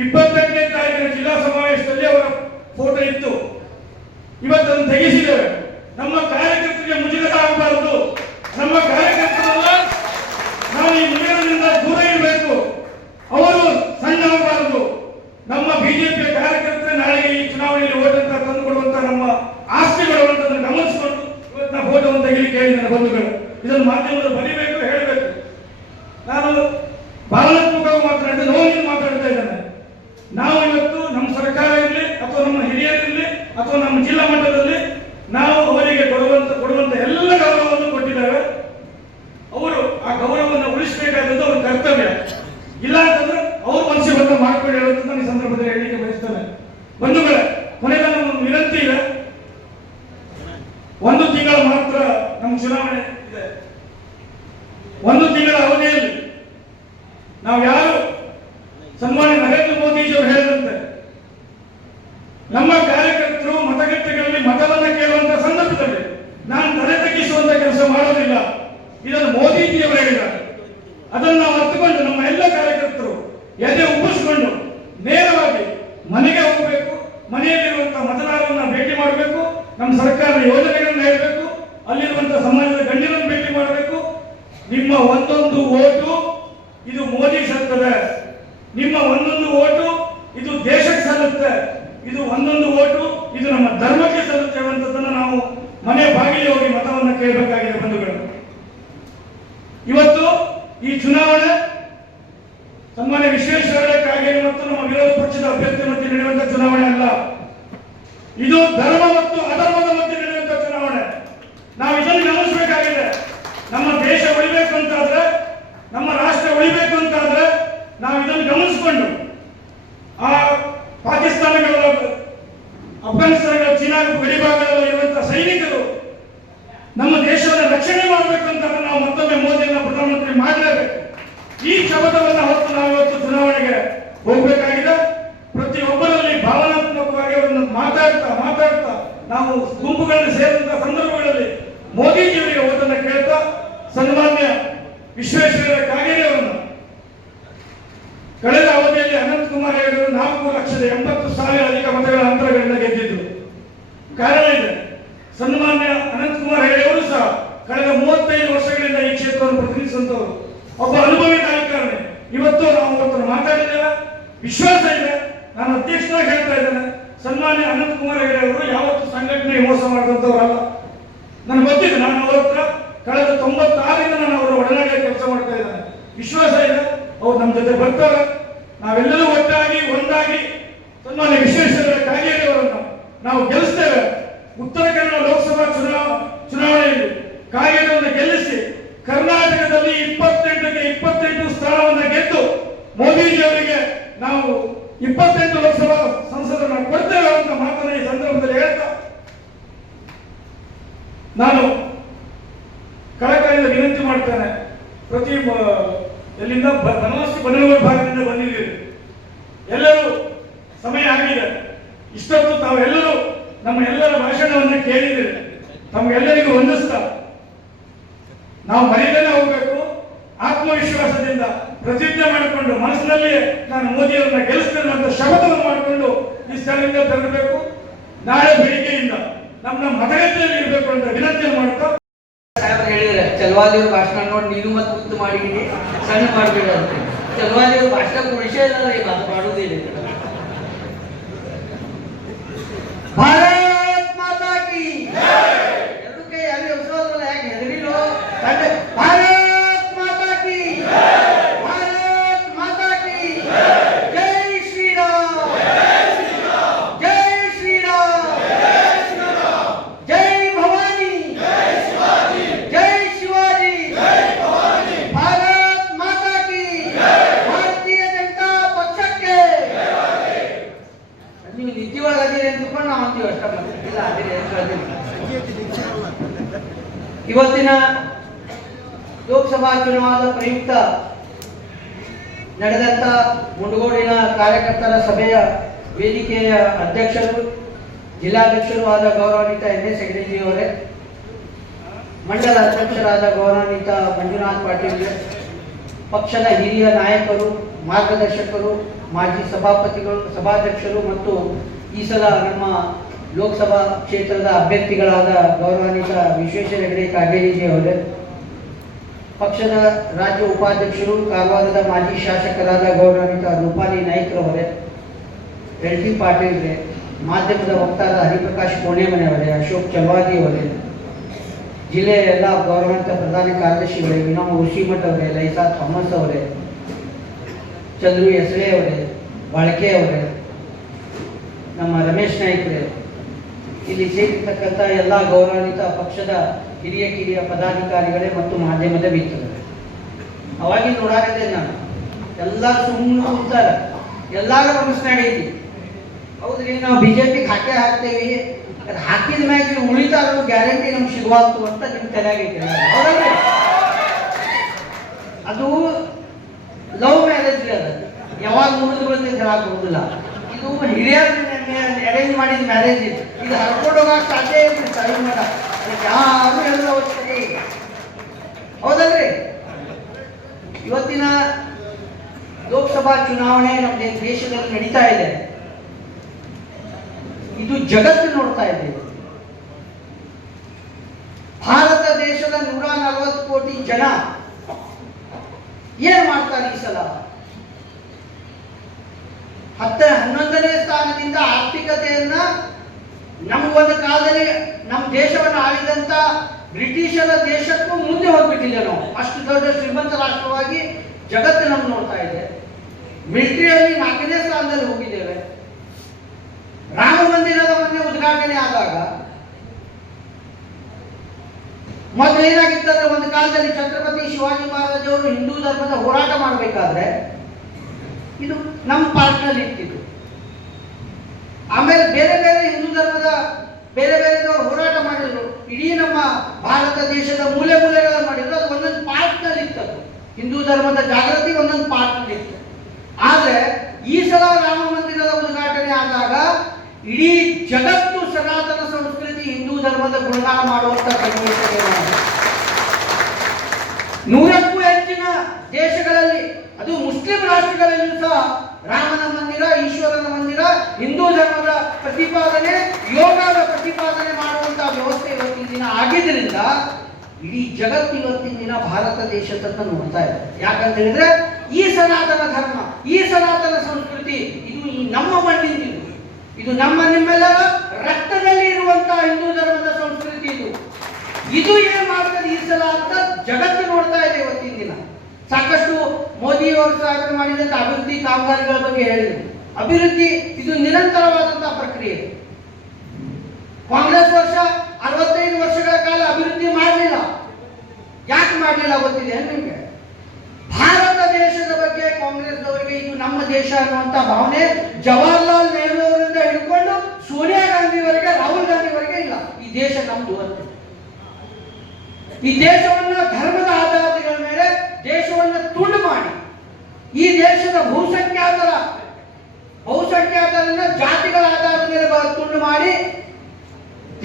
28ನೇ ತಾರೀಕಿನ ಜಿಲ್ಲಾ ಸಮಾವೇಶದಲ್ಲಿ ಅವರ ಫೋಟೋ ಇತ್ತು, ಇವತ್ತನ್ನು ತೆಗೆಸಿದ್ದೇವೆ. ನಮ್ಮ ಕಾರ್ಯಕರ್ತರಿಗೆ ಮುಜುಗರ ಆಗಬಾರದು. ನಮ್ಮ ಕಾರ್ಯಕರ್ತರಲ್ಲ ನಾವು ಈ ಮುಜುಗರದಿಂದ ದೂರ ಇರಬೇಕು. ಅವರು ಸಣ್ಣ ಆಗಬಾರದು. ನಮ್ಮ ಬಿಜೆಪಿಯ ಕಾರ್ಯಕರ್ತರೆ ನಾಳೆಗೆ ಈ ಚುನಾವಣೆಯಲ್ಲಿ ಓಟ್ ಅಂತ ತಂದು ಕೊಡುವಂತ ನಮ್ಮ ಆಸ್ತಿಗಳು ಅಂತದನ್ನು ಗಮನಿಸಿಕೊಂಡು ಇವತ್ತಿನ ಫೋಟೋವನ್ನು ತೆಗೆಯಲಿಕ್ಕೆ ಹೇಳಿದ್ದೇನೆ ಬಂಧುಗಳು. ಇದನ್ನು ಮಾಧ್ಯಮದಲ್ಲಿ ಬರೀಬೇಕು, ಹೇಳಬೇಕು. ನಾನು ಭಾವನಾತ್ಮಕವಾಗಿ ಮಾತನಾಡಿದ ನೋವಿನ ಮಾತಾಡ್ತಾ ಇದ್ದೇನೆ. ನಾವು ಇವತ್ತು ನಮ್ಮ ಸರ್ಕಾರ ಇರಲಿ ಅಥವಾ ನಮ್ಮ ಹಿರಿಯರಿರಲಿ ಅಥವಾ ನಮ್ಮ ಜಿಲ್ಲಾ ಮಟ್ಟದಲ್ಲಿ ನಾವು ಅವರಿಗೆ ಕೊಡುವಂತ ಎಲ್ಲ ಗೌರವವನ್ನು ಕೊಟ್ಟಿದ್ದೇವೆ. ಅವರು ಆ ಗೌರವವನ್ನು ಉಳಿಸಬೇಕಾದದ್ದು ಅವರ ಕರ್ತವ್ಯ. ಇಲ್ಲ ಅಂತಂದ್ರೆ ಅವ್ರ ಮನಸ್ಸಿಗೆ ಬಂದ ಮಾಡ್ಕೊಂಡು ಹೇಳುವಂತ ನಾನು ಈ ಸಂದರ್ಭದಲ್ಲಿ ಹೇಳಲಿಕ್ಕೆ ಬಯಸ್ತೇನೆ. ಬಂಧುಗಳೇ, ಕೊನೆಗೆ ನಮ್ಮ ವಿನಂತಿ ಇದೆ, 1 ತಿಂಗಳ ಮಾತ್ರ ನಮ್ಮ ಚುನಾವಣೆ ಇದೆ. 1 ತಿಂಗಳ ಅವಧಿಯಲ್ಲಿ ನಾವು ಯಾರು ಸನ್ಮಾನ್ಯ ನರೇಂದ್ರ ಮೋದಿಜಿಯವರು ಹೇಳಿದಂತೆ ನಮ್ಮ ಕಾರ್ಯಕರ್ತರು ಮತಗಟ್ಟೆಗಳಲ್ಲಿ ಮತವನ್ನು ಕೇಳುವಂತ ಸಂದರ್ಭದಲ್ಲಿ ನಾನು ತಲೆ ತಗ್ಗಿಸುವಂತ ಕೆಲಸ ಮಾಡೋದಿಲ್ಲ. ಇದನ್ನು ಮೋದಿಜಿಯವರು ಹೇಳಿದ್ದಾರೆ. ಅದನ್ನು ನಾವು ಅರ್ಥಕೊಂಡು ನಮ್ಮ ಎಲ್ಲ ಕಾರ್ಯಕರ್ತರು ಎದೆ ಉಬ್ಬಿಸಿಕೊಂಡು ನೇರವಾಗಿ ಮನೆಗೆ ಹೋಗಬೇಕು. ಮನೆಯಲ್ಲಿರುವಂತಹ ಮತದಾರರನ್ನ ಭೇಟಿ ಮಾಡಬೇಕು. ನಮ್ಮ ಸರ್ಕಾರದ ಯೋಜನೆಗಳನ್ನ ಹೇಳಬೇಕು. ಅಲ್ಲಿರುವಂತಹ ಸಮಾಜದ ಗಣ್ಯರನ್ನು ಭೇಟಿ ಮಾಡಬೇಕು. ನಿಮ್ಮ ಒಂದೊಂದು ಓಟು ಇದು ಮೋದಿ ಸಲ್ತದೆ. ನಿಮ್ಮ ಒಂದೊಂದು ಓಟು ಇದು ದೇಶಕ್ಕೆ ಸಲ್ಲುತ್ತೆ. ಇದು ಒಂದೊಂದು ಓಟು ಇದು ನಮ್ಮ ಧರ್ಮಕ್ಕೆ ಸಲ್ಲುತ್ತೆ ಅನ್ನುವಂಥದ್ದನ್ನು ನಾವು ಮನೆ ಬಾಗಿಲಿಗೆ ಹೋಗಿ ಮತವನ್ನು ಕೇಳಬೇಕಾಗಿದೆ ಬಂಧುಗಳು. ಇವತ್ತು ಈ ಚುನಾವಣೆ ಸನ್ಮಾನ್ಯ ವಿಶ್ವೇಶ್ವರ ಕಾಗೇರಿ ಮತ್ತು ನಮ್ಮ ವಿರೋಧ ಪಕ್ಷದ ಅಭ್ಯರ್ಥಿ ಮಧ್ಯೆ ನಡೆಯುವಂತಹ ಚುನಾವಣೆ ಅಲ್ಲ. ಇದು ಧರ್ಮ ಮತ್ತು ಅಧರ್ಮದ ಮಧ್ಯೆ ನಡೆಯುವಂತಹ ಚುನಾವಣೆ. ನಾವು ಇದನ್ನು ಗಮನಿಸಬೇಕಾಗಿದೆ. ನಮ್ಮ ದೇಶ ಉಳಿಬೇಕು ಅಂತಾದ್ರೆ, ನಮ್ಮ ರಾಷ್ಟ್ರ ಉಳಿಬೇಕು ಅಂತಾದ್ರೆ ನಾವು ಇದನ್ನು ಗಮನಿಸಿಕೊಂಡು ಆ ಪಾಕಿಸ್ತಾನಗಳ, ಅಫ್ಘಾನಿಸ್ತಾನಗಳ, ಚೀನಾ ಗಡಿಭಾಗಗಳಲ್ಲಿ ಇರುವಂತಹ ಸೈನಿಕರು ನಮ್ಮ ದೇಶವನ್ನು ರಕ್ಷಣೆ ಮಾಡಬೇಕು ಅಂತ ನಾವು ಮತ್ತೊಮ್ಮೆ ಮೋದಿಯನ್ನ ಪ್ರಧಾನಮಂತ್ರಿ ಮಾಡಲೇಬೇಕು. ಈ ಶಪಥವನ್ನು ಹೊತ್ತು ನಾವು ಇವತ್ತು ಚುನಾವಣೆಗೆ ಹೋಗಬೇಕಾಗಿದೆ. ಪ್ರತಿಯೊಬ್ಬರಲ್ಲಿ ಭಾವನಾತ್ಮಕವಾಗಿ ಅವರನ್ನು ಮಾತಾಡ್ತಾ ನಾವು ಗುಂಪುಗಳಲ್ಲಿ ಸೇರಿದಂತಹ ಸಂದರ್ಭಗಳಲ್ಲಿ ಮೋದಿಜಿಯವರಿಗೆ ಓದನ್ನು ಕೇಳ್ತಾ ಸನ್ಮಾನ್ಯ ವಿಶ್ವೇಶ್ವರ ಕಾಗೇರಿ ಅವರನ್ನು ಕಳೆದ ಅವಧಿಯಲ್ಲಿ ಅನಂತಕುಮಾರ್ ಅವರು 4,80,000 ಅಧಿಕ ಮತಗಳ ಅಂತರಗಳಿಂದ ಗೆದ್ದಿದ್ರು. ಕಾರಣ ಇದೆ, ಸನ್ಮಾನ್ಯ ಅನಂತಕುಮಾರ್ ಅವರು ಸಹ ಕಳೆದ 35 ವರ್ಷಗಳಿಂದ ಈ ಕ್ಷೇತ್ರವನ್ನು ಪ್ರತಿನಿಧಿಸುವಂತವರು, ಒಬ್ಬ ಅನುಭವಿ ರಾಜಕಾರಣಿ. ಇವತ್ತು ನಾವು ಅವರನ್ನು ಮಾತಾಡಿದ್ದೇವೆ, ವಿಶ್ವಾಸ ಇದೆ. ನಾನು ಅಧ್ಯಕ್ಷನಾಗಿ ಹೇಳ್ತಾ ಇದ್ದೇನೆ, ಸನ್ಮಾನ್ಯ ಅನಂತಕುಮಾರ್ ಅವರು ಯಾವತ್ತು ಸಂಘಟನೆಗೆ ಮೋಸ ಮಾಡಿದಂತವರಲ್ಲ. ನನಗೆ ಗೊತ್ತಿದೆ, ನಾನು ಅವರ ಹತ್ರ ಕಳೆದ 96ರಿಂದ ನಾನು ಅವರ ಒಡನಾಡಿಯ ಕೆಲಸ ಮಾಡ್ತಾ ಇದ್ದೇನೆ. ವಿಶ್ವಾಸ ಇದೆ, ಅವ್ರು ನಮ್ಮ ಜೊತೆ ಬರ್ತಾರೆ. ನಾವೆಲ್ಲರೂ ಒಟ್ಟಾಗಿ ಒಂದಾಗಿ ಸನ್ಮಾನ್ಯ ವಿಶ್ವೇಶ್ವರ ಕಾಗೇರಿ ಅವರನ್ನು ನಾವು ಗೆಲ್ಲಿಸ್ತೇವೆ. ಉತ್ತರ ಕನ್ನಡ ಲೋಕಸಭಾ ಚುನಾವಣೆಯಲ್ಲಿ ಕಾಗೇರಿಯನ್ನು ಗೆಲ್ಲಿಸಿ ಕರ್ನಾಟಕದಲ್ಲಿ 28ಕ್ಕೆ 28 ಸ್ಥಾನವನ್ನು ಗೆದ್ದು ಮೋದಿಜಿ ಅವರಿಗೆ ನಾವು 28 ಲೋಕಸಭಾ ಸಂಸದರನ್ನು ಕೊಡ್ತೇವೆ ಅಂತ ಮಾತನ್ನ ಈ ಸಂದರ್ಭದಲ್ಲಿ ಹೇಳ್ತಾ ನಾನು ಕಳಕಳಿಯಿಂದ ವಿನಂತಿ ಮಾಡ್ತೇನೆ. ಪ್ರತಿ ಎಲ್ಲಿಂದ ಬನವಾಸಿ ಬನಗೂರು ಭಾಗದಿಂದ ಬಂದಿದ್ದೀರಿ, ಎಲ್ಲರೂ ಸಮಯ ಆಗಿದೆ. ಇಷ್ಟೊತ್ತು ತಾವೆಲ್ಲರೂ ನಮ್ಮ ಎಲ್ಲರ ಭಾಷಣವನ್ನು ಕೇಳಿದ್ದೀರಿ. ತಮಗೆಲ್ಲರಿಗೂ ವಂದಿಸ್ತಾ ನಾವು ಮನೆಯಲ್ಲೇ ಹೋಗಬೇಕು. ಆತ್ಮವಿಶ್ವಾಸದಿಂದ ಪ್ರತಿಜ್ಞೆ ಮಾಡಿಕೊಂಡು ಮನಸ್ಸಿನಲ್ಲಿ ನಾನು ಮೋದಿಯವರನ್ನ ಗೆಲ್ಲಿಸ್ತೇನೆ ಅಂತ ಶಪಥವನ್ನು ಮಾಡಿಕೊಂಡು ಈ ಸ್ಥಳದಿಂದ ತೆರಳಬೇಕು. ನಾಳೆ ಬೆಳಿಗ್ಗೆಯಿಂದ ನಮ್ಮ ಮತಗಟ್ಟೆಯಲ್ಲಿ ಇರಬೇಕು ಅಂತ ವಿನಂತಿಯನ್ನು ಮಾಡ್ತಾ ಸಾಹೇಬ್ರು ಹೇಳಿದ್ರೆ ಚಲವಾದಿಯವ್ರ ಭಾಷಣ ನೋಡಿ ನೀನು ಮತ್ತೆ ಗುರ್ತು ಮಾಡಿದ್ದೀನಿ, ಸಣ್ಣ ಮಾಡಬೇಡ ಅಂತ. ಚಲವಾದಿಯವ್ರ ಭಾಷಣ ವಿಷಯ ಇಲ್ಲ, ಈಗ ಅದು ಮಾಡೋದಿಲ್ಲ. ಭಾರತ್ ಮಾತಾ ಕಿ ಎರಡು ಕೈ ಅಲ್ಲಿ ಹೊಸೋದ್ರಲ್ಲ, ಯಾಕೆ ಹೆದರಿರೋ? ಭಾರತ್ ಮಾತಾ ಕಿ, ಭಾರತ್ ಮಾತಾ ಕಿ, ಜೈ ಶ್ರೀರಾಮ್, ಜೈ ಶ್ರೀರಾಮ್, ಜೈ ಭವಾನಿ, ಜೈ ಶಿವಾಜಿ, ಭಾರತ್ ಮಾತಾ ಕಿ, ಭಾರತೀಯ ಜನತಾ ಪಕ್ಷಕ್ಕೆ. ನೀವು ನಿಧಿ ಒಳಗದಿರಿ ಅಂದ್ಕೊಂಡು ನಾವು ಅಂತೀವಿ ಅಷ್ಟ, ಇಲ್ಲ ಅದಿರಿ ಅಂತ ಹೇಳ್ತೀವಿ. ಇವತ್ತಿನ ಲೋಕಸಭಾ ಚುನಾವಣಾ ಪ್ರಯುಕ್ತ ನಡೆದಂತ ಮುಂಡಗೋಡಿನ ಕಾರ್ಯಕರ್ತರ ಸಭೆಯ ವೇದಿಕೆಯ ಅಧ್ಯಕ್ಷರು ಜಿಲ್ಲಾಧ್ಯಕ್ಷರು ಆದ ಗೌರವಾನ್ವಿತ NS ಹೆಗ್ಡೆಜಿ ಅವರೇ, ಮಂಡಲ ಅಧ್ಯಕ್ಷರಾದ ಗೌರವಾನ್ವಿತ ಮಂಜುನಾಥ್ ಪಾಟೀಲ್, ಪಕ್ಷದ ಹಿರಿಯ ನಾಯಕರು, ಮಾರ್ಗದರ್ಶಕರು, ಮಾಜಿ ಸಭಾಪತಿಗಳು, ಸಭಾಧ್ಯಕ್ಷರು ಮತ್ತು ಈ ಸಲ ನಮ್ಮ ಲೋಕಸಭಾ ಕ್ಷೇತ್ರದ ಅಭ್ಯರ್ಥಿಗಳಾದ ಗೌರವಾನ್ವಿತ ವಿಶ್ವೇಶ್ವರ ಹೆಗಡೆ ಕಾಗೇರಿಜಿ ಅವರೇ, ಪಕ್ಷದ ರಾಜ್ಯ ಉಪಾಧ್ಯಕ್ಷರು, ಕಾರವಾರದ ಮಾಜಿ ಶಾಸಕರಾದ ಗೌರವಾನ್ವಿತ ರೂಪಾಲಿ ನಾಯ್ಕರವರೇ, LT ಪಾಟೀಲ್ ರೇ, ಮಾಧ್ಯಮದ ವಕ್ತಾರ ಹರಿಪ್ರಕಾಶ್ ಕೋಣೆಮನೆ ಅವರೇ, ಅಶೋಕ್ ಚಲ್ವಾದಿ ಅವರೇ, ಜಿಲ್ಲೆಯ ಎಲ್ಲ ಗೌರವಾನ್ವಿತ ಪ್ರಧಾನ ಕಾರ್ಯದರ್ಶಿಗಳೇ, ವಿನೋಮ್ ಉರ್ಷಿಮಠ್ ಅವರೇ, ಲೈಸಾ ಥಾಮಸ್ ಅವರೇ, ಚಂದ್ರು ಎಸಳೆ ಅವರೇ, ಬಾಳ್ಕೆ ಅವರೇ, ನಮ್ಮ ರಮೇಶ್ ನಾಯ್ಕರೇ, ಇಲ್ಲಿ ಸೇರಿರ್ತಕ್ಕಂಥ ಎಲ್ಲ ಗೌರವಾನ್ವಿತ ಪಕ್ಷದ ಹಿರಿಯ ಕಿರಿಯ ಪದಾಧಿಕಾರಿಗಳೇ ಮತ್ತು ಮಾಧ್ಯಮದ ಮಿತ್ರರೇ, ಅವಾಗಿ ನೋಡಾಕತ್ತೆ ನಾನು ಎಲ್ಲರೂ ಸುಮ್ಮನೆ ಕೂತಾರೆ, ಎಲ್ಲರೂ ಮನಸ್ಸಿನಾಗ ಐತಿ. ಹೌದ್ರಿ, ನಾವು ಬಿಜೆಪಿಗೆ ಹಾಕ್ತೇವಿ, ಅದು ಹಾಕಿದ ಮ್ಯಾಗ ಉಳಿತಾರ ಗ್ಯಾರಂಟಿ ನಮ್ಗೆ ಸಿಗುವಾತು ಅಂತ ನಿಮ್ಮ ತಲೆಯಾಗೈತಿ. ಹೌದಲ್ರಿ? ಅದು ಲವ್ ಮ್ಯಾರೇಜ್ ರೀ, ಅದು ಯಾವಾಗ ಮುಗಿದು ಬರ್ತೈತೆ ಹೇಳಕ್ ಬರುದಿಲ್ಲ. ಇದು ಹಿರಿಯರ್ ಅರೇಂಜ್ ಮಾಡಿದ ಮ್ಯಾರೇಜ್ ಇದು ಹರ್ಕೊಂಡು ಹೋಗಕ್ಕೆ ಸಾಧ್ಯ ಇಲ್ರಿ. ಸರಿ ಮಾಡ ಯಾರು ಹೇಳೋ ಅವಶ್ಯಕತೆ ಇಲ್ಲ. ಹೌದಲ್ರಿ? ಇವತ್ತಿನ ಲೋಕಸಭಾ ಚುನಾವಣೆ ನಮ್ಮ ದೇಶದಲ್ಲಿ ನಡೀತಾ ಇದೆ. ಇದು ಜಗತ್ತು ನೋಡ್ತಾ ಇದ್ದೇವೆ. ಭಾರತ ದೇಶದ 140 ಕೋಟಿ ಜನ ಏನ್ ಮಾಡ್ತಾರೆ ಈ ಸಲ? 11ನೇ ಸ್ಥಾನದಿಂದ ಆರ್ಥಿಕತೆಯನ್ನ ನಮಗೊಂದು ಕಾಲದಲ್ಲಿ ನಮ್ಮ ದೇಶವನ್ನು ಆಳಿದಂತ ಬ್ರಿಟಿಷರ ದೇಶಕ್ಕೂ ಮುಂದೆ ಹೋಗ್ಬಿಟ್ಟಿಲ್ಲ. ನಾವು ಅಷ್ಟು ದೊಡ್ಡ ಶ್ರೀಮಂತ ರಾಷ್ಟ್ರವಾಗಿ ಜಗತ್ತು ನಮ್ಗೆ ನೋಡ್ತಾ ಇದೆ. ಮಿಲಿಟರಿಯಲ್ಲಿ 4ನೇ ಸ್ಥಾನದಲ್ಲಿ ಹೋಗಿದ್ದೇವೆ. ರಾಮ ಮಂದಿರದ ಮೊನ್ನೆ ಉದ್ಘಾಟನೆ ಆದಾಗ ಮೊದಲು ಏನಾಗಿತ್ತಂದ್ರೆ, ಒಂದು ಕಾಲದಲ್ಲಿ ಛತ್ರಪತಿ ಶಿವಾಜಿ ಮಹಾರಾಜ್ ಅವರು ಹಿಂದೂ ಧರ್ಮದ ಹೋರಾಟ ಮಾಡಬೇಕಾದ್ರೆ ಇದು ನಮ್ಮ ಪಾರ್ಟ್ನಲ್ಲಿ ಇರ್ತಿತ್ತು. ಆಮೇಲೆ ಬೇರೆ ಬೇರೆ ಹಿಂದೂ ಧರ್ಮದ ಬೇರೆ ಬೇರೆದವರು ಹೋರಾಟ ಮಾಡಿದ್ರು. ಇಡೀ ನಮ್ಮ ಭಾರತ ದೇಶದ ಮೂಲೆ ಮೂಲೆಗಳ ಮಾಡಿದ್ರು. ಅದು ಒಂದೊಂದು ಪಾರ್ಟ್ನಲ್ಲಿ ಇತ್ತು. ಹಿಂದೂ ಧರ್ಮದ ಜಾಗೃತಿ ಒಂದೊಂದು ಪಾರ್ಟ್ನಲ್ಲಿ ಇತ್ತು. ಆದ್ರೆ ಈ ಸಲ ರಾಮ ಮಂದಿರದ ಉದ್ಘಾಟನೆ ಆದಾಗ ಇಡೀ ಜಗತ್ತು ಸನಾತನ ಸಂಸ್ಕೃತಿ ಹಿಂದೂ ಧರ್ಮದ ಗುಣಗಾನ ಮಾಡುವಂತ ಸನ್ನಿವೇಶಗಳು 100ಕ್ಕೂ ಹೆಚ್ಚಿನ ದೇಶಗಳಲ್ಲಿ, ಅದು ಮುಸ್ಲಿಂ ರಾಷ್ಟ್ರಗಳಲ್ಲೂ ಸಹ ರಾಮನ ಮಂದಿರ, ಈಶ್ವರನ ಮಂದಿರ, ಹಿಂದೂ ಧರ್ಮದ ಪ್ರತಿಪಾದನೆ, ಯೋಗದ ಪ್ರತಿಪಾದನೆ ಮಾಡುವಂತಹ ವ್ಯವಸ್ಥೆ ಇವತ್ತಿನ ದಿನ ಆಗಿದ್ದರಿಂದ ಇಡೀ ಜಗತ್ತು ಇವತ್ತಿನ ದಿನ ಭಾರತ ದೇಶದತ್ತ ನೋಡ್ತಾ ಇದೆ. ಯಾಕಂತ ಹೇಳಿದ್ರೆ ಈ ಸನಾತನ ಧರ್ಮ, ಈ ಸನಾತನ ಸಂಸ್ಕೃತಿ ಇದು ನಮ್ಮ ಮಣ್ಣಿಂದ, ಇದು ನಮ್ಮ ನಿಮ್ಮೆಲ್ಲರ ರಕ್ತದಲ್ಲಿ ಇರುವಂತಹ ಹಿಂದೂ ಧರ್ಮದ ಸಂಸ್ಕೃತಿ. ಇದು ಏನ್ ಮಾಡ್ತದೆ ಈ ಸಲ ಅಂತ ಜಗತ್ತು ನೋಡ್ತಾ ಇದೆ ಇವತ್ತಿನ ದಿನ. ಸಾಕಷ್ಟು ಮೋದಿ ಅವರು ಸಾಧನೆ ಮಾಡಿದಂತ ಅಭಿವೃದ್ಧಿ ಕಾಮಗಾರಿಗಳ ಬಗ್ಗೆ ಹೇಳಿದರು. ಅಭಿವೃದ್ಧಿ ಇದು ನಿರಂತರವಾದಂತಹ ಪ್ರಕ್ರಿಯೆ. ಕಾಂಗ್ರೆಸ್ ವರ್ಷ 65 ವರ್ಷಗಳ ಕಾಲ ಅಭಿವೃದ್ಧಿ ಮಾಡಲಿಲ್ಲ. ಯಾಕೆ ಮಾಡಲಿಲ್ಲ ಗೊತ್ತಿದೆ ನಿಮಗೆ? ಭಾರತ ದೇಶದ ಬಗ್ಗೆ ಕಾಂಗ್ರೆಸ್ನವರಿಗೆ ಇದು ನಮ್ಮ ದೇಶ ಅನ್ನುವಂತ ಭಾವನೆ ಜವಾಹರ್ಲಾಲ್ ನೆಹರು ಅವರಿಂದ ಹಿಡ್ಕೊಂಡು ಸೋನಿಯಾ ಗಾಂಧಿವರೆಗೆ, ರಾಹುಲ್ ಗಾಂಧಿವರೆಗೆ ಇಲ್ಲ. ಈ ದೇಶ ನಮ್ದು ಅಂತ. ಈ ದೇಶವನ್ನ ಧರ್ಮದ ಆಧಾರಗಳ ಮೇಲೆ ದೇಶವನ್ನ ತುಂಡು ಮಾಡಿ, ಈ ದೇಶದ ಬಹುಸಂಖ್ಯಾತರನ್ನ ಜಾತಿಗಳ ಆಧಾರದ ಮೇಲೆ ತುಂಡು ಮಾಡಿ,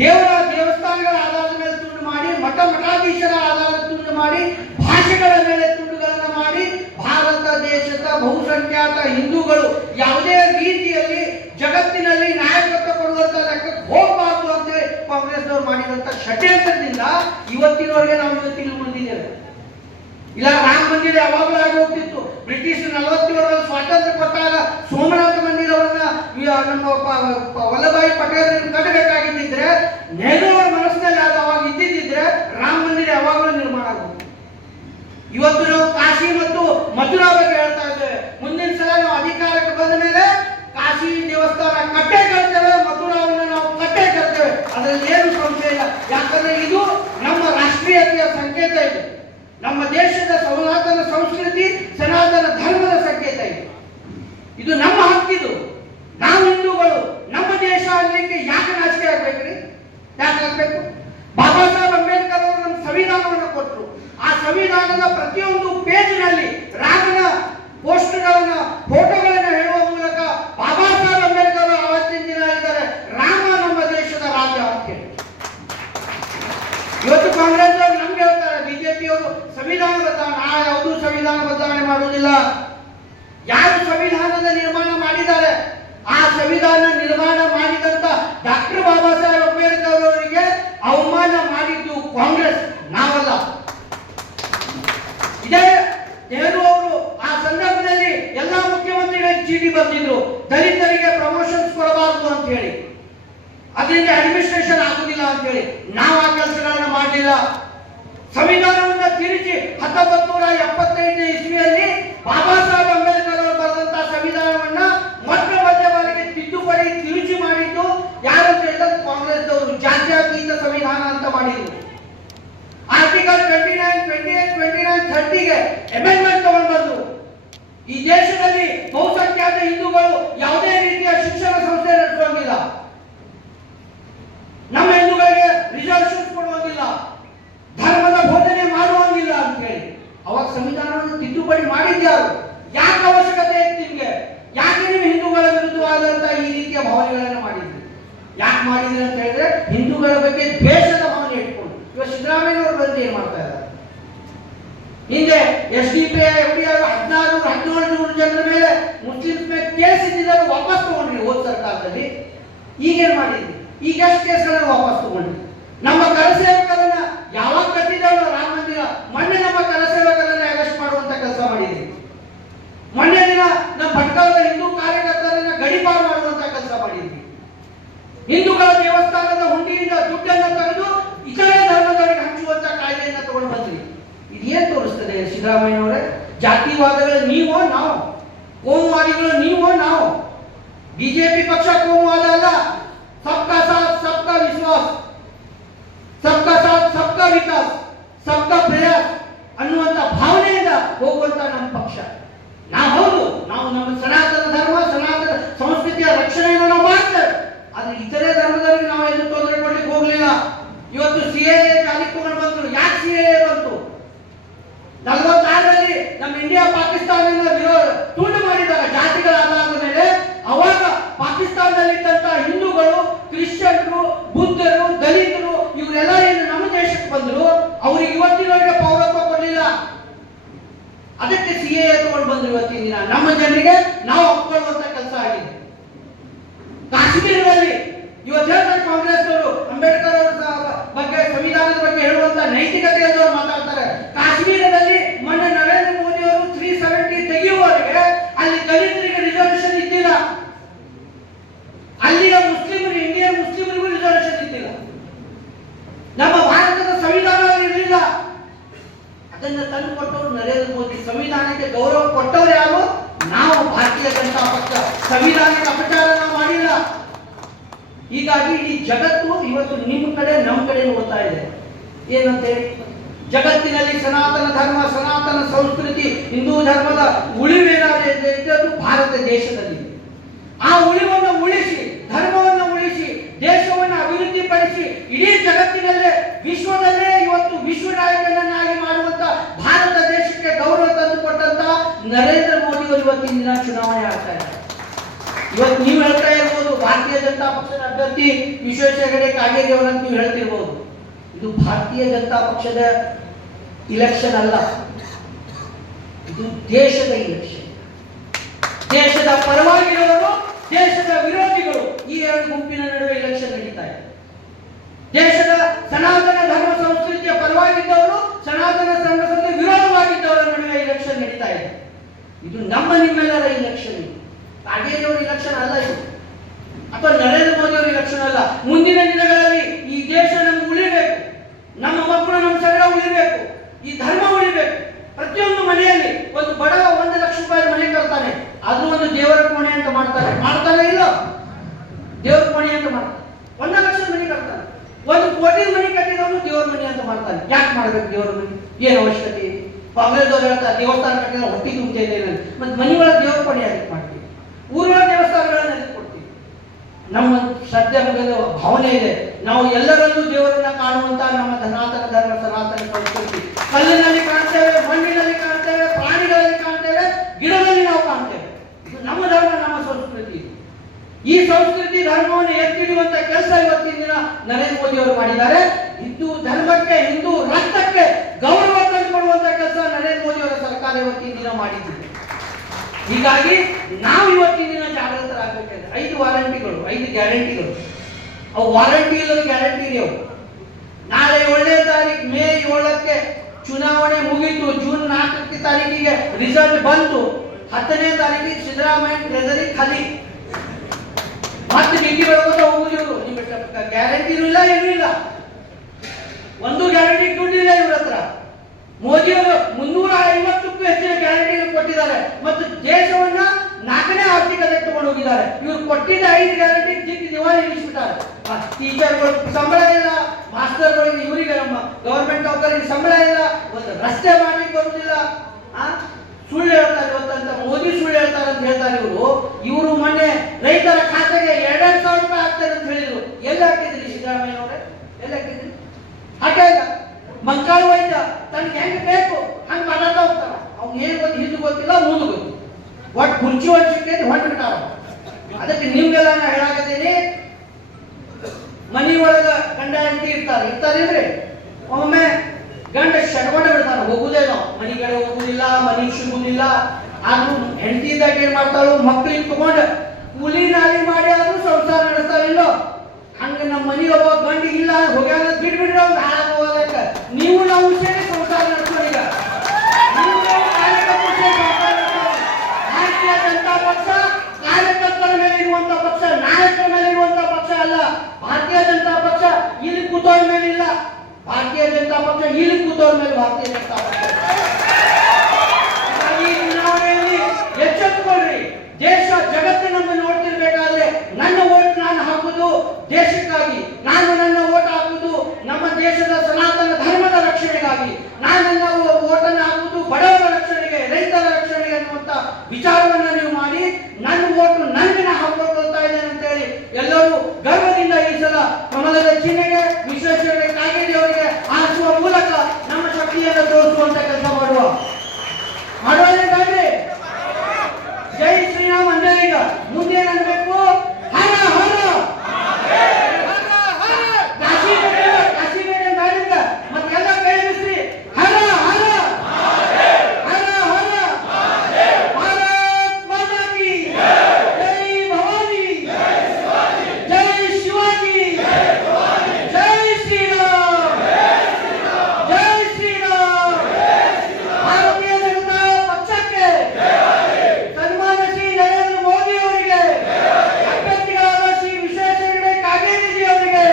ದೇವಸ್ಥಾನಗಳ ಆಧಾರದ ಮೇಲೆ ತುಂಡು ಮಾಡಿ, ಮಠಾಧೀಶರ ಆಧಾರದ ತುಂಡು ಮಾಡಿ, ಭಾಷೆಗಳ ಮೇಲೆ ತುಂಡುಗಳನ್ನ ಮಾಡಿ, ಭಾರತ ದೇಶದ ಬಹುಸಂಖ್ಯಾತ ಹಿಂದೂಗಳು ಯಾವುದೇ ರೀತಿಯಲ್ಲಿ ಜಗತ್ತಿನಲ್ಲಿ ನಾಯಕತ್ವ ಕೊಡುವಂತ ಲೆಕ್ಕಕ್ಕೆ ಹೋಗಬಾರ್ದು ಅಂತೇಳಿ ಕಾಂಗ್ರೆಸ್ನವರು ಮಾಡಿದಂತ ಷಡ್ಯಂತ್ರದಿಂದ ಇವತ್ತಿನವರೆಗೆ ನಾವು ಇವತ್ತಿನ ಉಳಿದಿದ್ದೇವೆ. ಇಲ್ಲ ರಾಮ ಮಂದಿರ ಯಾವಾಗಲೂ ಆಗಿ ಹೋಗ್ತಿತ್ತು. ಬ್ರಿಟಿಷ್ 47ರಲ್ಲಿ ಸ್ವಾತಂತ್ರ್ಯ ಕೊಟ್ಟಾಗ ಸೋಮನಾಥ ಮಂದಿರವನ್ನ ನಮ್ಮ ವಲ್ಲಭಾಯಿ ಪಟೇಲ್ ಕಟ್ಟಬೇಕಾಗಿದ್ದಿದ್ರೆ, ನೆಹರು ಅವರ ಮನಸ್ಸಿನಲ್ಲಿ ಅದು ಅವಾಗ ಇದ್ದಿದ್ದಿದ್ರೆ ರಾಮ ಮಂದಿರ ಯಾವಾಗಲೂ ನಿರ್ಮಾಣ ಆಗುತ್ತೆ. ಇವತ್ತು ನಾವು ಕಾಶಿ ಮತ್ತು ಮಥುರಾ ಬಗ್ಗೆ ಹೇಳ್ತಾ ಇದ್ದೇವೆ. ಮುಂದಿನ ಸಲ ನಾವು ಅಧಿಕಾರಕ್ಕೆ ಬಂದ ಮೇಲೆ ಕಾಶಿ ದೇವಸ್ಥಾನ ಕಟ್ಟೆ ಕಟ್ತೇವೆ, ಮಥುರಾವನ್ನು ನಾವು ಕಟ್ಟೆ ಕಟ್ತೇವೆ. ಅದರಲ್ಲಿ ಏನು ಸಂಶಯ ಇಲ್ಲ. ಯಾಕಂದ್ರೆ ಇದು ನಮ್ಮ ರಾಷ್ಟ್ರೀಯತೆಯ ಸಂಕೇತ. ಇದು ನಮ್ಮ ದೇಶದ ಸನಾತನ ಸಂಸ್ಕೃತಿ, ಸನಾತನ ಧರ್ಮದ ಸಂಕೇತ. ಇದು ನಮ್ಮ ಹಕ್ಕಿದು. ನಾವು ಹಿಂದೂಗಳು ನಮ್ಮ ದೇಶ ಅನ್ನಲಿಕ್ಕೆ ಯಾಕೆ ನಾಚಿಕೆ ಆಗ್ಬೇಕ್ರಿ? ಯಾಕೆ ಆಗ್ಬೇಕು? ಬಾಬಾ ಸಾಹೇಬ್ ಅಂಬೇಡ್ಕರ್ ಅವರು ನಮ್ಮ ಸಂವಿಧಾನವನ್ನು ಕೊಟ್ಟರು. ಆ ಸಂವಿಧಾನದ ಪ್ರತಿಯೊಂದು ಪೇಜ್ನಲ್ಲಿ ರಾಮನ ಪೋಸ್ಟ್ಗಳನ್ನ, ಫೋಟೋಗಳನ್ನ ಹೇಳುವ ಮೂಲಕ ಬಾಬಾ ಸಾಹೇಬ್ ಅಂಬೇಡ್ಕರ್ ಅವತ್ತಿನ ದಿನ ಹೇಳಿದ್ದಾರೆ, ರಾಮ ನಮ್ಮ ದೇಶದ ರಾಜ ಅಂತ ಹೇಳಿ. ಇವತ್ತು ಕಾಂಗ್ರೆಸ್ ಬಿಜೆಪಿಯವರು ಸಂವಿಧಾನ ಬದಲಾವಣೆ, ಯಾವುದೂ ಸಂವಿಧಾನ ಬದಲಾವಣೆ ಮಾಡುವುದಿಲ್ಲ. ಯಾರು ಸಂವಿಧಾನದ ನಿರ್ಮಾಣ ಮಾಡಿದ್ದಾರೆ, ಆ ಸಂವಿಧಾನ ನಿರ್ಮಾಣ ಮಾಡಿದಂತ ಡಾಕ್ಟರ್ ಬಾಬಾ ಸಾಹೇಬ್ ಅಂಬೇಡ್ಕರ್ ಅವರಿಗೆ ಅವಮಾನ ಮಾಡಿದ್ದು ಕಾಂಗ್ರೆಸ್, ನಾವಲ್ಲ. ಇದೇ ನೆಹರು ಅವರು ಆ ಸಂದರ್ಭದಲ್ಲಿ ಎಲ್ಲಾ ಮುಖ್ಯಮಂತ್ರಿಗಳಿಗೆ ಚೀಟಿ ಬರೆದಿದ್ರು, ದಲಿತರಿಗೆ ಪ್ರಮೋಷನ್ಸ್ ಕೊಡಬಾರದು ಅಂತ ಹೇಳಿ, ಅದರಿಂದ ಅಡ್ಮಿನಿಸ್ಟ್ರೇಷನ್ ಆಗುದಿಲ್ಲ ಅಂತ ಹೇಳಿ. ನಾವು ಆ ಕೆಲಸಗಳನ್ನ ಮಾಡಲಿಲ್ಲ. ಸಂವಿಧಾನವನ್ನ ತಿರುಚಿ 1975 ಇಸ್ವಿಯಲ್ಲಿ ಬಾಬಾ ಸಾಹೇಬ್ ಅಂಬೇಡ್ಕರ್ ಅವರು ಬರೆದಂತಹ ಸಂವಿಧಾನವನ್ನ ಮೊಟ್ಟ ಮೊದಲನೇ ತಿದ್ದುಪಡಿ ತಿರುಚಿ ಮಾಡಿದ್ದು ಯಾರು ಅಂತ ಹೇಳಿದ್ರೆ ಕಾಂಗ್ರೆಸ್ದವರು. ಜಾತ್ಯತೀತ ಸಂವಿಧಾನ ಅಂತ ಮಾಡಿದ್ರು. ಆರ್ಟಿಕಲ್ 29, 28, 29, 30ಗೆ ಅಮೆಂಡ್ಮೆಂಟ್ ತಗೊಂಡು ಬಂದ್ರು. ಈ ದೇಶದಲ್ಲಿ ಬಹುಸಂಖ್ಯಾತ ಹಿಂದೂಗಳು ಯಾವುದೇ ರೀತಿಯ ಶಿಕ್ಷಣ ಸಂಸ್ಥೆ ನಡೆಸುವಂಗಿಲ್ಲ, ನಮ್ಮ ಹಿಂದೂಗಳಿಗೆ ರಿಸರ್ವೇಶನ್ ಕೊಡುವಂಗಿಲ್ಲ, ಧರ್ಮದ ಬೋಧನೆ ಮಾಡುವಂಗಿಲ್ಲ ಅಂತ ಹೇಳಿ ಅವಾಗ ಸಂವಿಧಾನವನ್ನು ತಿದ್ದುಪಡಿ ಮಾಡಿದ್ಯಾರು? ಯಾಕೆ ಅವಶ್ಯಕತೆ ಇತ್ತು ನಿಮ್ಗೆ? ಯಾಕೆ ನೀವು ಹಿಂದೂಗಳ ವಿರುದ್ಧವಾದಂತ ಈ ರೀತಿಯ ಭಾವನೆಗಳನ್ನು ಮಾಡಿದ್ರಿ? ಯಾಕೆ ಮಾಡಿದ್ರಿ ಅಂತ ಹೇಳಿದ್ರೆ ಹಿಂದೂಗಳ ಬಗ್ಗೆ ದ್ವೇಷದ ಭಾವನೆ ಇಟ್ಕೊಂಡು. ಇವಾಗ ಸಿದ್ದರಾಮಯ್ಯ ಅವರು ಬಂದು ಏನ್ ಮಾಡ್ತಾ ಇದ್ದಾರೆ? ಹಿಂದೆ SDP, FDR 16-17 ಜನರ ಮೇಲೆ ಮುಸ್ಲಿಮ್ಸ್ ಮೇಲೆ ಕೇಸ್ ಇದ್ದಿದ್ದಾರೆ, ವಾಪಸ್ ತಗೊಂಡ್ರಿ ಹೋದ ಸರ್ಕಾರದಲ್ಲಿ. ಈಗೇನ್ ಮಾಡಿದ್ರಿ? ಈಗ ಎಷ್ಟು ಕೇಸ್ಗಳನ್ನು ವಾಪಸ್ ತಗೊಂಡ್ರಿ? ನಮ್ಮ ಕರಸೇವಕರನ್ನ ಯಾವಾಗ ಕಟ್ಟಿದವನು ರಾಮ ಮಂದಿರ, ಮೊನ್ನೆ ನಮ್ಮ ಕರಸೇವಕರನ್ನ ಅರೆಸ್ಟ್ ಮಾಡುವಂತ ಕೆಲಸ ಮಾಡಿದ್ರಿ. ಮೊನ್ನೆ ದಿನ ನಮ್ಮ ಭಟ್ಕಳದ ಹಿಂದೂ ಕಾರ್ಯಕರ್ತರನ್ನ ಗಡಿಪಾರು ಮಾಡುವಂತ ಕೆಲಸ ಮಾಡಿದ್ರಿ. ಹಿಂದೂಗಳ ದೇವಸ್ಥಾನದ ಹುಂಡಿಯಿಂದ ದುಡ್ಡನ್ನು ತೆಗೆದು ಇತರೆ ಧರ್ಮದವರಿಗೆ ಹಂಚುವಂತ ಕಾಯ್ದೆಯನ್ನ ತಗೊಂಡು ಬಂದ್ರಿ. ಇದೇನ್ ತೋರಿಸ್ತದೆ ಸಿದ್ದರಾಮಯ್ಯನವರೇ? ಜಾತಿವಾದಗಳು ನೀವೋ ನಾವು, ಕೋಮುವಾದಿಗಳು ನೀವೋ ನಾವು. ಬಿಜೆಪಿ ಪಕ್ಷ ಕೋಮುವಾದ ಅಲ್ಲ, ಸಬ್ಕಾ ಸಾಥ್ ಸಬ್ಕಾ ವಿಶ್ವಾಸ್, ಸಬ್ಕಾ ಸಾಥ್ ಸಬ್ಕಾ ವಿಕಾಸ್, ಸಬ್ಕಾ ಪ್ರಯಾಸ್ ಅನ್ನುವಂತ ಭಾವನೆಯಿಂದ ಹೋಗುವಂತ ನಮ್ಮ ಪಕ್ಷ. ಹೌದು, ನಾವು ನಮ್ಮ ಸನಾತನ ಧರ್ಮ, ಸನಾತನ ಸಂಸ್ಕೃತಿಯ ರಕ್ಷಣೆಯನ್ನು ನಾವು ಮಾಡ್ತೇವೆ. ಆದ್ರೆ ಇತರೆ ಧರ್ಮದವರಿಗೆ ನಾವು ಎಂದು ತೊಂದರೆ ಕೊಡ್ಲಿಕ್ಕೆ ಹೋಗ್ಲಿಲ್ಲ. ಇವತ್ತು CAA ಜಾರಿಗೆ ತಗೊಂಡು ಬಂದ್ರು. ಯಾಕೆ CAA ಬಂತು? 46ರಲ್ಲಿ ನಮ್ಮ ಇಂಡಿಯಾ ಪಾಕಿಸ್ತಾನದಿಂದ ತುಂಡು ಮಾಡಿದಾಗ ಜಾತಿಗಳ ಆಧಾರದ ಮೇಲೆ, ಅವಾಗ ಪಾಕಿಸ್ತಾನದಲ್ಲಿದ್ದಂತ ಹಿಂದೂಗಳು, ಕ್ರಿಶ್ಚಿಯನ್ರು, ಬುದ್ಧರು, ದಲಿತರು ಇವರೆಲ್ಲ ಏನು ನಮ್ಮ ದೇಶಕ್ಕೆ ಬಂದ್ರು, ಅವ್ರಿಗೆ ಇವತ್ತಿನವರೆಗೆ ಪೌರತ್ವ ಕೊಡಲಿಲ್ಲ. ಅದಕ್ಕೆ CAA ತಗೊಂಡು ಬಂದ್ರು. ಇವತ್ತಿನ ದಿನ ನಮ್ಮ ಜನರಿಗೆ ನಾವು ಒಪ್ಕೊಳ್ಳುವಂತ ಕೆಲಸ ಆಗಿದೆ. ಕಾಶ್ಮೀರದಲ್ಲಿ ಇವತ್ತು ಹೇಳ್ತಾರೆ ಕಾಂಗ್ರೆಸ್ನವರು, ಅಂಬೇಡ್ಕರ್ ಅವರ ಬಗ್ಗೆ, ಸಂವಿಧಾನದ ಬಗ್ಗೆ ಹೇಳುವಂತ ನೈತಿಕತೆಯನ್ನು ಮಾತಾಡ್ತಾರೆ. ಕಾಶ್ಮೀರದಲ್ಲಿ ಮೊನ್ನೆ ನರೇಂದ್ರ ಮೋದಿ ಅವರು 370 ತೆಗೆಯುವವರೆಗೆ ಅಲ್ಲಿ ದಲಿತರಿಗೆ ರಿಸರ್ವೇಶನ್ ಇದ್ದಿಲ್ಲ, ಅಲ್ಲಿಯ ಮುಸ್ಲಿಮರು, ಇಂಡಿಯನ್ ಮುಸ್ಲಿಮರಿಗೂ ರಿಸರ್ವೇಶನ್ ಇದ್ದಿಲ್ಲ, ನಮ್ಮ ಭಾರತದ ಸಂವಿಧಾನ ಇರಲಿಲ್ಲ. ಅದನ್ನು ತಂದು ಕೊಟ್ಟವರು ನರೇಂದ್ರ ಮೋದಿ. ಸಂವಿಧಾನಕ್ಕೆ ಗೌರವ ಕೊಟ್ಟವರು ಯಾರು? ನಾವು, ಭಾರತೀಯ ಜನತಾ ಪಕ್ಷ. ಸಂವಿಧಾನಕ್ಕೆ ಅಪಚಾರ ನಾವು ಮಾಡಿಲ್ಲ. ಹೀಗಾಗಿ ಈ ಜಗತ್ತು ಇವತ್ತು ನಿಮ್ಮ ಕಡೆ ನಮ್ಮ ಕಡೆ ನೋಡ್ತಾ ಇದೆ. ಏನಂತ ಹೇಳಿ, ಜಗತ್ತಿನಲ್ಲಿ ಸನಾತನ ಧರ್ಮ, ಸನಾತನ ಸಂಸ್ಕೃತಿ, ಹಿಂದೂ ಧರ್ಮದ ಉಳಿವೇನಾದ್ರೆ ಇದ್ದದ್ದು ಭಾರತ ದೇಶದಲ್ಲಿ. ಆ ಉಳಿವನ್ನು ಉಳಿಸಿ, ಧರ್ಮವನ್ನು ಉಳಿಸಿ, ದೇಶವನ್ನು ಅಭಿವೃದ್ಧಿ ಪಡಿಸಿ, ಇಡೀ ಜಗತ್ತಿನಲ್ಲೇ, ವಿಶ್ವದಲ್ಲೇ ಇವತ್ತು ವಿಶ್ವ ನಾಯಕನನ್ನಾಗಿ ಮಾಡುವಂತ ಭಾರತ ದೇಶಕ್ಕೆ ಗೌರವ ತಂದುಕೊಟ್ಟಂತ ನರೇಂದ್ರ ಮೋದಿ ಅವರು ಇವತ್ತಿನ ದಿನ ಚುನಾವಣೆ ಆಗ್ತಾ ಇದ್ದಾರೆ. ಇವತ್ತು ನೀವು ಹೇಳ್ತಾ ಇರ್ಬೋದು ಭಾರತೀಯ ಜನತಾ ಪಕ್ಷದ ಅಭ್ಯರ್ಥಿ ವಿಶ್ವೇಶ್ವರ ಹೆಗಡೆ ಕಾಗೇರಿ ಅವರಂತ ನೀವು ಹೇಳ್ತಿರ್ಬೋದು. ಇದು ಭಾರತೀಯ ಜನತಾ ಪಕ್ಷದ ಇಲೆಕ್ಷನ್ ಅಲ್ಲ, ಇದು ದೇಶದ ಇಲೆಕ್ಷನ್. ದೇಶದ ಪರವಾಗಿರುವವರು, ದೇಶದ ವಿರೋಧಿಗಳು, ಈ ಎರಡು ಗುಂಪಿನ ನಡುವೆ ಇಲೆಕ್ಷನ್ ನಡೀತಾ ಇದೆ. ದೇಶದ ಸನಾತನ ಧರ್ಮ ಸಂಸ್ಕೃತಿಯ ಪರವಾಗಿದ್ದವರು, ಸನಾತನ ಸಂಘದ ವಿರೋಧವಾಗಿದ್ದವರ ನಡುವೆ ಇಲೆಕ್ಷನ್ ನಡೀತಾ ಇದೆ. ಇದು ನಮ್ಮ ನಿಮ್ಮೆಲ್ಲರ ಇಲೆಕ್ಷನ್. ಇದು ಕಾಗೇರಿಯವರ ಇಲೆಕ್ಷನ್ ಅಲ್ಲ, ಇದು ಅಥವಾ ನರೇಂದ್ರ ಮೋದಿ ಅವರ ಇಲೆಕ್ಷನ್ ಅಲ್ಲ. ಮುಂದಿನ ದಿನಗಳಲ್ಲಿ ಈ ದೇಶ ನಮ್ಗೆ ಉಳಿಬೇಕು, ನಮ್ಮ ಮಕ್ಕಳು, ನಮ್ಮ ಸಂಘ ಉಳಿಬೇಕು, ಈ ಧರ್ಮ ಉಳಿಬೇಕು. ಪ್ರತಿಯೊಂದು ಮನೆಯಲ್ಲಿ ಒಂದು ಬಡ 1 ಲಕ್ಷ ರೂಪಾಯಿ ಮನೆ ಕಟ್ತಾನೆ, ಅದು ಒಂದು ದೇವರ ಕೋಣೆ ಅಂತ ಮಾಡ್ತಾನೆ ಇಲ್ಲ? ದೇವರ ಕೋಣೆ ಅಂತ ಮಾಡ್ತಾನೆ. 1 ಲಕ್ಷದ ಮನೆ ಕಟ್ತಾನೆ. 1 ಕೋಟಿ ಮನೆ ಕಟ್ಟಿದವನು ದೇವರ ಮನೆ ಅಂತ ಮಾಡ್ತಾನೆ. ಯಾಕೆ ಮಾಡ್ಬೇಕು ದೇವರ ಮನೆ? ಏನು ಅವಶ್ಯಕತೆ ಇದೆ? ಕಾಂಗ್ರೆಸ್ದವ್ರು ಹೇಳ್ತಾರೆ ದೇವಸ್ಥಾನ ಕಟ್ಟಿದ್ರೆ ಹೊಟ್ಟಿ ತುಂಬತಾ ಇದೆ. ಮತ್ತೆ ಮನೆಯೊಳಗೆ ದೇವರ ಕೋಣೆ ಅದಕ್ಕೆ ಮಾಡ್ತೀವಿ, ಊರೊಳಗೆ ದೇವಸ್ಥಾನಗಳನ್ನ ಅದಕ್ಕೆ ಕೊಡ್ತೀವಿ. ನಮ್ಮ ಶ್ರದ್ಧೆ ಮುಗಿದ ಭಾವನೆ ಇದೆ. ನಾವು ಎಲ್ಲರಲ್ಲೂ ದೇವರನ್ನ ಕಾಣುವಂತ ನಮ್ಮ ಸನಾತನ ಧರ್ಮ, ಸನಾತನ ಸಂಸ್ಕೃತಿ. ಕಲ್ಲಿನಲ್ಲಿ ಕಾಣ್ತೇವೆ, ಮಣ್ಣಿನಲ್ಲಿ ಕಾಣ್ತೇವೆ, ಪ್ರಾಣಿಗಳಲ್ಲಿ ಕಾಣ್ತೇವೆ, ಗಿಡದಲ್ಲಿ ನಾವು ಕಾಣ್ತೇವೆ. ಇದು ನಮ್ಮ ಧರ್ಮ, ನಮ್ಮ ಸಂಸ್ಕೃತಿ. ಈ ಸಂಸ್ಕೃತಿ ಧರ್ಮವನ್ನು ಎತ್ತಿಡುವಂತ ಕೆಲಸ ಇವತ್ತಿನ ದಿನ ನರೇಂದ್ರ ಮೋದಿ ಅವರು ಮಾಡಿದ್ದಾರೆ. ಹಿಂದೂ ಧರ್ಮಕ್ಕೆ, ಹಿಂದೂ ರಕ್ತಕ್ಕೆ ಗೌರವ ಸರ್ಕಾರ ಇವತ್ತಿನ ದಿನ ಮಾಡಿದ್ದೀವಿ. ಹೀಗಾಗಿ ನಾವು ಇವತ್ತಿನ ದಿನ ಜಾಗೃತರಾಗಬೇಕಂದ್ರೆ 5 ವಾರಂಟಿಗಳು, 5 ಗ್ಯಾರಂಟಿಗಳು. ಅವು ವಾರಂಟಿ ಇಲ್ಲದ ಗ್ಯಾರಂಟಿ ಇದೆ. ಅವು ನಾಳೆ 7ನೇ ತಾರೀಕು ಮೇ 7ಕ್ಕೆ ಚುನಾವಣೆ ಮುಗಿತು. ಜೂನ್ 4ನೇ ತಾರೀಕಿಗೆ ರಿಸಲ್ಟ್ ಬಂತು. 10ನೇ ತಾರೀಕಿಗೆ ಸಿದ್ದರಾಮಯ್ಯ ಟ್ರೆಜರಿ ಖಾಲಿ. ಮತ್ತೆ ಬಿಗಿ ಬೆಳಗೋದು ಹೋಗುದಿರು. ನಿಮಗೆ ಗ್ಯಾರಂಟಿನೂ ಇಲ್ಲ, ಏನೂ ಇಲ್ಲ. ಒಂದು ಗ್ಯಾರಂಟಿ ದುಡ್ಡಿಲ್ಲ ಇವ್ರ ಹತ್ರ. ಮೋದಿಯವರು 350ಕ್ಕೂ ಹೆಚ್ಚಿನ ಗ್ಯಾರಂಟಿ ಕೊಟ್ಟಿದ್ದಾರೆ ಮತ್ತು ದೇಶವನ್ನ 4ನೇ ಆರ್ಥಿಕತೆ ತಗೊಂಡು ಹೋಗಿದ್ದಾರೆ. ಇವ್ರು ಕೊಟ್ಟಿದ್ದ 5 ಗ್ಯಾರಂಟಿ ದಿಕ್ಕು ದಿವಾಳಿ ನಿಲ್ಲಿಸ್ಬಿಟ್ಟಾರೆ. ಟೀಚರ್ಗಳು ಸಂಬಳ ಇಲ್ಲ, ಮಾಸ್ಟರ್ಗಳಿಗೆ, ಇವರಿಗೆ ನಮ್ಮ ಗವರ್ಮೆಂಟ್ ನೌಕರಿಗೆ ಸಂಬಳ ಇಲ್ಲ, ಒಂದು ರಸ್ತೆ ಮಾಡ್ಲಿಕ್ಕೆ ಬರುವುದಿಲ್ಲ. ಸುಳ್ಳು ಹೇಳ್ತಾರೆ ಇವತ್ತಂತ, ಮೋದಿ ಸುಳ್ಳು ಹೇಳ್ತಾರೆ ಅಂತ ಹೇಳ್ತಾರೆ ಇವರು. ಮೊನ್ನೆ ರೈತರ ಖಾತೆಗೆ 2,000 ರೂಪಾಯಿ ಹಾಕ್ತಾರೆ ಅಂತ ಹೇಳಿದ್ರು. ಎಲ್ಲ ಹಾಕಿದ್ರಿ ಸಿದ್ದರಾಮಯ್ಯ ಅವರೇ? ಎಲ್ಲ ಹಾಕಿದ್ರಿ? ಹಾಕೇ ಇಲ್ಲ. ಮಂಕಾಳ ವೈದ್ಯ ತನಗೆ ಹೆಂಗ್ ಬೇಕು ಹಂಗೆ ಮಾತಾಡ್ತಾ ಹೋಗ್ತಾರ. ಅವ್ನು ಏನ್ ಗೊತ್ತು, ಹಿಂದೆ ಗೊತ್ತಿಲ್ಲ, ಮುಂದೆ ಗೊತ್ತು. ಒಟ್ಟು ಕುರ್ಚಿ ಹೊಂಚಿಕೆ ಹೊಂಟು ಬಿಟ್ಟಾರ. ಅದಕ್ಕೆ ನಿಮ್ಗೆಲ್ಲ ನಾ ಹೇಳಾಕತ್ತೀನಿ, ಮನಿ ಒಳಗ ಗಂಡ ಹೆಂಡತಿ ಇರ್ತಾರಿಲ್ರಿ. ಒಮ್ಮೆ ಗಂಡ ಶಟ್ಕೊಂಡ ಬಿಡ್ತಾನೆ, ಹೋಗುದೇ ನಾವು ಮನಿ ಕಡೆ ಹೋಗುದಿಲ್ಲ, ಮನಿಗೆ ಸಿಗುದಿಲ್ಲ. ಆದ್ರೂ ಹೆಂಡತಿ ಇದ್ದಾಗ ಏನ್ ಮಾಡ್ತಾಳು, ಮಕ್ಳಿಗೆ ತಗೊಂಡು ಕೂಲಿ ನಾಲಿ ಮಾಡಿ ಆದ್ರೂ ಸಂಸಾರ ನಡೆಸ್ತಾರಿಲ್ಲೋ. ಹಂಗ ನಮ್ಮ ಮನಿ ಒಬ್ಬ ಗಂಡ ಇಲ್ಲ ಹೋಗ್ಯಾನ ಬಿಟ್ಬಿಡ್ರಿ, ಅವ್ನು ಹಾಳಾಗ ಹೋಗಕ್ಕ. ನೀವು ನಾವು ಸೇರಿ ಸಂಸಾರ ನಡೆಸೋಣ. ಈಗ ನೀವು ಕಾರ್ಯಕರ್ತರು ಸೇರಿ ಸಂಸಾರ ನಡೆಸೋಣ. ಭಾರತೀಯ ಜನತಾ ಪಕ್ಷ ಕಾರ್ಯಕರ್ತರ ಮೇಲೆ ಇರುವಂತ ಪಕ್ಷ, ನಾಯಕರ ಮೇಲೆ ಇರುವಂತ ಪಕ್ಷ ಅಲ್ಲ. ಭಾರತೀಯ ಜನತಾ ಪಕ್ಷ ಇಲ್ಲಿ ಕೂತೋರ್ ಮೇಲೆ ಇಲ್ಲ. ಭಾರತೀಯ ಜನತಾ ಪಕ್ಷ ಇಲ್ಲಿ ಕೂತೋರ್ ಮೇಲೆ ಭಾರತೀಯ ಜನತಾ ಪಕ್ಷ. ಈ ಚುನಾವಣೆಯಲ್ಲಿ ಎಚ್ಚೆತ್ತುಕೊಳ್ಳ್ರಿ. ದೇಶ ಜಗತ್ತು ನಮ್ಮ ನೋಡ್ತಿರ್ಬೇಕಾದ್ರೆ ನನ್ನ ಓಟ್ ನಾನು ಹಾಕುದು ದೇಶಕ್ಕಾಗಿ, ನಾನು ನನ್ನ ಓಟ್ ಹಾಕುದು ನಮ್ಮ ದೇಶದ ಸನಾತನ ಧರ್ಮದ ರಕ್ಷಣೆಗಾಗಿ, ನಾನು ನನ್ನ ಓಟನ್ನು ಹಾಕುದು ಬಡವರ ರಕ್ಷಣೆಗೆ, ರೈತರ ರಕ್ಷಣೆಗೆ ಅನ್ನುವಂತ ವಿಚಾರವನ್ನ ನೀವು ಮಾಡಿ ನನ್ನ ಓಟು ನನಗೆ ನಾ ಹಾಕೊಳ್ತಾ ಇದ್ದೇನೆ ಅಂತ ಹೇಳಿ ಎಲ್ಲರೂ ಗರ್ವದಿಂದ ಈ ಸಲ ಕಮಲದ ಚಿಹ್ನೆಗೆ ವಿಶ್ವೇಶ್ವರ ಕಾಗೇರಿ ಅವರಿಗೆ ಆರಿಸುವ ಮೂಲಕ ನಮ್ಮ ಶಕ್ತಿಯನ್ನು ತೋರಿಸುವಂತ ಕೆಲಸ ಮಾಡುವ. ಜೈ ಶ್ರೀರಾಮ್ ಅಂದ್ರೆ ಈಗ ಮುಂದೆ ಏನಾಗಬೇಕು? ಹರ ಹರ ಕಾಶಿ ಬೇಡ ಬೇಡ ಮತ್ತೆಲ್ಲ ಕೈ ಬಿಸ್ರಿ. ಹರ ಹರ ಹರ ಹರ ಭಾರತ್ ಮಾತಾ ಕಿ ಜೈ ಭವಾನಿ, ಜೈ ಶಿವಾಜಿ, ಜೈ ಶ್ರೀರಾಮ್, ಜೈ ಶ್ರೀರಾಮ್. ಭಾರತೀಯ ಜನತಾ ಪಕ್ಷಕ್ಕೆ ಸನ್ಮಾನ್ಯ ಶ್ರೀ ನರೇಂದ್ರ ಮೋದಿ ಅವರಿಗೆ, ಅಭ್ಯರ್ಥಿಗಳಾದ ಶ್ರೀ ವಿಶ್ವೇಶ್ವರ ಕಾಗೇರಿ ಅವರಿಗೆ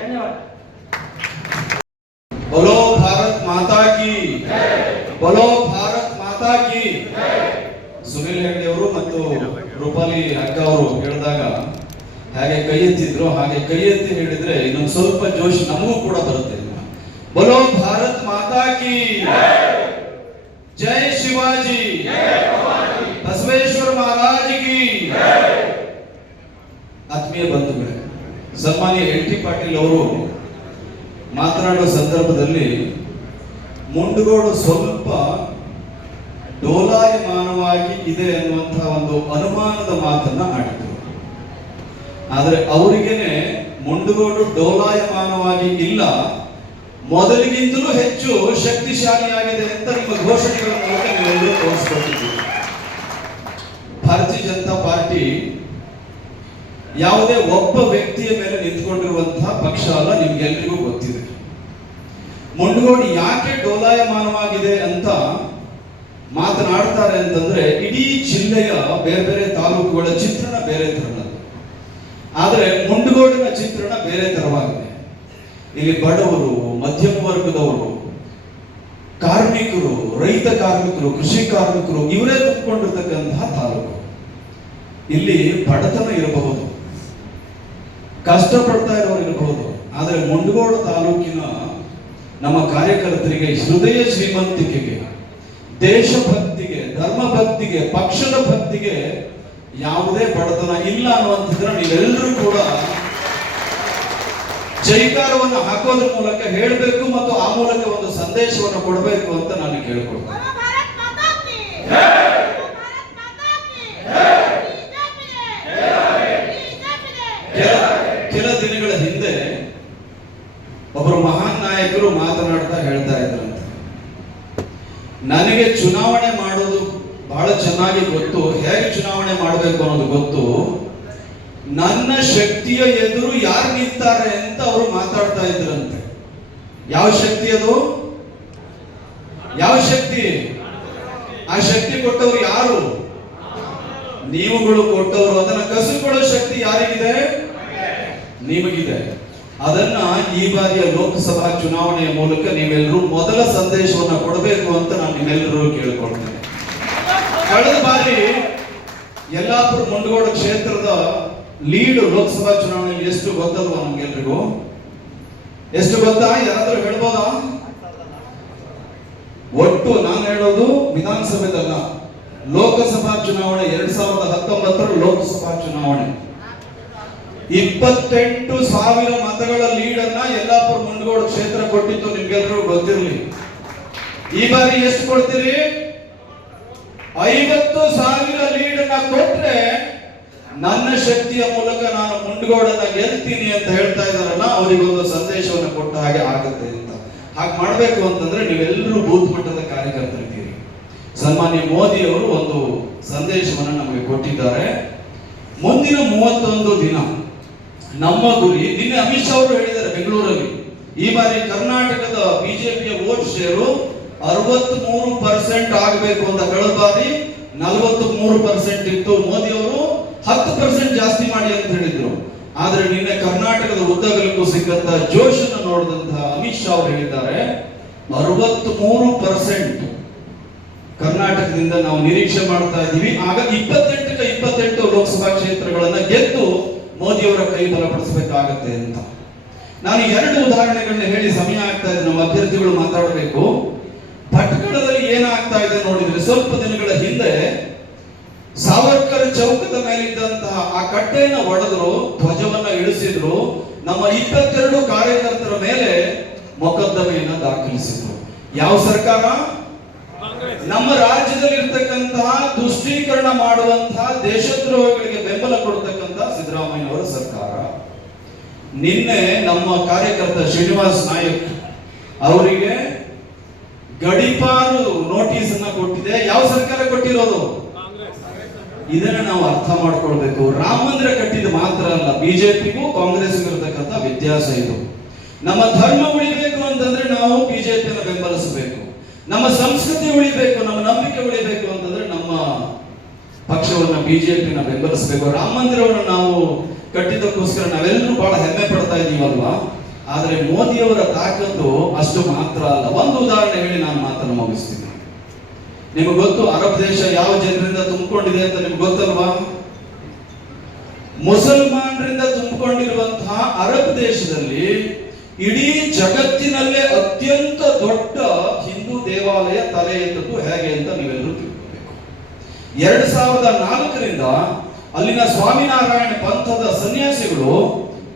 ಧನ್ಯವಾದ. बोलो भारत माता की, बोलो भारत माता की. ಸುನಿಲ್ ಹೆಗ್ಡೆ ಅವರು ಮತ್ತು ರೂಪಾಲಿ ಅಕ್ಕ ಅವರು ಹೇಳಿದಾಗ ಹಾಗೆ ಕೈ ಎತ್ತಿದ್ರು, ಹಾಗೆ ಕೈ ಎತ್ತಿ ಹೇಳಿದ್ರೆ ಇನ್ನೊಂದು ಸ್ವಲ್ಪ ಜೋಶ್ ನಮಗೂ ಕೂಡ ಬರುತ್ತೆ. बोलो भारत माता की, जय शिवाजी, बसवेश्वर महाराज की. ಆತ್ಮೀಯ ಬಂಧುಗಳೇ, ಸನ್ಮಾನ್ಯ LT ಪಾಟೀಲ್ ಅವರು ಮಾತನಾಡುವ ಸಂದರ್ಭದಲ್ಲಿ ಮುಂಡಗೋಡು ಸ್ವಲ್ಪ ಡೋಲಾಯಮಾನವಾಗಿ ಇದೆ ಅನ್ನುವಂತಹ ಒಂದು ಅನುಮಾನದ ಮಾತನ್ನ ಆಡಿದರು. ಆದರೆ ಅವರಿಗೇನೆ ಮುಂಡಗೋಡು ಡೋಲಾಯಮಾನವಾಗಿ ಇಲ್ಲ, ಮೊದಲಿಗಿಂತಲೂ ಹೆಚ್ಚು ಶಕ್ತಿಶಾಲಿಯಾಗಿದೆ ಅಂತ ನಿಮ್ಮ ಘೋಷಣೆಗಳ ಮೂಲಕ ನೀವೆಲ್ಲರೂ ತೋರಿಸ್ಕೊಟ್ಟಿದ್ದೀರಿ. ಭಾರತೀಯ ಜನತಾ ಪಾರ್ಟಿ ಯಾವುದೇ ಒಬ್ಬ ವ್ಯಕ್ತಿಯ ಮೇಲೆ ನಿಂತ್ಕೊಂಡಿರುವಂತಹ ಪಕ್ಷ ಅಲ್ಲ, ನಿಮ್ಗೆಲ್ರಿಗೂ ಗೊತ್ತಿದೆ. ಮುಂಡಗೋಡು ಯಾಕೆ ಡೋಲಾಯಮಾನವಾಗಿದೆ ಅಂತ ಮಾತನಾಡ್ತಾರೆ ಅಂತಂದ್ರೆ, ಇಡೀ ಜಿಲ್ಲೆಯ ಬೇರೆ ಬೇರೆ ತಾಲೂಕುಗಳ ಚಿತ್ರಣ ಬೇರೆ ತರನದ್ದು, ಆದರೆ ಮುಂಡಗೋಡಿನ ಚಿತ್ರಣ ಬೇರೆ ತರವಾಗಿದೆ. ಇಲ್ಲಿ ಬಡವರು, ಮಧ್ಯಮ ವರ್ಗದವರು, ಕಾರ್ಮಿಕರು, ರೈತ ಕಾರ್ಮಿಕರು, ಕೃಷಿ ಕಾರ್ಮಿಕರು ಇವರೇ ತುಂಬಿಕೊಂಡಿರ್ತಕ್ಕಂತಹ ತಾಲೂಕು. ಇಲ್ಲಿ ಬಡತನ ಇರಬಹುದು, ಕಷ್ಟಪಡ್ತಾ ಇರೋರು ಇರಬಹುದು, ಆದರೆ ಮುಂಡಗೋಡು ತಾಲೂಕಿನ ನಮ್ಮ ಕಾರ್ಯಕರ್ತರಿಗೆ ಹೃದಯ ಶ್ರೀಮಂತಿಕೆಗೆ, ದೇಶಭಕ್ತಿಗೆ, ಧರ್ಮ ಭಕ್ತಿಗೆ, ಪಕ್ಷದ ಭಕ್ತಿಗೆ ಯಾವುದೇ ಬಡತನ ಇಲ್ಲ ಅನ್ನುವಂಥದ್ದನ್ನ ನೀವೆಲ್ಲರೂ ಕೂಡ ಜೈಕಾರವನ್ನು ಹಾಕೋದ್ರ ಮೂಲಕ ಹೇಳಬೇಕು ಮತ್ತು ಆ ಮೂಲಕ ಒಂದು ಸಂದೇಶವನ್ನು ಕೊಡಬೇಕು ಅಂತ ನಾನು ಕೇಳ್ಕೊಳ್ತೇನೆ. ಕೆಲ ದಿನಗಳ ಹಿಂದೆ ಒಬ್ಬರು ಮಹಾನ್ ನಾಯಕರು ಮಾತನಾಡ್ತಾ ಹೇಳ್ತಾ ಇದ್ರಂತೆ, ನನಗೆ ಚುನಾವಣೆ ಮಾಡೋದು ಬಹಳ ಚೆನ್ನಾಗಿ ಗೊತ್ತು, ಹೇಗೆ ಚುನಾವಣೆ ಮಾಡಬೇಕು ಅನ್ನೋದು ಗೊತ್ತು. ನನ್ನ ಶಕ್ತಿಯ ಎದುರು ಯಾರು ನಿಂತಾರೆ ಅಂತ ಅವರು ಮಾತಾಡ್ತಾ ಇದ್ರಂತೆ. ಯಾವ ಶಕ್ತಿ ಅದು? ಯಾವ ಶಕ್ತಿ? ಆ ಶಕ್ತಿ ಕೊಟ್ಟವರು ಯಾರು? ನೀವುಗಳು ಕೊಟ್ಟವರು. ಅದನ್ನ ಕಸಿಕೊಳ್ಳೋ ಶಕ್ತಿ ಯಾರಿಗಿದೆ? ನಿಮಗಿದೆ. ಅದನ್ನ ಈ ಬಾರಿಯ ಲೋಕಸಭಾ ಚುನಾವಣೆಯ ಮೂಲಕ ನೀವೆಲ್ಲರೂ ಮೊದಲ ಸಂದೇಶವನ್ನ ಕೊಡಬೇಕು ಅಂತ ನಾನು ನಿಮ್ಮೆಲ್ಲರೂ ಕೇಳಿಕೊಳ್ತೇನೆ. ಕಳೆದ ಬಾರಿ ಯಲ್ಲಾಪುರ ಮುಂಡಗೋಡ ಕ್ಷೇತ್ರದ ಲೀಡ್ ಲೋಕಸಭಾ ಚುನಾವಣೆಯಲ್ಲಿ ಎಷ್ಟು ಗೊತ್ತಲ್ವಾ ನಮ್ಗೆಲ್ರಿಗೂ? ಎಷ್ಟು ಗೊತ್ತಾ? ಯಾರಾದ್ರೂ ಹೇಳ್ಬೋದಾ? ಒಟ್ಟು ನಾನು ಹೇಳೋದು ವಿಧಾನಸಭೆದಲ್ಲ, ಲೋಕಸಭಾ ಚುನಾವಣೆ 2019 ಲೋಕಸಭಾ ಚುನಾವಣೆ 28,000 ಮತಗಳ ಲೀಡ್ ಅನ್ನ ಯಲ್ಲಾಪುರ ಮುಂಡಗೋಡ ಕ್ಷೇತ್ರ ಕೊಟ್ಟಿತ್ತು. ನಿಮ್ಗೆಲ್ಲರೂ ಗೊತ್ತಿರಲಿ. ಈ ಬಾರಿ ಎಷ್ಟು ಕೊಡ್ತೀರಿ? 50,000 ಲೀಡ್ ಅನ್ನ ಕೊಟ್ರೆ ನನ್ನ ಶಕ್ತಿಯ ಮೂಲಕ ನಾನು ಮುಂಡಗೋಡನ್ನ ಗೆಲ್ತೀನಿ ಅಂತ ಹೇಳ್ತಾ ಇದಾರಲ್ಲ, ಅವರಿಗೊಂದು ಸಂದೇಶವನ್ನು ಕೊಟ್ಟ ಹಾಗೆ ಆಗುತ್ತೆ ಅಂತ. ಹಾಗೆ ಮಾಡಬೇಕು ಅಂತಂದ್ರೆ ನೀವೆಲ್ಲರೂ ಬೂತ್ ಮಟ್ಟದ ಕಾರ್ಯಕರ್ತರಿದ್ದೀರಿ. ಸನ್ಮಾನ್ಯ ಮೋದಿ ಅವರು ಒಂದು ಸಂದೇಶವನ್ನು ನಮಗೆ ಕೊಟ್ಟಿದ್ದಾರೆ. ಮುಂದಿನ 31 ದಿನ ನಮ್ಮ ಗುರಿ, ನಿನ್ನೆ ಅಮಿತ್ ಶಾ ಅವರು ಹೇಳಿದ್ದಾರೆ ಬೆಂಗಳೂರಲ್ಲಿ, ಈ ಬಾರಿ ಕರ್ನಾಟಕದ ಬಿಜೆಪಿಯ ವೋಟ್ ಶೇರು 63% ಆಗಬೇಕು ಅಂತ. ಕಳೆದ ಬಾರಿ 43% ಇತ್ತು. ಮೋದಿ ಅವರು 10% ಜಾಸ್ತಿ ಮಾಡಿ ಅಂತ ಹೇಳಿದ್ರು. ಆದ್ರೆ ನಿನ್ನೆ ಕರ್ನಾಟಕದ ಉದ್ದಗಲಕ್ಕೂ ಸಿಕ್ಕಂತ ಜೋಶನ್ನು ನೋಡಿದಂತಹ ಅಮಿತ್ ಶಾ ಅವರು ಹೇಳಿದ್ದಾರೆ 63% ಕರ್ನಾಟಕದಿಂದ ನಾವು ನಿರೀಕ್ಷೆ ಮಾಡ್ತಾ ಇದ್ದೀವಿ. ಆಗ 28ಕ್ಕೆ 28 ಲೋಕಸಭಾ ಕ್ಷೇತ್ರಗಳನ್ನ ಗೆದ್ದು ಮೋದಿ ಅವರ ಕೈ ಬಲಪಡಿಸಬೇಕಾಗತ್ತೆ ಅಂತ. ನಾನು 2 ಉದಾಹರಣೆಗಳನ್ನ ಹೇಳಿ ಸಮಯ ಆಗ್ತಾ ಇದೆ, ನಮ್ಮ ಅಭ್ಯರ್ಥಿಗಳು ಮಾತಾಡಬೇಕು. ಭಟ್ಕಳದಲ್ಲಿ ಏನಾಗ್ತಾ ಇದೆ ನೋಡಿದ್ರೆ, ಸ್ವಲ್ಪ ದಿನಗಳ ಹಿಂದೆ ಸಾವರ್ಕರ್ ಚೌಕದ ಮೇಲಿದ್ದಂತಹ ಆ ಕಟ್ಟೆಯನ್ನು ಒಡೆದ್ರು, ಧ್ವಜವನ್ನ ಇಳಿಸಿದ್ರು. ನಮ್ಮ 22 ಕಾರ್ಯಕರ್ತರ ಮೇಲೆ ಮೊಕದ್ದಮೆಯನ್ನ ದಾಖಲಿಸಿದ್ರು. ಯಾವ ಸರ್ಕಾರ? ನಮ್ಮ ರಾಜ್ಯದಲ್ಲಿ ಇರ್ತಕ್ಕಂತಹ ತುಷ್ಟೀಕರಣ ಮಾಡುವಂತಹ ದೇಶದ್ರೋಹಿಗಳಿಗೆ ಬೆಂಬಲ ಕೊಡತಕ್ಕಂತಹ ಸಿದ್ದರಾಮಯ್ಯನವರ ಸರ್ಕಾರ. ನಿನ್ನೆ ನಮ್ಮ ಕಾರ್ಯಕರ್ತ ಶ್ರೀನಿವಾಸ್ ನಾಯಕ್ ಅವರಿಗೆ ಗಡೀಪಾರು ನೋಟಿಸ್ ಅನ್ನ ಕೊಟ್ಟಿದೆ. ಯಾವ ಸರ್ಕಾರ ಕೊಟ್ಟಿರೋದು? ಇದನ್ನ ನಾವು ಅರ್ಥ ಮಾಡ್ಕೊಳ್ಬೇಕು. ರಾಮ ಮಂದಿರ ಕಟ್ಟಿದ ಮಾತ್ರ ಅಲ್ಲ, ಬಿಜೆಪಿಗೂ ಕಾಂಗ್ರೆಸ್ಗೂ ಇರತಕ್ಕಂತ ವ್ಯತ್ಯಾಸ ಇದು. ನಮ್ಮ ಧರ್ಮ ಉಳಿಬೇಕು ಅಂತಂದ್ರೆ ನಾವು ಬಿಜೆಪಿಯನ್ನು ಬೆಂಬಲಿಸಬೇಕು. ನಮ್ಮ ಸಂಸ್ಕೃತಿ ಉಳಿಬೇಕು, ನಮ್ಮ ನಂಬಿಕೆ ಉಳಿಬೇಕು ಅಂತಂದ್ರೆ ನಮ್ಮ ಪಕ್ಷವನ್ನ ಬಿಜೆಪಿನ ಬೆಂಬಲಿಸಬೇಕು. ರಾಮ ಮಂದಿರವನ್ನು ನಾವು ಕಟ್ಟಿದ್ದಕ್ಕೋಸ್ಕರ ನಾವೆಲ್ಲರೂ ಬಹಳ ಹೆಮ್ಮೆ ಪಡ್ತಾ ಇದೀವಲ್ವಾ? ಆದ್ರೆ ಮೋದಿಯವರ ತಾಕತ್ತು ಅಷ್ಟು ಮಾತ್ರ ಅಲ್ಲ. ಒಂದು ಉದಾಹರಣೆ ಹೇಳಿ ನಾನು ಮಾತನ್ನು ಮುಗಿಸ್ತೀನಿ. ನಿಮಗೆ ಗೊತ್ತು ಅರಬ್ ದೇಶ ಯಾವ ಜನರಿಂದ ತುಂಬಿಕೊಂಡಿದೆ ಅಂತ ನಿಮ್ಗೆ ಗೊತ್ತಲ್ವಾ? ಮುಸಲ್ಮಾನರಿಂದ ತುಂಬಿಕೊಂಡಿರುವಂತಹ ಅರಬ್ ದೇಶದಲ್ಲಿ ಇಡೀ ಜಗತ್ತಿನಲ್ಲೇ ಅತ್ಯಂತ ದೊಡ್ಡ ಹಿಂದೂ ದೇವಾಲಯ ತಲೆ ಎತ್ತದ್ದು ಹೇಗೆ ಅಂತ ನೀವೆಲ್ಲರೂ ತಿಳ್ಕೊಬೇಕು. 2004ರಿಂದ ಅಲ್ಲಿನ ಸ್ವಾಮಿನಾರಾಯಣ ಪಂಥದ ಸನ್ಯಾಸಿಗಳು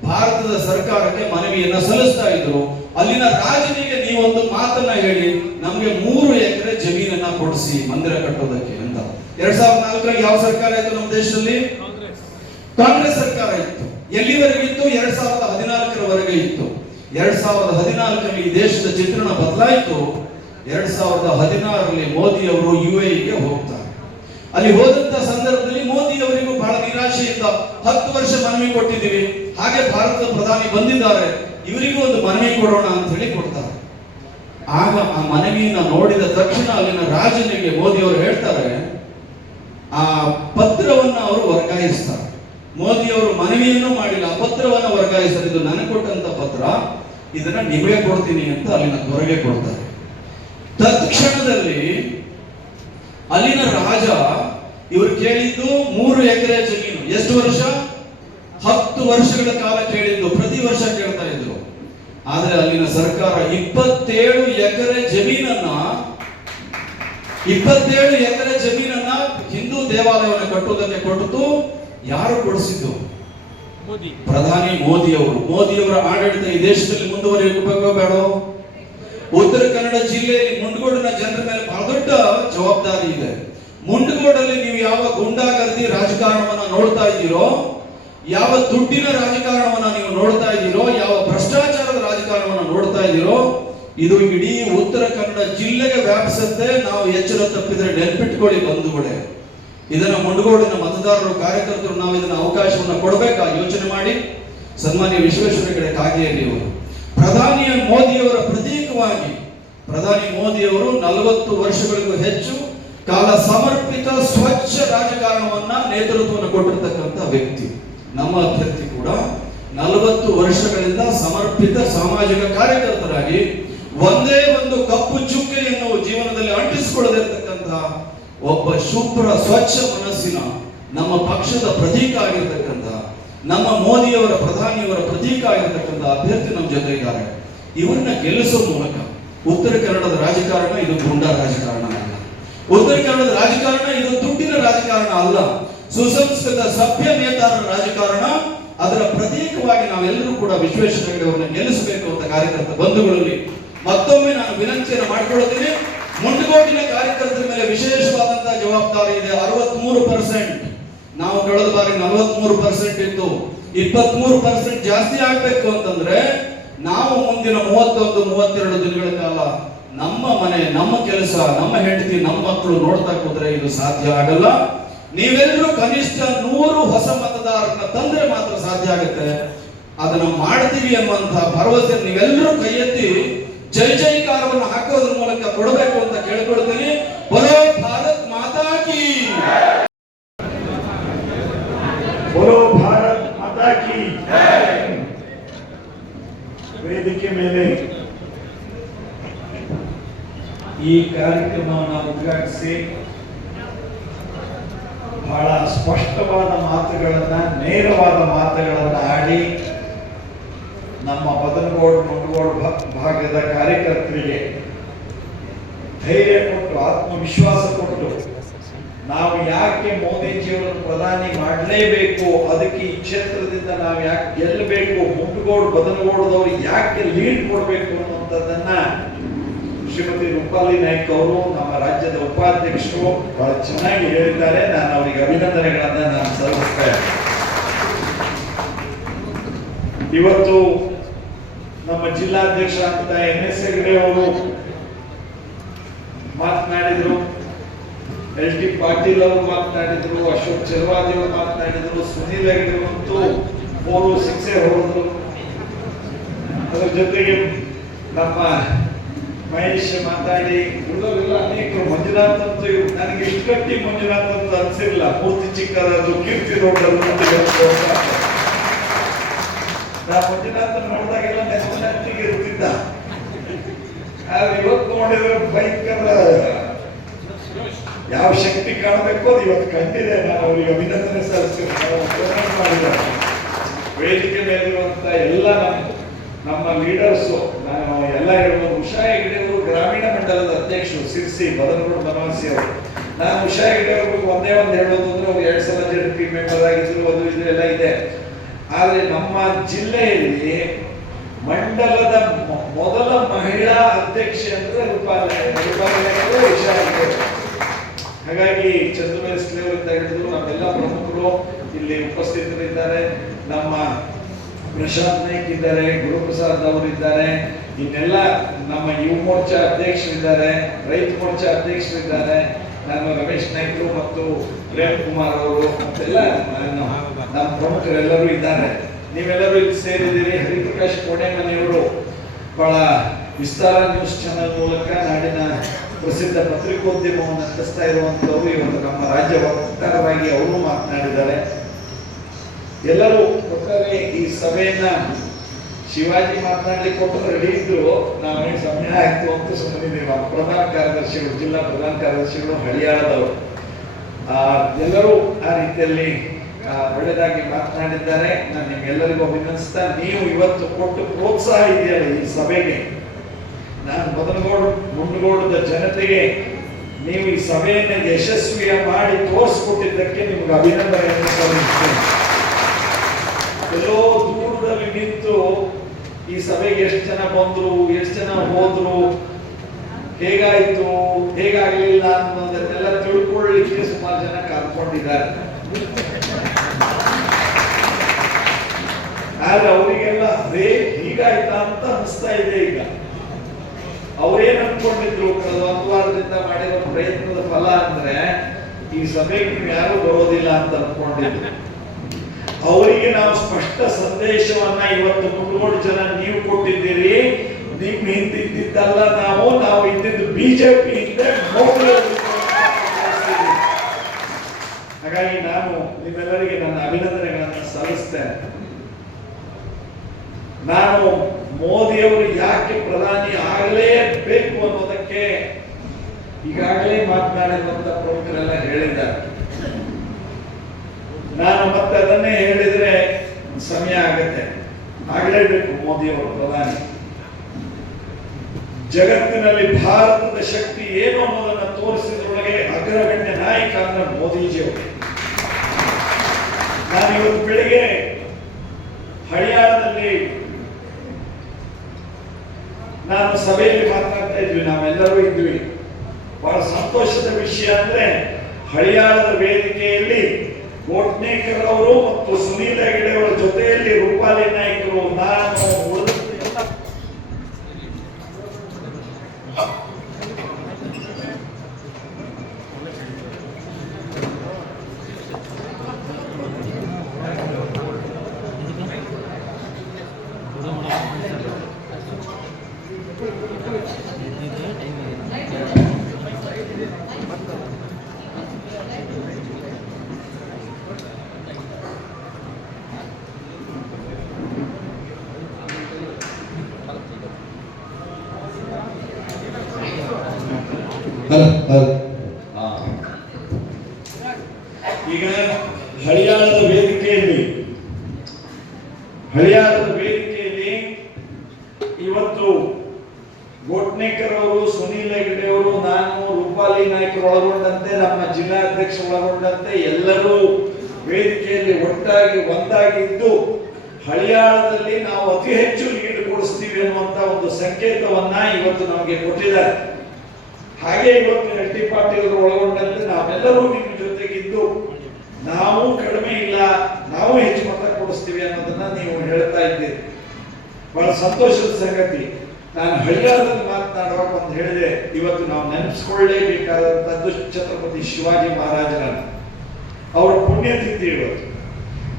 ಭಾರತದ ಸರ್ಕಾರಕ್ಕೆ ಮನವಿಯನ್ನ ಸಲ್ಲಿಸ್ತಾ ಇದ್ರು. ಅಲ್ಲಿನ ರಾಜನಿಗೆ ನೀವೊಂದು ಮಾತನ್ನ ಹೇಳಿ, ನಮ್ಗೆ 3 ಎಕರೆ ಜಮೀನನ್ನ ಕೊಡಿಸಿ ಮಂದಿರ ಕಟ್ಟೋದಕ್ಕೆ ಅಂತ. 2004ರಲ್ಲಿ ಯಾವ ಸರ್ಕಾರ ಇತ್ತು ನಮ್ಮ ದೇಶದಲ್ಲಿ? ಕಾಂಗ್ರೆಸ್ ಸರ್ಕಾರ ಇತ್ತು. ಎಲ್ಲಿವರೆಗೆ ಇತ್ತು? 2014ರವರೆಗೆ ಇತ್ತು. 2014ರಲ್ಲಿ ಈ ದೇಶದ ಚಿತ್ರಣ ಬದಲಾಯಿತು. 2016ರಲ್ಲಿ ಮೋದಿ ಅವರು UAE ಹೋಗ್ತಾರೆ. ಅಲ್ಲಿ ಹೋದಂತ ಸಂದರ್ಭದಲ್ಲಿ ಮೋದಿ ಅವರಿಗೂ ಬಹಳ ನಿರಾಶೆಯಿಂದ 10 ವರ್ಷ ಮನವಿ ಕೊಟ್ಟಿದ್ದೀವಿ, ಹಾಗೆ ಭಾರತದ ಪ್ರಧಾನಿ ಬಂದಿದ್ದಾರೆ, ಇವರಿಗೂ ಒಂದು ಮನವಿ ಕೊಡೋಣ ಅಂತ ಹೇಳಿ ಕೊಡ್ತಾರೆ. ಆಗ ಆ ಮನವಿಯನ್ನ ನೋಡಿದ ತಕ್ಷಣ ಅಲ್ಲಿನ ರಾಜನಿಗೆ ಮೋದಿ ಅವರು ಹೇಳ್ತಾರೆ, ಆ ಪತ್ರವನ್ನ ಅವರು ವರ್ಗಾಯಿಸ್ತಾರೆ. ಮೋದಿ ಅವರು ಮನವಿಯನ್ನು ಮಾಡಿಲ್ಲ, ಪತ್ರವನ್ನ ವರ್ಗಾಯಿಸ್ತಾರೆ. ಇದು ನನಗೆ ಕೊಟ್ಟಂತ ಪತ್ರ, ಇದನ್ನ ನಿಮಗೆ ಕೊಡ್ತೀನಿ ಅಂತ ಅಲ್ಲಿನ ದೊರೆಗೆ ಕೊಡ್ತಾರೆ. ತತ್ಕ್ಷಣದಲ್ಲಿ ಅಲ್ಲಿನ ರಾಜ ಇವರು ಕೇಳಿದ್ದು 3 ಎಕರೆ ಜಮೀನು. ಎಷ್ಟು ವರ್ಷ? 10 ವರ್ಷಗಳ ಕಾಲ ಕೇಳಿದ್ದು, ಪ್ರತಿ ವರ್ಷ ಕೇಳ್ತಾ ಇದ್ರು. ಆದ್ರೆ ಅಲ್ಲಿನ ಸರ್ಕಾರ 27 ಎಕರೆ ಜಮೀನನ್ನ ಹಿಂದೂ ದೇವಾಲಯವನ್ನು ಕಟ್ಟುವುದಕ್ಕೆ ಕೊಟ್ಟು. ಯಾರು ಕೊಡಿಸಿದ್ದು? ಪ್ರಧಾನಿ ಮೋದಿ ಅವರು. ಮೋದಿಯವರ ಆಡಳಿತ ಈ ದೇಶದಲ್ಲಿ ಮುಂದುವರಿಯಬೇಕೋ ಬೇಡ? ಉತ್ತರ ಕನ್ನಡ ಜಿಲ್ಲೆಯಲ್ಲಿ ಮುಂಡಗೋಡಿನ ಜನರ ಮೇಲೆ ಬಹಳ ದೊಡ್ಡ ಜವಾಬ್ದಾರಿ ಇದೆ. ಮುಂಡಗೋಡಲ್ಲಿ ನೀವು ಯಾವ ಗುಂಡಾಗರ್ದಿ ರಾಜಕಾರಣವನ್ನ ನೋಡ್ತಾ ಇದ್ದೀರೋ, ಯಾವ ದುಡ್ಡಿನ ರಾಜಕಾರಣವನ್ನ ನೀವು ನೋಡ್ತಾ ಇದ್ದೀರೋ, ಯಾವ ಭ್ರಷ್ಟಾಚಾರದ ರಾಜಕಾರಣವನ್ನ ನೋಡ್ತಾ ಇದ್ದೀರೋ, ಇದು ಇಡೀ ಉತ್ತರ ಕನ್ನಡ ಜಿಲ್ಲೆಗೆ ವ್ಯಾಪಿಸುತ್ತೆ. ನಾವು ಎಚ್ಚರ ತಪ್ಪಿದ್ರೆ ನೆನ್ಪಿಟ್ಕೊಳ್ಳಿ ಬಂಧುಗಳೇ. ಇದನ್ನ ಮುಂಡಗೋಡಿನ ಮತದಾರರು, ಕಾರ್ಯಕರ್ತರು ನಾವು ಇದನ್ನ ಅವಕಾಶವನ್ನು ಕೊಡಬೇಕಾ ಯೋಚನೆ ಮಾಡಿ. ಸನ್ಮಾನ್ಯ ವಿಶ್ವೇಶ್ವರ ಹೆಗಡೆ ಕಾಗೇರಿ ಅವರು ಪ್ರಧಾನಿ ಮೋದಿಯವರ ಪ್ರತೀಕವಾಗಿ, ಪ್ರಧಾನಿ ಮೋದಿಯವರು 40 ವರ್ಷಗಳಿಗೂ ಹೆಚ್ಚು ಕಾಲ ಸಮರ್ಪಿತ ಸ್ವಚ್ಛ ರಾಜಕಾರಣವನ್ನ ನೇತೃತ್ವವನ್ನು ಕೊಟ್ಟಿರ್ತಕ್ಕಂಥ ವ್ಯಕ್ತಿ. ನಮ್ಮ ಅಭ್ಯರ್ಥಿ ಕೂಡ 40 ವರ್ಷಗಳಿಂದ ಸಮರ್ಪಿತ ಸಾಮಾಜಿಕ ಕಾರ್ಯಕರ್ತರಾಗಿ ಒಂದೇ ಒಂದು ಕಪ್ಪು ಚುಕ್ಕೆಯನ್ನು ಜೀವನದಲ್ಲಿ ಅಂಟಿಸಿಕೊಳ್ಳದಿರ್ತಕ್ಕಂತಹ ಒಬ್ಬ ಶುಭ್ರ ಸ್ವಚ್ಛ ಮನಸ್ಸಿನ ನಮ್ಮ ಪಕ್ಷದ ಪ್ರತೀಕ ಆಗಿರ್ತಕ್ಕಂಥ, ನಮ್ಮ ಮೋದಿಯವರ ಪ್ರಧಾನಿಯವರ ಪ್ರತೀಕ ಆಗಿರ್ತಕ್ಕಂಥ ಅಭ್ಯರ್ಥಿ ನಮ್ಮ ಜೊತೆ ಇದ್ದಾರೆ. ಇವರನ್ನ ಗೆಲ್ಲಿಸೋ ಮೂಲಕ ಉತ್ತರ ಕನ್ನಡದ ರಾಜಕಾರಣ ಇದು ಗುಂಡಾ ರಾಜಕಾರಣ ಅಲ್ಲ. ಉತ್ತರ ಕನ್ನಡದ ರಾಜಕಾರಣ ಇದು ದುಡ್ಡಿನ ರಾಜಕಾರಣ ಅಲ್ಲ. ಸುಸಂಸ್ಕೃತ ಸಭ್ಯ ನೇತಾರರ ರಾಜಕಾರಣ. ಅದರ ಪ್ರತೀಕವಾಗಿ ನಾವೆಲ್ಲರೂ ಕೂಡ ವಿಶ್ವೇಶ್ವರ ಹೆಗಡೆ ಅವರನ್ನ ಗೆಲ್ಲಿಸಬೇಕು ಅಂತ ಕಾರ್ಯಕರ್ತ ಬಂಧುಗಳಲ್ಲಿ ಮತ್ತೊಮ್ಮೆ ನಾನು ವಿನಂತಿಯನ್ನು ಮಾಡಿಕೊಳ್ಳುತ್ತೇನೆ. ಮುಂಡಗೋಡಿನ ಕಾರ್ಯಕರ್ತರ ಮೇಲೆ ವಿಶೇಷವಾದಂತಹ ಜವಾಬ್ದಾರಿ ಇದೆ. 63%, ನಾವು ಕಳೆದ ಬಾರಿ 43% ಇತ್ತು. 23% ಜಾಸ್ತಿ ಆಗ್ಬೇಕು ಅಂತಂದ್ರೆ ನಾವು ಮುಂದಿನ 31-32 ದಿನಗಳ ಕಾಲ ನಮ್ಮ ಮನೆ, ನಮ್ಮ ಕೆಲಸ, ನಮ್ಮ ಹೆಂಡತಿ, ನಮ್ಮ ಮಕ್ಕಳು ನೋಡ್ತಾ ಕೂತ್ರೆ ಇದು ಸಾಧ್ಯ ಆಗಲ್ಲ. ನೀವೆಲ್ಲರೂ ಕನಿಷ್ಠ 100 ಹೊಸ ಮತದಾರರನ್ನ ತಂದ್ರೆ ಮಾತ್ರ ಸಾಧ್ಯ ಆಗುತ್ತೆ. ಅದನ್ನ ಮಾಡ್ತೀವಿ ಅನ್ನುವಂತಹ ಭರವಸೆ ನೀವೆಲ್ಲರೂ ಕೈ ಎತ್ತಿ ಜೈ ಜೈಕಾರವನ್ನು ಹಾಕೋದ್ರ ಮೂಲಕ ಕೊಡಬೇಕು ಅಂತ ಕೇಳಿಕೊಳ್ತೀನಿ. ಬೋಲೋ ಭಾರತ್ ಮಾತಾ ಕಿ, ಬೋಲೋ ಭಾರತ್ ಮಾತಾ ಕಿ. ವೇದಿಕೆ ಮೇಲೆ ಈ ಕಾರ್ಯಕ್ರಮವನ್ನು ಉದ್ಘಾಟಿಸಿ ಬಹಳ ಸ್ಪಷ್ಟವಾದ ಮಾತುಗಳನ್ನ, ನೇರವಾದ ಮಾತುಗಳನ್ನ ಆಡಿ ನಮ್ಮ ಬದನಗೋಡು ಮುಂಡಗೋಡು ಭಾಗದ ಕಾರ್ಯಕರ್ತರಿಗೆ ಧೈರ್ಯ ಕೊಟ್ಟು, ಆತ್ಮವಿಶ್ವಾಸ ಕೊಟ್ಟು, ನಾವು ಯಾಕೆ ಮೋದಿಜಿಯವರನ್ನು ಪ್ರಧಾನಿ ಮಾಡಲೇಬೇಕು, ಅದಕ್ಕೆ ಈ ಕ್ಷೇತ್ರದಿಂದ ನಾವು ಯಾಕೆ ಗೆಲ್ಲಬೇಕು, ಮುಂಡಗೋಡು ಬದನಗೋಡದವರು ಯಾಕೆ ಲೀಡ್ ಕೊಡಬೇಕು ಅನ್ನುವಂಥದ್ದನ್ನ ಶ್ರೀಮತಿ ರೂಪಾಲಿ ನಾಯ್ಕ ಅವರು, ನಮ್ಮ ರಾಜ್ಯದ ಉಪಾಧ್ಯಕ್ಷರು, ಬಹಳ ಚೆನ್ನಾಗಿ ಹೇಳಿದ್ದಾರೆ. ನಾನು ಅವರಿಗೆ ಅಭಿನಂದನೆಗಳನ್ನ ನಾನು ಸಲ್ಲಿಸ್ತೇನೆ. ಇವತ್ತು ನಮ್ಮ ಜಿಲ್ಲಾಧ್ಯಕ್ಷ ಅಂತ NS ಹೆಗಡೆ ಅವರು ಮಾತನಾಡಿದ್ರು, LT ಪಾಟೀಲ್ ಅವರು ಮಾತನಾಡಿದ್ರು, ಅಶೋಕ್ ಚಲವಾದಿ ಅವರು ಮಾತನಾಡಿದ್ರು, ಸುನೀಲ್ ಹೆಗಡೆ ಅಂತೂ 4-6 ಹೊಡೆದ್ರು. ಅದರ ಜೊತೆಗೆ ನಮ್ಮ ಮಹೇಶ್ ಮಾತಾಡಿ, ಉಳಿದವರೆಲ್ಲ ಅನೇಕರು. ಮಂಜುನಾಥ್ ಅಂತೂ ನನಗೆ ಇಷ್ಟು ಗಟ್ಟಿ ಮಂಜುನಾಥ್ ಅಂತ ಅನ್ಸಿರ್ಲಿಲ್ಲ. ಮೂರ್ತಿ ಚಿಕ್ಕದಾದ್ರು, ಕೀರ್ತಿ ದೊಡ್ಡದು ಅಂತ ಮಂಜುನಾಥ್ ನೋಡಿದಾಗೆಲ್ಲ ನೆಚ್ಚಿಗೆ ಇರುತ್ತಿದ್ದ. ಆದ್ರೆ ಇವತ್ತು ನೋಡಿದ್ರೆ ಭಯಂಕರ ಯಾವ ಶಕ್ತಿ ಕಾಣಬೇಕು ಅದು ಇವತ್ತು ಕಂಡಿದೆ. ನಾನು ಅವರಿಗೆ ಅಭಿನಂದನೆ ಸಲ್ಲಿಸಿದ್ದಾರೆ. ವೇದಿಕೆ ಮೇಲಿರುವಂತ ಎಲ್ಲ ನಮ್ಮ ಲೀಡರ್ಸು, ನಾನು ಎಲ್ಲ ಹೇಳ್ಬೋದು. ಉಷಾ ಹೆಗಡೆ ಅವರು ಗ್ರಾಮೀಣ ಮಂಡಲದ ಅಧ್ಯಕ್ಷರು, ಸಿರ್ಸಿ ಬದನಗೋಡು ಬನವಾಸಿ ಅವರು. ನಾನು ಉಷಾ ಹೆಗಡೆ ಅವ್ರಿಗೆ ಒಂದೇ ಒಂದು ಹೇಳೋದು ಅಂದ್ರೆ, ಅವ್ರು 2 ಸಲ JDP ಮೆಂಬರ್ ಆಗಿದ್ರು, ಅದು ಇದು ಎಲ್ಲ ಇದೆ. ಆದ್ರೆ ನಮ್ಮ ಜಿಲ್ಲೆಯಲ್ಲಿ ಮಂಡಲದ ಮೊದಲ ಮಹಿಳಾ ಅಧ್ಯಕ್ಷೆ ಅಂದ್ರೆ ರೂಪಾಲಿ ಉಷಾ ಹೆಗಡೆ. ಹಾಗಾಗಿ ಚಂದ್ರವೇಸ್ಲೆ ಅವರಿಂದ ಹಿಡಿದು ನಮ್ಮೆಲ್ಲ ಪ್ರಮುಖರು ಇಲ್ಲಿ ಉಪಸ್ಥಿತರಿದ್ದಾರೆ. ನಮ್ಮ ಪ್ರಶಾಂತ್ ನಾಯ್ಕ್ ಇದ್ದಾರೆ, ಗುರುಪ್ರಸಾದ್ ಅವರಿದ್ದಾರೆ, ಇನ್ನೆಲ್ಲ ನಮ್ಮ ಯುವ ಮೋರ್ಚಾ ಅಧ್ಯಕ್ಷರಿದ್ದಾರೆ, ರೈತ ಮೋರ್ಚಾ ಅಧ್ಯಕ್ಷರಿದ್ದಾರೆ, ನಾನು ರಮೇಶ್ ನಾಯ್ಕರು ಮತ್ತು ಪ್ರೇಮ್ ಕುಮಾರ್ ಅವರು ಮತ್ತೆಲ್ಲ ನಮ್ಮ ಪ್ರಮುಖರೆಲ್ಲರೂ ಇದ್ದಾರೆ. ನೀವೆಲ್ಲರೂ ಇಲ್ಲಿ ಸೇರಿದ್ದೀರಿ. ಹರಿಪ್ರಕಾಶ್ ಕೋಣೆಮನೆಯವರು ಬಹಳ ವಿಸ್ತಾರ ನ್ಯೂಸ್ ಚಾನೆಲ್ ಮೂಲಕ ನಾಡಿನ ಪ್ರಸಿದ್ಧ ಪತ್ರಿಕೋದ್ಯಮವನ್ನು ನಡೆಸ್ತಾ ಇರುವಂತವರು ಇವತ್ತು ನಮ್ಮ ರಾಜ್ಯ ವಕ್ತಾರರಾಗಿ ಅವರು ಮಾತನಾಡಿದ್ದಾರೆ. ಎಲ್ಲರೂ ಒಟ್ಟಾರೆ ಈ ಸಭೆಯನ್ನ ಶಿವಾಜಿ ಮಾತನಾಡಲಿಕ್ಕೆ ಕೊಟ್ಟರು ರೆಡಿ ಇದ್ರು. ನಾವೇನು ಸಮಯ ಆಯ್ತು ಅಂತ ಸುಮ್ಮನೆ ಪ್ರಧಾನ ಕಾರ್ಯದರ್ಶಿಗಳು, ಜಿಲ್ಲಾ ಪ್ರಧಾನ ಕಾರ್ಯದರ್ಶಿಗಳು ಹಳಿಯಾಳದವರು ಎಲ್ಲರೂ ಆ ರೀತಿಯಲ್ಲಿ ಒಳ್ಳೆದಾಗಿ ಮಾತನಾಡಿದ್ದಾರೆ. ನಾನು ನಿಮ್ಗೆಲ್ಲರಿಗೂ ಅಭಿನಂದಿಸ್ತಾ, ನೀವು ಇವತ್ತು ಕೊಟ್ಟು ಪ್ರೋತ್ಸಾಹ ಇದೆಯಲ್ಲ ಈ ಸಭೆಗೆ, ನಾನು ಬದನಗೋಡು ಮುಂಡಗೋಡದ ಜನತೆಗೆ ನೀವು ಈ ಸಭೆಯನ್ನು ಯಶಸ್ವಿಯ ಮಾಡಿ ತೋರಿಸ್ಕೊಟ್ಟಿದ್ದಕ್ಕೆ ನಿಮ್ಗೆ ಅಭಿನಂದನೆಯನ್ನು ಸಲ್ಲಿಸ್ತೇನೆ. ಎಲ್ಲೋ ದೂರದಲ್ಲಿ ನಿಂತು ಈ ಸಭೆಗೆ ಎಷ್ಟು ಜನ ಬಂದ್ರು, ಎಷ್ಟು ಜನ ಹೋದ್ರು, ಹೇಗಾಯ್ತು, ಹೇಗಾಗಲಿಲ್ಲ ಅನ್ನೋದನ್ನೆಲ್ಲ ತಿಳ್ಕೊಳ್ಳಿಕ್ಕೆ ಸುಮಾರು ಜನ ಕಾದ್ಕೊಂಡಿದ್ದಾರೆ. ಆದ್ರೆ ಅವರಿಗೆಲ್ಲ ಅದೇ ಹೀಗಾಯ್ತಾ ಅಂತ ಅನಿಸ್ತಾ ಇದೆ. ಈಗ ಕಾಲದಿಂದ ಮಾಡಿರೋ ಪ್ರಯತ್ನದ ಫಲ ಅಂದ್ರೆ ಈ ಸಭೆಗೆ ನೀವು ಯಾರು ಬರೋದಿಲ್ಲ ಅಂತ ಅನ್ಕೊಂಡಿದ್ರು. ಅವರಿಗೆ ನಾವು ಸ್ಪಷ್ಟ ಸಂದೇಶವನ್ನ ಇವತ್ತು 300 ಜನ ನೀವು ಕೊಟ್ಟಿದ್ದೀರಿ. ನಿಮ್ ಹಿಂದಿದ್ದಲ್ಲ, ನಾವು ಇದ್ದಿದ್ದು ಬಿಜೆಪಿ ಹಿಂದೆ ಮೋದಿ. ಹಾಗಾಗಿ ನಾನು ನಿಮ್ಮೆಲ್ಲರಿಗೆ ನನ್ನ ಅಭಿನಂದನೆಗಳನ್ನು ಸಲ್ಲಿಸ್ತೇನೆ. ನಾನು ಮೋದಿಯವರು ಯಾಕೆ ಪ್ರಧಾನಿ ಆಗಲೇಬೇಕು ಅನ್ನೋದಕ್ಕೆ ಈಗಾಗಲೇ ಮಾತನಾಡಿರುವಂತ ಪ್ರಮುಖರೆಲ್ಲ ಹೇಳಿದ್ದಾರೆ. ನಾನು ಮತ್ತೆ ಅದನ್ನೇ ಹೇಳಿದ್ರೆ ಸಮಯ ಆಗತ್ತೆ. ಆಗಲೇಬೇಕು ಮೋದಿಯವರು ಪ್ರಧಾನಿ. ಜಗತ್ತಿನಲ್ಲಿ ಭಾರತದ ಶಕ್ತಿ ಏನು ಅನ್ನೋದನ್ನ ತೋರಿಸಿದ್ರೊಳಗೆ ಅಗ್ರಗಣ್ಯ ನಾಯಕ ಅಂದ್ರೆ ಮೋದಿಜಿಯವರು. ನಾನು ಇವತ್ತು ಬೆಳಿಗ್ಗೆ ಹರಿಯಾಣದಲ್ಲಿ ನಾನು ಸಭೆಯಲ್ಲಿ ಮಾತನಾಡ್ತಾ ಇದ್ವಿ, ನಾವೆಲ್ಲರೂ ಇದ್ವಿ. ಬಹಳ ಸಂತೋಷದ ವಿಷಯ ಅಂದ್ರೆ ಹರಿಯಾಣದ ವೇದಿಕೆಯಲ್ಲಿ ಗೋಟ್ನೇಕರ್ ಅವರು ಮತ್ತು ಸುನೀಲ್ ಹೆಗಡೆ ಅವರ ಜೊತೆಯಲ್ಲಿ ರೂಪಾಲಿ ನಾಯ್ಕರು, ನಾನು ಈಗ ಹರಿಯಾಣದ ವೇದಿಕೆಯಲ್ಲಿ ಇವತ್ತು ಗೋಟ್ನೇಕರ್ ಅವರು, ಸುನೀಲ್ ಹೆಗಡೆ ಅವರು, ನಾನು, ರೂಪಾಲಿ ನಾಯ್ಕರು ಒಳಗೊಂಡಂತೆ ನಮ್ಮ ಜಿಲ್ಲಾಧ್ಯಕ್ಷ ಒಳಗೊಂಡಂತೆ ಎಲ್ಲರೂ ವೇದಿಕೆಯಲ್ಲಿ ಒಟ್ಟಾಗಿ ಒಂದಾಗಿದ್ದು ಹರಿಯಾಣದಲ್ಲಿ ನಾವು ಅತಿ ಹೆಚ್ಚು ಲೀಡ್ ಕೊಡಿಸ್ತೀವಿ ಅನ್ನುವಂತ ಒಂದು ಸಂಕೇತವನ್ನ ಇವತ್ತು ನಮಗೆ ಕೊಟ್ಟಿದ್ದಾರೆ. ಹಾಗೆ ಇವತ್ತು ಎಲ್ ಟಿ ಪಾಟೀಲ್ ಒಳಗೊಂಡಂತೆ ನಾವೆಲ್ಲರೂ ನಿಮ್ಮ ಜೊತೆಗಿದ್ದು ನಾವು ಕಡಿಮೆ ಇಲ್ಲ, ನಾವು ಹೆಚ್ಚು ಮತ ಕೊಡಿಸ್ತೀವಿ ಅನ್ನೋದನ್ನ ನೀವು ಹೇಳ್ತಾ ಇದ್ದೀರಿ. ಬಹಳ ಸಂತೋಷದ ಸಂಗತಿ. ನಾನು ಹರಿಯಾಣದಲ್ಲಿ ಮಾತನಾಡುವಾಗ ಒಂದು ಹೇಳಿದೆ, ಇವತ್ತು ನಾವು ನೆನಪಿಸ್ಕೊಳ್ಳೇಬೇಕಾದಂತದ್ದು ಛತ್ರಪತಿ ಶಿವಾಜಿ ಮಹಾರಾಜರನ್ನ, ಅವರ ಪುಣ್ಯತಿಥಿ ಇವತ್ತು.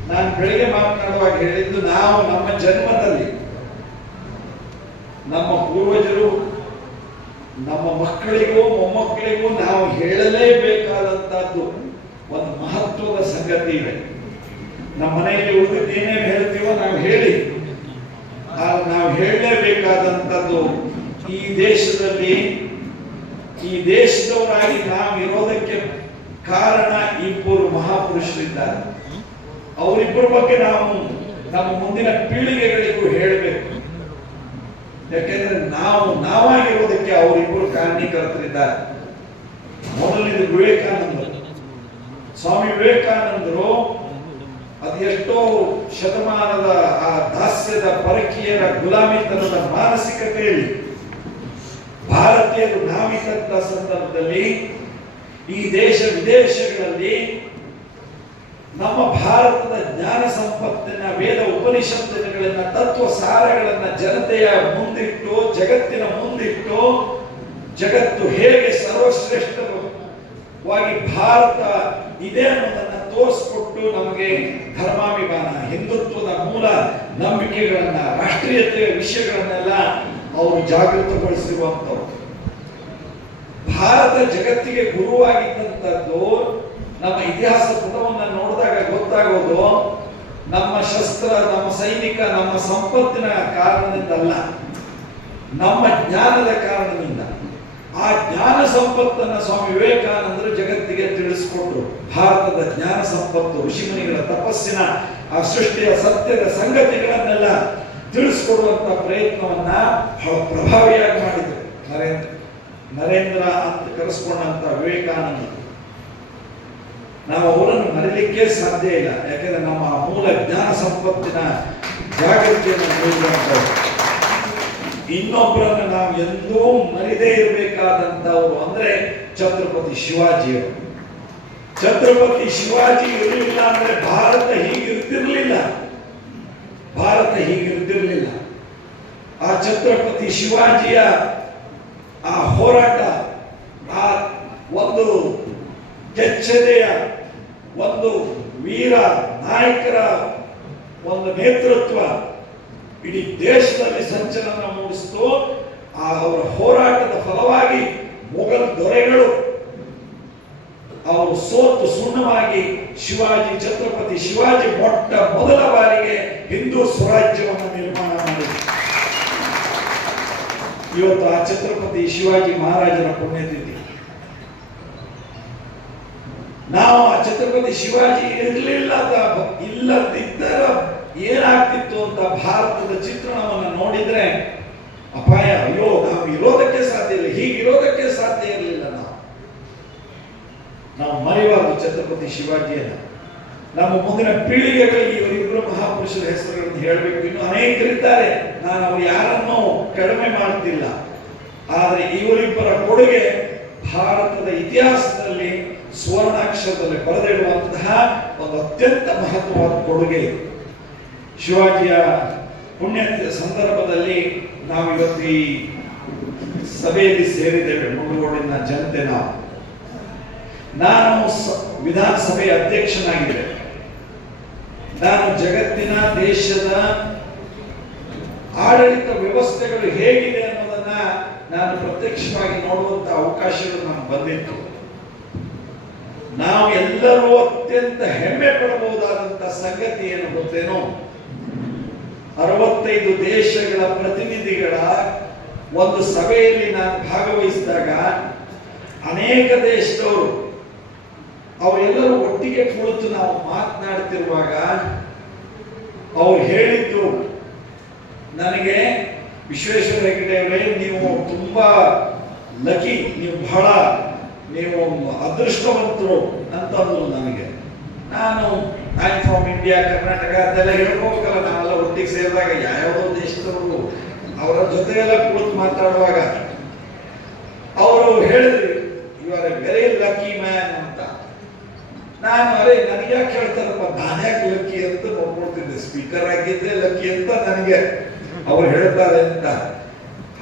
ನಾನು ಬೆಳಿಗ್ಗೆ ಮಾತನಾಡುವಾಗ ಹೇಳಿದ್ದು, ನಾವು ನಮ್ಮ ಜನ್ಮದಲ್ಲಿ ನಮ್ಮ ಪೂರ್ವಜರು ನಮ್ಮ ಮಕ್ಕಳಿಗೂ ಮೊಮ್ಮಕ್ಕಳಿಗೂ ನಾವು ಹೇಳಲೇಬೇಕಾದಂತಹದ್ದು ಒಂದು ಮಹತ್ವದ ಸಂಗತಿ ಇದೆ. ನಮ್ಮ ಮನೆಯಲ್ಲಿ ಉಳಿದಿದ್ದೇನೇನು ಹೇಳ್ತೀವೋ ನಾವು ಹೇಳಿ, ನಾವು ಹೇಳಲೇಬೇಕಾದಂಥದ್ದು ಈ ದೇಶದಲ್ಲಿ, ಈ ದೇಶದವರಾಗಿ ನಾವು ಇರೋದಕ್ಕೆ ಕಾರಣ ಇಬ್ಬರು ಮಹಾಪುರುಷರಿದ್ದಾರೆ. ಅವರಿಬ್ಬರ ಬಗ್ಗೆ ನಾವು ನಮ್ಮ ಮುಂದಿನ ಪೀಳಿಗೆಗಳಿಗೂ ಹೇಳಬೇಕು. ಯಾಕೆಂದ್ರೆ ನಾವಾಗಿರೋದಕ್ಕೆ ಅವರಿಬ್ಬರು ಕಾರಣೀಕರ್ತರಿದ್ದಾರೆ. ಮೊದಲನೇದು ವಿವೇಕಾನಂದರು. ಸ್ವಾಮಿ ವಿವೇಕಾನಂದರು ಅದೆಷ್ಟೋ ಶತಮಾನದ ಆ ದಾಸ್ಯದ ಪರಕೀಯರ ಗುಲಾಮಿತನದ ಮಾನಸಿಕತೆಯಲ್ಲಿ ಭಾರತೀಯರು ನಾವಿದ್ದಂತ ಸಂದರ್ಭದಲ್ಲಿ ಈ ದೇಶ ವಿದೇಶಗಳಲ್ಲಿ ನಮ್ಮ ಭಾರತದ ಜ್ಞಾನ ಸಂಪತ್ತಿನ ವೇದ ಉಪನಿಷತ್ತುಗಳನ್ನ ತತ್ವ ಸಾರಗಳನ್ನ ಜನತೆಯ ಮುಂದಿಟ್ಟು, ಜಗತ್ತಿನ ಮುಂದಿಟ್ಟು, ಜಗತ್ತು ಹೇಗೆ ಸರ್ವಶ್ರೇಷ್ಠವಾಗಿ ಭಾರತ ಇದೆ ಅನ್ನೋದನ್ನ ತೋರಿಸ್ಕೊಟ್ಟು ನಮಗೆ ಧರ್ಮಾಭಿಮಾನ, ಹಿಂದುತ್ವದ ಮೂಲ ನಂಬಿಕೆಗಳನ್ನ, ರಾಷ್ಟ್ರೀಯತೆಯ ವಿಷಯಗಳನ್ನೆಲ್ಲ ಅವರು ಜಾಗೃತಗೊಳಿಸಿರುವಂತವ್ರು. ಭಾರತ ಜಗತ್ತಿಗೆ ಗುರುವಾಗಿದ್ದಂಥದ್ದು ನಮ್ಮ ಇತಿಹಾಸ ಪುಟವನ್ನು ನೋಡಿದಾಗ ಗೊತ್ತಾಗೋದು ನಮ್ಮ ಶಸ್ತ್ರ, ನಮ್ಮ ಸೈನಿಕ, ನಮ್ಮ ಸಂಪತ್ತಿನ ಕಾರಣದಿಂದಲ್ಲ, ನಮ್ಮ ಜ್ಞಾನದ ಕಾರಣದಿಂದ. ಆ ಜ್ಞಾನ ಸಂಪತ್ತನ್ನ ಸ್ವಾಮಿ ವಿವೇಕಾನಂದರು ಜಗತ್ತಿಗೆ ತಿಳಿಸಿಕೊಟ್ರು. ಭಾರತದ ಜ್ಞಾನ ಸಂಪತ್ತು, ಋಷಿಮುನಿಗಳ ತಪಸ್ಸಿನ ಆ ಸೃಷ್ಟಿಯ ಸತ್ಯದ ಸಂಗತಿಗಳನ್ನೆಲ್ಲ ತಿಳಿಸ್ಕೊಡುವಂತ ಪ್ರಯತ್ನವನ್ನ ಬಹಳ ಪ್ರಭಾವಿಯಾಗಿ ಮಾಡಿದ್ರು ನರೇಂದ್ರ ಅಂತ ಕರೆಸ್ಕೊಂಡಂತ ವಿವೇಕಾನಂದ. ನಾವು ಅವರನ್ನು ಮರೀಲಿಕ್ಕೆ ಸಾಧ್ಯ ಇಲ್ಲ, ಯಾಕೆಂದ್ರೆ ನಮ್ಮ ಮೂಲ ಜ್ಞಾನ ಸಂಪತ್ತಿನ ಜಾಗೃತಿಯನ್ನು ನೀಡುವಂಥವ್ರು. ಇನ್ನೊಬ್ಬರನ್ನು ನಾವು ಎಂದೂ ಮರಿದೇ ಇರಬೇಕಾದಂತವರು ಅಂದ್ರೆ ಛತ್ರಪತಿ ಶಿವಾಜಿಯವರು. ಛತ್ರಪತಿ ಶಿವಾಜಿ ಇರಲಿಲ್ಲ ಅಂದ್ರೆ ಭಾರತ ಹೀಗಿರ್ತಿರ್ಲಿಲ್ಲ. ಆ ಛತ್ರಪತಿ ಶಿವಾಜಿಯ ಆ ಹೋರಾಟ, ಆ ಒಂದು ಕೆಚ್ಚೆದೆಯ ಒಂದು ವೀರ ನಾಯಕರ ಒಂದು ನೇತೃತ್ವ ಇಡೀ ದೇಶದಲ್ಲಿ ಸಂಚಲನ ಮೂಡಿಸಿತು. ಅವರ ಹೋರಾಟದ ಫಲವಾಗಿ ಮೊಘಲ್ ದೊರೆಗಳು ಅವರು ಸೋತು ಸುಣ್ಣವಾಗಿ ಛತ್ರಪತಿ ಶಿವಾಜಿ ಮೊಟ್ಟ ಮೊದಲ ಬಾರಿಗೆ ಹಿಂದೂ ಸ್ವರಾಜ್ಯವನ್ನು ನಿರ್ಮಾಣ ಮಾಡಿದರು. ಇವತ್ತು ಆ ಛತ್ರಪತಿ ಶಿವಾಜಿ ಮಹಾರಾಜರ ಪುಣ್ಯತಿಥಿ. ನಾವು ಆ ಛತ್ರಪತಿ ಶಿವಾಜಿ ಇಲ್ಲದಿದ್ದರ ಏನಾಗ್ತಿತ್ತು ಅಂತ ಭಾರತದ ಚಿತ್ರಣವನ್ನು ನೋಡಿದ್ರೆ ಅಪಾಯ. ಅಯ್ಯೋ, ನಾವು ಇರೋದಕ್ಕೆ ಸಾಧ್ಯ ಇಲ್ಲ, ಹೀಗಿರೋದಕ್ಕೆ ಸಾಧ್ಯ ಇರಲಿಲ್ಲ. ನಾವು ಮರೆಯಬಾರದು ಛತ್ರಪತಿ ಶಿವಾಜಿಯನ್ನ. ನಮ್ಮ ಮುಂದಿನ ಪೀಳಿಗೆಗಳಿಗೆ ಇವರಿಬ್ಬರು ಮಹಾಪುರುಷರ ಹೆಸರುಗಳನ್ನು ಹೇಳಬೇಕು. ಇನ್ನು ಅನೇಕರಿದ್ದಾರೆ, ನಾನು ಅವರು ಯಾರನ್ನೂ ಕಡಿಮೆ ಮಾಡ್ತಿಲ್ಲ. ಆದರೆ ಇವರಿಬ್ಬರ ಕೊಡುಗೆ ಭಾರತದ ಇತಿಹಾಸದಲ್ಲಿ ಸುವರ್ಣಾಕ್ಷರದಲ್ಲಿ ಬರೆದಿಡುವಂತಹ ಒಂದು ಅತ್ಯಂತ ಮಹತ್ವವಾದ ಕೊಡುಗೆ. ಶಿವಾಜಿಯ ಪುಣ್ಯ ಸಂದರ್ಭದಲ್ಲಿ ನಾವು ಇವತ್ತು ಈ ಸಭೆಯಲ್ಲಿ ಸೇರಿದ್ದೇವೆ. ಮುಂಡಗೋಡಿನ ಜನತೆ ನಾನು ವಿಧಾನಸಭೆಯ ಅಧ್ಯಕ್ಷನಾಗಿದ್ದೆ. ನಾನು ಜಗತ್ತಿನ ದೇಶದ ಆಡಳಿತ ವ್ಯವಸ್ಥೆಗಳು ಹೇಗಿದೆ ಅನ್ನೋದನ್ನ ನಾನು ಪ್ರತ್ಯಕ್ಷವಾಗಿ ನೋಡುವಂತ ಅವಕಾಶಗಳು ನಮ್ಗೆ ಬಂದಿತ್ತು. ನಾವು ಎಲ್ಲರೂ ಅತ್ಯಂತ ಹೆಮ್ಮೆ ಪಡಬಹುದಾದಂತ ಸಂಗತಿ ಏನು ಗೊತ್ತೇನೋ, 65 ದೇಶಗಳ ಪ್ರತಿನಿಧಿಗಳ ಒಂದು ಸಭೆಯಲ್ಲಿ ನಾನು ಭಾಗವಹಿಸಿದಾಗ ಅನೇಕ ದೇಶದವರು ಅವರೆಲ್ಲರೂ ಒಟ್ಟಿಗೆ ಕುಳಿತು ನಾವು ಮಾತನಾಡ್ತಿರುವಾಗ ಅವ್ರು ಹೇಳಿದ್ದು ನನಗೆ, ವಿಶ್ವೇಶ್ವರ ಹೆಗಡೆ ಅವರೇ, ನೀವು ತುಂಬಾ ಲಕ್ಕಿ, ನೀವು ಬಹಳ ಅದೃಷ್ಟವಂತರು ಅಂತಂದ್ರು ನನಗೆ. ನಾನು ಐ ಫ್ರಮ್ ಇಂಡಿಯಾ, ಕರ್ನಾಟಕ ಅದೆಲ್ಲ ಹೇಳ್ಕೋಬೇಕಲ್ಲ. ನಾವೆಲ್ಲ ಒಟ್ಟಿಗೆ ಸೇರಿದಾಗ ಯಾವ್ಯಾವ ದೇಶದವರು ಅವರ ಜೊತೆ ಎಲ್ಲ ಕುಳಿತು ಮಾತಾಡುವಾಗ ಅವರು ಹೇಳಿದ್ರು, you are a very lucky man ಅಂತ. ನಾನು ನನಗೆ ಯಾಕೆ ಹೇಳ್ತಾರಪ್ಪ, ನಾನ್ಯಾಕೆ ಲಕ್ಕಿ ಅಂತ ನೋಡ್ಕೊಳ್ತಿದ್ದೆ. ಸ್ಪೀಕರ್ ಆಗಿದ್ದೆ ಲಕ್ಕಿ ಅಂತ ನನಗೆ ಅವ್ರು ಹೇಳ್ತಾರೆ ಅಂತ.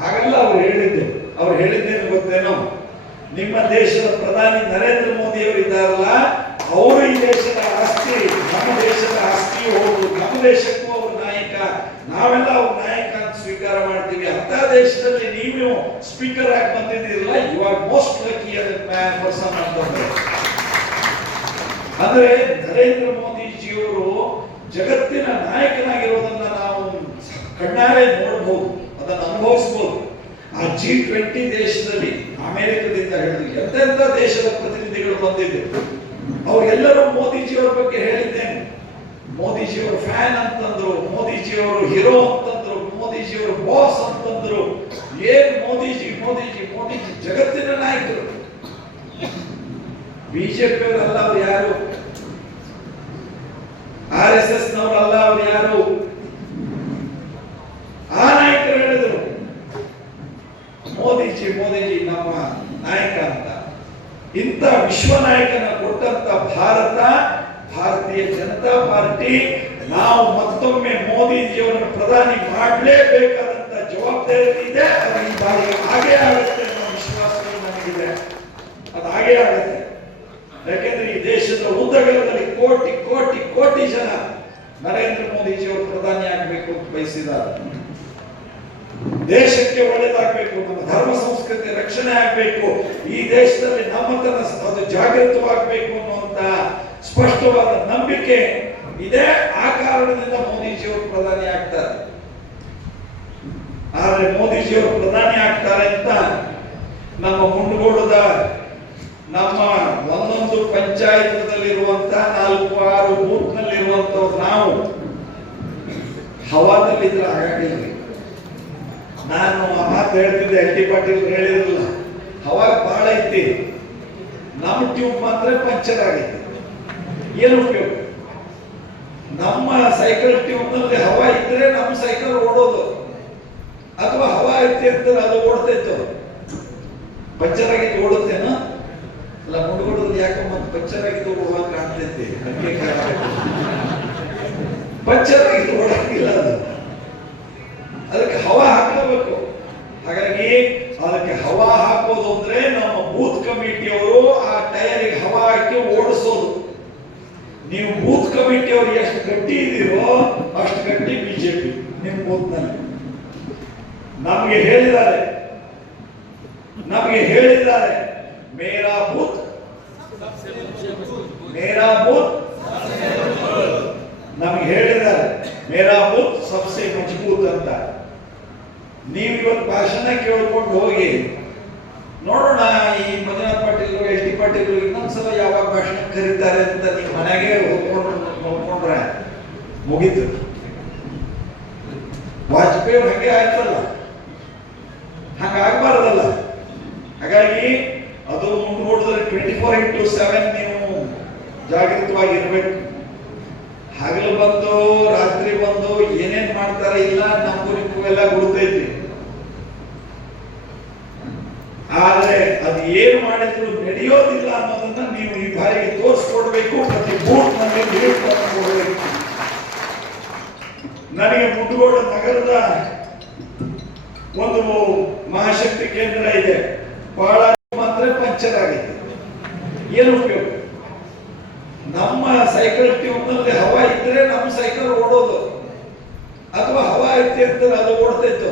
ಹಾಗಲ್ಲ ಅವ್ರು ಹೇಳಿದ್ದೇನು ಗೊತ್ತೇನೋ, ನಿಮ್ಮ ದೇಶದ ಪ್ರಧಾನಿ ನರೇಂದ್ರ ಮೋದಿ ಅವರು ಇದ್ದಾರಲ್ಲ, ಅವರು ಈ ದೇಶದ ಆಸ್ತಿ, ನಮ್ಮ ದೇಶದ ಆಸ್ತಿ. ಹೌದು, ನಮ್ಮ ದೇಶಕ್ಕೂ ಅವ್ರ ನಾಯಕ, ನಾವೆಲ್ಲ ಅವ್ರ ನಾಯಕ ಅಂತ ಸ್ವೀಕಾರ ಮಾಡ್ತೀವಿ. ಅಂತ ದೇಶದಲ್ಲಿ ನೀವು ಸ್ಪೀಕರ್ ಆಗಿ ಬಂದಿದ್ದೀರಲ್ಲ, you are most lucky man person ಅಂತಂದ್ರೆ. ಅಂದ್ರೆ ನರೇಂದ್ರ ಮೋದಿಜಿಯವರು ಜಗತ್ತಿನ ನಾಯಕನಾಗಿರೋದನ್ನ ನಾವು ಕಣ್ಣಾರೆ ನೋಡಬಹುದು, ಅದನ್ನು ಅನುಭವಿಸಬಹುದು. ಆ G20 ದೇಶದಲ್ಲಿ ಅಮೆರಿಕದಿಂದ ಹಿಡಿದು ಎಂತೆಂಥ ದೇಶದ ಪ್ರತಿನಿಧಿಗಳು ಬಂದಿದ್ದರು. ಅವರೆಲ್ಲರೂ ಮೋದಿಜಿಯವರ ಬಗ್ಗೆ ಹೇಳಿದ್ದೇನೆ. ಮೋದಿಜಿಯವರು ಫ್ಯಾನ್ ಅಂತಂದ್ರು, ಮೋದಿಜಿಯವರು ಹೀರೋ ಅಂತಂದ್ರು, ಮೋದಿಜಿಯವರು ಬಾಸ್ ಅಂತಂದ್ರು. ಏನ್ ಮೋದಿಜಿ ಜಗತ್ತಿನ ನಾಯಕರು. ಬಿಜೆಪಿ ಅವರಲ್ಲ ಅವ್ರು ಯಾರು, RSS ನವರಲ್ಲ ಅವ್ರು ಯಾರು. ಆ ನಾಯಕರು ಹೇಳಿದ್ರು ಮೋದಿಜಿ ನಮ್ಮ ನಾಯಕ ಅಂತ. ಇಂಥ ವಿಶ್ವ ನಾಯಕನ ಕೊಟ್ಟಂತ ಭಾರತೀಯ ಜನತಾ ಪಾರ್ಟಿ, ನಾವು ಮತ್ತೊಮ್ಮೆ ಮೋದಿಜಿಯವರನ್ನು ಪ್ರಧಾನಿ ಮಾಡಲೇಬೇಕಾದಂತ ಜವಾಬ್ದಾರಿ ಇದೆ. ಅದು ಈ ಬಾರಿ ಹಾಗೇ ಆಗುತ್ತೆ ಅನ್ನೋ ವಿಶ್ವಾಸ ನನಗಿದೆ. ಅದು ಹಾಗೇ ಆಗುತ್ತೆ. ಯಾಕೆಂದ್ರೆ ಈ ದೇಶದ ಉದ್ದಗಲದಲ್ಲಿ ಕೋಟಿ ಕೋಟಿ ಕೋಟಿ ಜನ ನರೇಂದ್ರ ಮೋದಿಜಿಯವರು ಪ್ರಧಾನಿ ಆಗಬೇಕು ಅಂತ ಬಯಸಿದ್ದಾರೆ. ದೇಶಕ್ಕೆ ಒಳ್ಳೆಯದಾಗಬೇಕು, ನಮ್ಮ ಧರ್ಮ ಸಂಸ್ಕೃತಿ ರಕ್ಷಣೆ ಆಗಬೇಕು, ಈ ದೇಶದಲ್ಲಿ ನಮ್ಮತನ ಅದು ಜಾಗೃತವಾಗಬೇಕು ಅನ್ನುವಂತ ಸ್ಪಷ್ಟವಾದ ನಂಬಿಕೆ ಇದೆ. ಆ ಕಾರಣದಿಂದ ಮೋದಿಜಿಯವರು ಪ್ರಧಾನಿ ಆಗ್ತಾರೆ. ಆದರೆ ಮೋದಿಜಿಯವರು ಪ್ರಧಾನಿ ಆಗ್ತಾರೆ ಅಂತ ನಮ್ಮ ಮುಂಡಗೋಡದ ನಮ್ಮ ಒಂದೊಂದು ಪಂಚಾಯತ್ನಲ್ಲಿರುವಂತ 4-6 ಬೂತ್ ನಲ್ಲಿರುವಂತವ್ರು ನಾವು ಹವಾದಲ್ಲಿದ್ರೆ ಆಗಾಗಿಲ್ಲ. ನಾನು ಆ ಮಾತು ಹೇಳ್ತಿದ್ದೆ, LT ಪಾಟೀಲ್ ಹೇಳಿರಲಿಲ್ಲ, ಹವಾ ಬಹಳ ಐತಿ, ನಮ್ಮ ಟ್ಯೂಬ್ ಮಾತ್ರ ಪಂಚರ್ ಆಗೈತಿ. ಏನು ಉಪಯೋಗ? ನಮ್ಮ ಸೈಕಲ್ ಟ್ಯೂಬ್ ನಲ್ಲಿ ಹವಾ ಇದ್ರೆ ನಮ್ಮ ಸೈಕಲ್ ಓಡೋದು, ಅಥವಾ ಹವಾ ಐತಿ ಅಂತ ಅದು ಓಡ್ತೈತು. ಪಂಚರ್ ಆಗಿದ್ದು ಓಡುತ್ತೇನೋ ಅಲ್ಲ. ಮುಂಡಗೋಡದಲ್ಲಿ ಯಾಕೆ ಪಂಚರ್ ಆಗಿದ್ದು ಓಡುವಾಗ ಕಾಣ್ತೈತಿ, ಪಂಚರ್ ಆಗಿದ್ದು ಓಡಾಕಿಲ್ಲ ಅದು. ಅದಕ್ಕೆ ಹವಾ ಹಾಕಬೇಕು. ಹಾಗಾಗಿ ಅದಕ್ಕೆ ಹವಾ ಹಾಕೋದು ಅಂದ್ರೆ ನಮ್ಮ ಬೂತ್ ಕಮಿಟಿಯವರು ಆ ಟೈರಿಗೆ ಹವಾ ಹಾಕಿ ಓಡಿಸೋದು. ನೀವು ಬೂತ್ ಕಮಿಟಿಯವರು ಎಷ್ಟು ಗಟ್ಟಿ ಇದೀರೋ ಅಷ್ಟು ಗಟ್ಟಿ ಬಿಜೆಪಿ ನಿಮ್ಮ ಬೂತ್ನಲ್ಲಿ. ನಮಗೆ ಹೇಳಿದ್ದಾರೆ ಮೇರಾ ಬೂತ್ ನಮಗೆ ಹೇಳಿದ್ದಾರೆ ಮೇರಾ ಬೂತ್ ಸಬ್ಸೆ ಮಜಬೂತ್ ಅಂತ. ನೀವು ಇವತ್ತು ಭಾಷಣ ಕೇಳ್ಕೊಂಡು ಹೋಗಿ ನೋಡೋಣ, ಈ ಮಂಜುನಾಥ್ ಪಾಟೀಲ್ ಎಸ್ ಡಿ ಪಾಟೀಲ್ ಇನ್ನೊಂದ್ಸಲ ಯಾವಾಗ ಭಾಷಣ ಕರೀತಾರೆ ಅಂತ ನೀವು ಮನೆಗೆ ನೋಡ್ಕೊಂಡ್ರೆ ಮುಗೀತು. ವಾಜಪೇಯಿ ಅವ್ರು ಹಂಗೆ ಆಯ್ತಲ್ಲ, ಹಂಗಾಗಬಾರ್ದಲ್ಲ. ಹಾಗಾಗಿ ಅದು ಮುಂದೋಡಿದ್ರೆ 24/7 ನೀವು ಜಾಗೃತವಾಗಿರ್ಬೇಕು. ಹಗಲು ಬಂದು ರಾತ್ರಿ ಬಂದು ಏನೇನ್ ಮಾಡ್ತಾರೆ ಇಲ್ಲ ನಮಗೂ ನಿಮಗೂ ಎಲ್ಲ ಗುರುತೈತಿ. ಆದ್ರೆ ಅದು ಏನು ಮಾಡಿದ್ರು ನಡೆಯೋದಿಲ್ಲ ಅನ್ನೋದನ್ನ ನೀವು ಈ ಬಾರಿಗೆ ತೋರಿಸ್ಕೊಡ್ಬೇಕು. ಪ್ರತಿ ಬೂತ್ ನಲ್ಲಿ ಕೊಡಬೇಕು. ನನಗೆ ಮುದ್ದಗೋಡ ನಗರದ ಒಂದು ಮಹಾಶಕ್ತಿ ಕೇಂದ್ರ ಇದೆ, ಬಹಳ ಮಾತ್ರ ಪಂಚರ್ ಆಗಿದೆ. ಏನು ಉಪಯೋಗ? ನಮ್ಮ ಸೈಕಲ್ ಟ್ಯೂಬ್ನಲ್ಲಿ ಹವಾ ಇದ್ರೆ ನಮ್ಮ ಸೈಕಲ್ ಓಡೋದು, ಅಥವಾ ಹವಾ ಐತಿ ಅಂತ ಅದು ಓಡ್ತೈತು.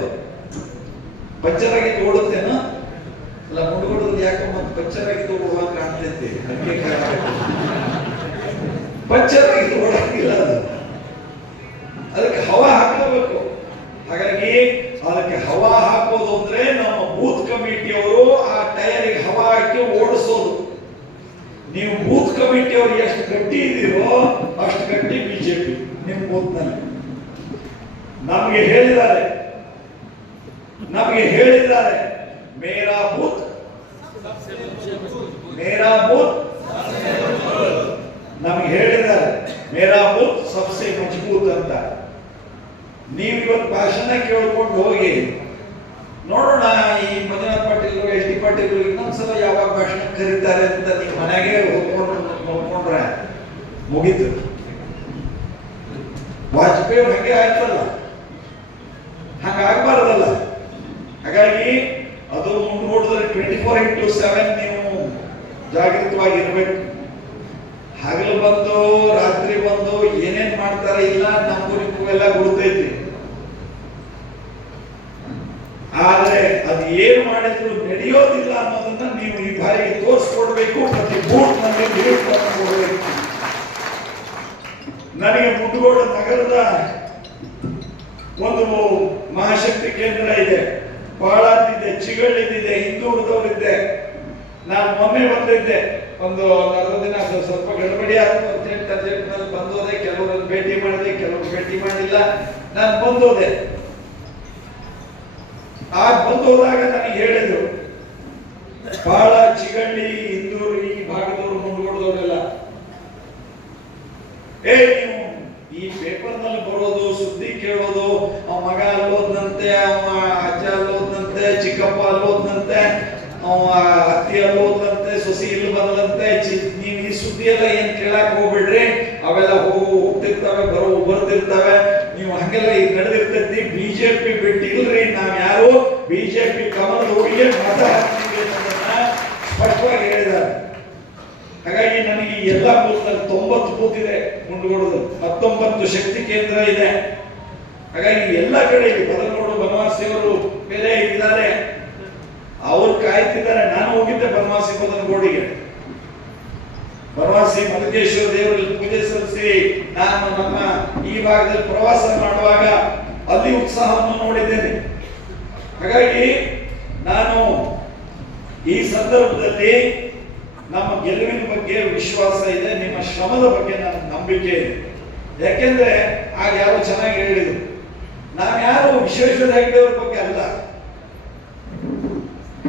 ಪಂಚರ್ ಆಗಿದ್ದು ಓಡುತ್ತೇನೋ ಅಲ್ಲ, ಮುಡ್ಗೋಡೋದು ಯಾಕೆ ಮತ್ತೆ ಪಂಚರ್ ಆಗಿದ್ದು ಓಡುವಾಗ ಕಾಣ್ತೈತಿ. ಅದಕ್ಕೆ ಪಂಚರ್ ಆಗಿದ್ದು ಓಡಂಗಿಲ್ಲ ಅದು, ಅದಕ್ಕೆ ಹವಾ ಹಾಕಬೇಕು. ಹಾಗಾಗಿ ಅದಕ್ಕೆ ಹವಾ ಹಾಕೋದು ಅಂದ್ರೆ ನಮ್ಮ ಬೂತ್ ಕಮಿಟಿಯವರು ಆ ಟೈರಿಗೆ ಹವಾ ಹಾಕಿ ಓಡಿಸೋದು. ನೀವು ಬೂತ್ ಕಮಿಟಿಯವರು ಎಷ್ಟು ಗಟ್ಟಿ ಇದೀರೋ ಅಷ್ಟು ಗಟ್ಟಿ ಬಿಜೆಪಿ ನಿಮ್ಮ ಬೂತ್ನಲ್ಲಿ. ನಮಗೆ ಹೇಳಿದ್ದಾರೆ ಮೇರಾ ಬೂತ್ ನಮಗೆ ಹೇಳಿದ್ದಾರೆ ಮೇರಾ ಬೂತ್ ಸಬ್ಸೆ ಮಜಬೂತ್ ಅಂತ. ನೀವು ಇವತ್ತು ಭಾಷಣ ಕೇಳ್ಕೊಂಡು ಹೋಗಿ ನೋಡೋಣ, ಈ ಮಂಜುನಾಥ್ ಪಾಟೀಲ್ ಎಸ್ ಡಿ ಪಾಟೀಲ್ ಇನ್ನೊಂದ್ಸಲ ಯಾವಾಗ ಭಾಷಣ ಕರೀತಾರೆ ಅಂತ ನೀವು ಮನೆಗೆ ನೋಡ್ಕೊಂಡ್ರೆ ಮುಗೀತು. ವಾಜಪೇಯಿ ಅವ್ರು ಹಂಗೆ ಆಯ್ತಲ್ಲ, ಹಂಗಾಗಬಾರ್ದಲ್ಲ. ಹಾಗಾಗಿ ಅದು ಮುಂದೋಡಿದ್ರೆ 24/7 ನೀವು ಜಾಗೃತವಾಗಿರ್ಬೇಕು. ಹಗಲು ಬಂದು ರಾತ್ರಿ ಬಂದು ಏನೇನ್ ಮಾಡ್ತಾರೆ ಇಲ್ಲ ನಮಗೂ ನಿಮಗೂ ಎಲ್ಲ ಗುರುತೈತಿ. ಆದ್ರೆ ಅದು ಏನು ಮಾಡಿದ್ರು ನಡೆಯೋದಿಲ್ಲ ಅನ್ನೋದನ್ನ ನೀವು ಈ ಬಾರಿಗೆ ತೋರಿಸ್ಕೊಡ್ಬೇಕು. ಪ್ರತಿ ಬೂತ್ ನಲ್ಲಿ ಕೊಡಬೇಕು. ನನಗೆ ಮುದ್ದಗೋಡ ನಗರದ ಒಂದು ಮಹಾಶಕ್ತಿ ಕೇಂದ್ರ ಇದೆ, ಬಾಳಾದಿದೆ, ಚಿಗಳಿದೆ, ಹಿಂದೂರದವರಿದ್ದೆ. ನಾನು ಮೊನ್ನೆ ಬಂದಿದ್ದೆ, ಒಂದು ಅರ್ಧ ದಿನ ಸ್ವಲ್ಪ ಗಡಬಡಿ ಆಯ್ತು ಅರ್ಜೆಂಟ್ ಬಂದೋದೆ. ಕೆಲವರನ್ನು ಭೇಟಿ ಮಾಡಿದೆ, ಕೆಲವರು ಭೇಟಿ ಮಾಡಿಲ್ಲ. ನಾನು ಬಂದೋದೆ. ಬಂದೋದಾಗ ನನಗೆ ಹೇಳಿದ್ರು, ಬಹಳ ಚಿಗಳ್ಳಿ, ಹಿಂದೂರು, ಈ ಭಾಗದವರು, ಮುಂಡ್ಗೋಡದವರೆಲ್ಲ, ನೀವು ಈ ಪೇಪರ್ ನಲ್ಲಿ ಬರೋದು, ಸುದ್ದಿ ಕೇಳೋದು, ಅವ ಮಗ ಅಲ್ಲೋದ್ನಂತೆ, ಅವ ಅಜ್ಜ ಅಲ್ಲೋದ್ನಂತೆ, ಚಿಕ್ಕಪ್ಪ ಅಲ್ಲೋದ್ನಂತೆ, ಅವ ಅತ್ತಿ ಅಲ್ಲೋದ್ನಂತೆ, ಸೊಸಿ ಇಲ್ಲಿ ಬಂದಂತೆ, ನೀವು ಈ ಸುದ್ದಿ ಎಲ್ಲ ಏನ್ ಕೇಳಕ್ ಹೋಗ್ಬಿಡ್ರಿ. ಅವೆಲ್ಲ ಹೋಗ್ತಿರ್ತವೆ, ಬರ್ತಿರ್ತವೆ. ನೀವು ಹಂಗೆಲ್ಲ ಈಗ ನಡೆದಿರ್ತೈತಿ. ಬಿಜೆಪಿ ಬಿಟ್ಟಿಲ್ರಿ, ನಾವ್ ಯಾರು ಬಿಜೆಪಿ ಕಮಲದ ಹೋಗಿ ಮತ ಹಾಕ್ತೀವಿ ಅನ್ನೋದನ್ನ ಸ್ಪಷ್ಟವಾಗಿ ಹೇಳಿದ್ದಾರೆ. ಹಾಗಾಗಿ ನನಗೆ ಈ ಎಲ್ಲಾ ಬೂತ್ನಲ್ಲಿ 90 ಬೂತ್ ಇದೆ ಮುಂಡ್ಗೋಡದು, 19 ಶಕ್ತಿ ಕೇಂದ್ರ ಇದೆ. ಹಾಗಾಗಿ ಎಲ್ಲ ಕಡೆ ಬದಲಗೋಡು ಬನವಾಸಿಯವರು ಬೇರೆ ಇದ್ದಾರೆ, ಅವ್ರು ಕಾಯ್ತಿದ್ದಾರೆ. ನಾನು ಹೋಗಿದ್ದೆ ಬನವಾಸಿ ಬದಲಗೋಡಿಗೆ, ಬನವಾಸಿ ಮಧುಕೇಶ್ವರ ದೇವರಲ್ಲಿ ಪೂಜೆ ಸಲ್ಲಿಸಿ ನಾನು ನಮ್ಮ ಈ ಭಾಗದಲ್ಲಿ ಪ್ರವಾಸ ಮಾಡುವಾಗ ಅಲ್ಲಿ ಉತ್ಸಾಹವನ್ನು ನೋಡಿದ್ದೇನೆ. ಹಾಗಾಗಿ ನಾನು ಈ ಸಂದರ್ಭದಲ್ಲಿ ನಮ್ಮ ಗೆಲುವಿನ ಬಗ್ಗೆ ವಿಶ್ವಾಸ ಇದೆ, ನಿಮ್ಮ ಶ್ರಮದ ಬಗ್ಗೆ ನನ್ನ ನಂಬಿಕೆ ಇದೆ. ಯಾಕೆಂದ್ರೆ ಆಗ ಯಾರು ಚೆನ್ನಾಗಿ ಹೇಳಿದ್ರು, ನಾವ್ಯಾರು ವಿಶ್ವೇಶ್ವರ ಹೆಗ್ಡೆಯವ್ರ ಬಗ್ಗೆ ಅಲ್ಲ,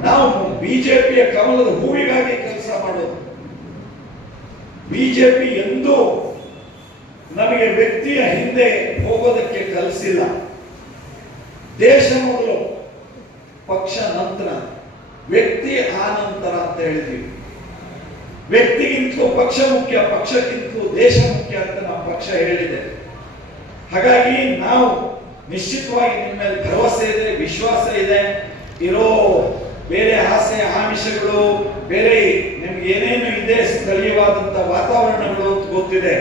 ನಾವು ಬಿಜೆಪಿಯ ಕಮಲದ ಹೂವಿಗಾಗಿ ಕೆಲಸ ಮಾಡೋದು. ಬಿಜೆಪಿ ಎಂದೂ ನಮಗೆ ವ್ಯಕ್ತಿಯ ಹಿಂದೆ ಹೋಗೋದಕ್ಕೆ ಕಲಿಸಿಲ್ಲ. ದೇಶ ಮೊದಲು, ಪಕ್ಷ ನಂತರ, ವ್ಯಕ್ತಿ ಆ ನಂತರ ಅಂತ ಹೇಳಿದ್ವಿ. ವ್ಯಕ್ತಿಗಿಂತಲೂ ಪಕ್ಷ ಮುಖ್ಯ, ಪಕ್ಷಕ್ಕಿಂತಲೂ ದೇಶ ಮುಖ್ಯ ಅಂತ ನಮ್ಮ ಪಕ್ಷ ಹೇಳಿದೆ. ಹಾಗಾಗಿ ನಾವು ನಿಶ್ಚಿತವಾಗಿ ನಿಮ್ಮ ಮೇಲೆ ಭರವಸೆ ಇದೆ, ವಿಶ್ವಾಸ ಇದೆ. ಇರೋ ಬೇರೆ ಆಸೆ ಆಮಿಷಗಳು, ಬೇರೆ ನಿಮ್ಗೆ ಏನೇನು ಇದೆ ಸ್ಥಳೀಯವಾದಂತ ವಾತಾವರಣಗಳು ಅಂತ ಗೊತ್ತಿದೆ.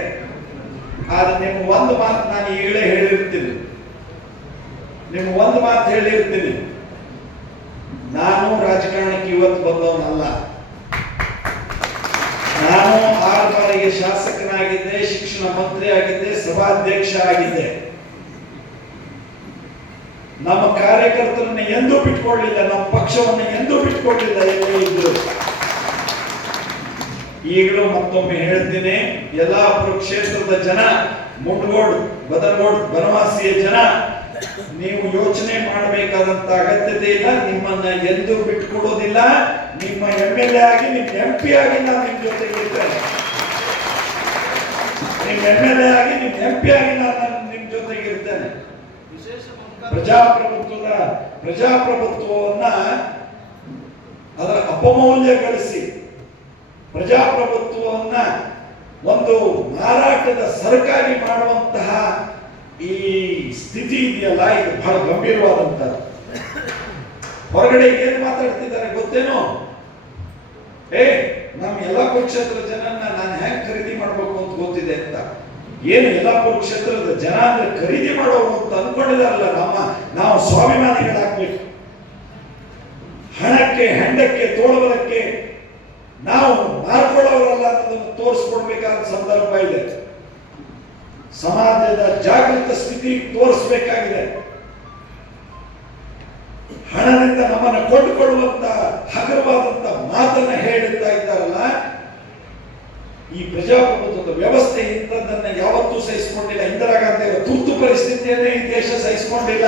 ಆದ್ರೆ ನಿಮ್ಗೆ ಒಂದು ಮಾತು ನಾನು ಈಗಲೇ ಹೇಳಿರ್ತೀನಿ, ನಾನು ರಾಜಕಾರಣಕ್ಕೆ ಇವತ್ತು ಬಂದವನಲ್ಲ. ನಾನು 6 ಬಾರಿಗೆ ಶಾಸಕನಾಗಿದ್ದೆ, ಶಿಕ್ಷಣ ಮಂತ್ರಿ ಆಗಿದ್ದೆ, ಸಭಾಧ್ಯಕ್ಷ ಆಗಿದ್ದೆ. ನಮ್ಮ ಕಾರ್ಯಕರ್ತರನ್ನ ಎಂದೂ ಬಿಟ್ಕೊಳ್ಳಿಲ್ಲ, ನಮ್ಮ ಪಕ್ಷವನ್ನು ಎಂದೂ ಬಿಟ್ಕೊಳ್ಳಿಲ್ಲ ಎಲ್ಲೇ ಇದ್ರು. ಈಗಲೂ ಮತ್ತೊಮ್ಮೆ ಹೇಳ್ತೀನಿ, ಯಲ್ಲಾಪುರ ಕ್ಷೇತ್ರದ ಜನ, ಮುಂಡಗೋಡು, ಬದನಗೋಡು, ಬನವಾಸಿಯ ಜನ, ನೀವು ಯೋಚನೆ ಮಾಡಬೇಕಾದಂತ ಅಗತ್ಯತೆ ಇಲ್ಲ. ನಿಮ್ಮನ್ನ ಎಂದೂ ಬಿಟ್ಕೊಡೋದಿಲ್ಲ. ನಿಮ್ಮ MLA ಆಗಿ, ನಿಮ್ಮ MP ಆಗಿ ನಾನು ನಿಮ್ ಜೊತೆಗೆ ಇರ್ತೇನೆ. ನಿಮ್ಮ MLA ಆಗಿ, ನಿಮ್ಮ MP ಆಗಿ ನಾನು ನಿಮ್ ಜೊತೆಗೆ ಇರ್ತೇನೆ. ಪ್ರಜಾಪ್ರಭುತ್ವವನ್ನ ಅದರ ಅಪಮೌಲ್ಯಗೊಳಿಸಿ, ಪ್ರಜಾಪ್ರಭುತ್ವವನ್ನ ಒಂದು ಮಾರಾಟದ ಸರ್ಕಾರಿ ಮಾಡುವಂತಹ ಈ ಸ್ಥಿತಿ ಇದೆಯಲ್ಲ, ಇದು ಬಹಳ ಗಂಭೀರವಾದಂತದ್ದು. ಹೊರಗಡೆ ಏನ್ ಮಾತಾಡ್ತಿದ್ದಾರೆ ಗೊತ್ತೇನೋ? ನಮ್ಮ ಯಲ್ಲಾಪುರ ಕ್ಷೇತ್ರದ ಜನನ್ನ ನಾನು ಹೆಂಗ್ ಖರೀದಿ ಮಾಡ್ಬೇಕು ಅಂತ ಗೊತ್ತಿದೆ ಅಂತ. ಏನು ಯಲ್ಲಾಪುರ ಕ್ಷೇತ್ರದ ಜನ ಅಂದ್ರೆ ಖರೀದಿ ಮಾಡೋರು ಅಂತ ಅನ್ಕೊಂಡಿದಾರಲ್ಲ, ನಾವು ಸ್ವಾಭಿಮಾನಿಗಳಾಗ್ಬೇಕು. ಹಣಕ್ಕೆ, ಹೆಂಡಕ್ಕೆ, ತೋಳಬಲಕ್ಕೆ ನಾವು ಮಾರ್ಕೊಳ್ಳೋರಲ್ಲ ಅನ್ನೋದನ್ನು ತೋರಿಸ್ಕೊಡ್ಬೇಕಾದ ಸಂದರ್ಭ ಇದೆ. ಸಮಾಜದ ಜಾಗೃತ ಸ್ಥಿತಿ ತೋರಿಸಬೇಕಾಗಿದೆ. ಹಣದಿಂದ ನಮ್ಮನ್ನು ಕೊಂಡುಕೊಳ್ಳುವಂತ ಹಗುರವಾದಂತ ಮಾತನ್ನ ಹೇಳುತ್ತಾ ಇದ್ದಾರಲ್ಲ, ಈ ಪ್ರಜಾಪ್ರಭುತ್ವದ ವ್ಯವಸ್ಥೆ ಇಂಥದ್ದನ್ನ ಯಾವತ್ತೂ ಸಹಿಸಿಕೊಂಡಿಲ್ಲ. ಇಂದಿರಾ ಗಾಂಧಿ ಅವರ ತುರ್ತು ಪರಿಸ್ಥಿತಿಯನ್ನೇ ಈ ದೇಶ ಸಹಿಸಿಕೊಂಡಿಲ್ಲ.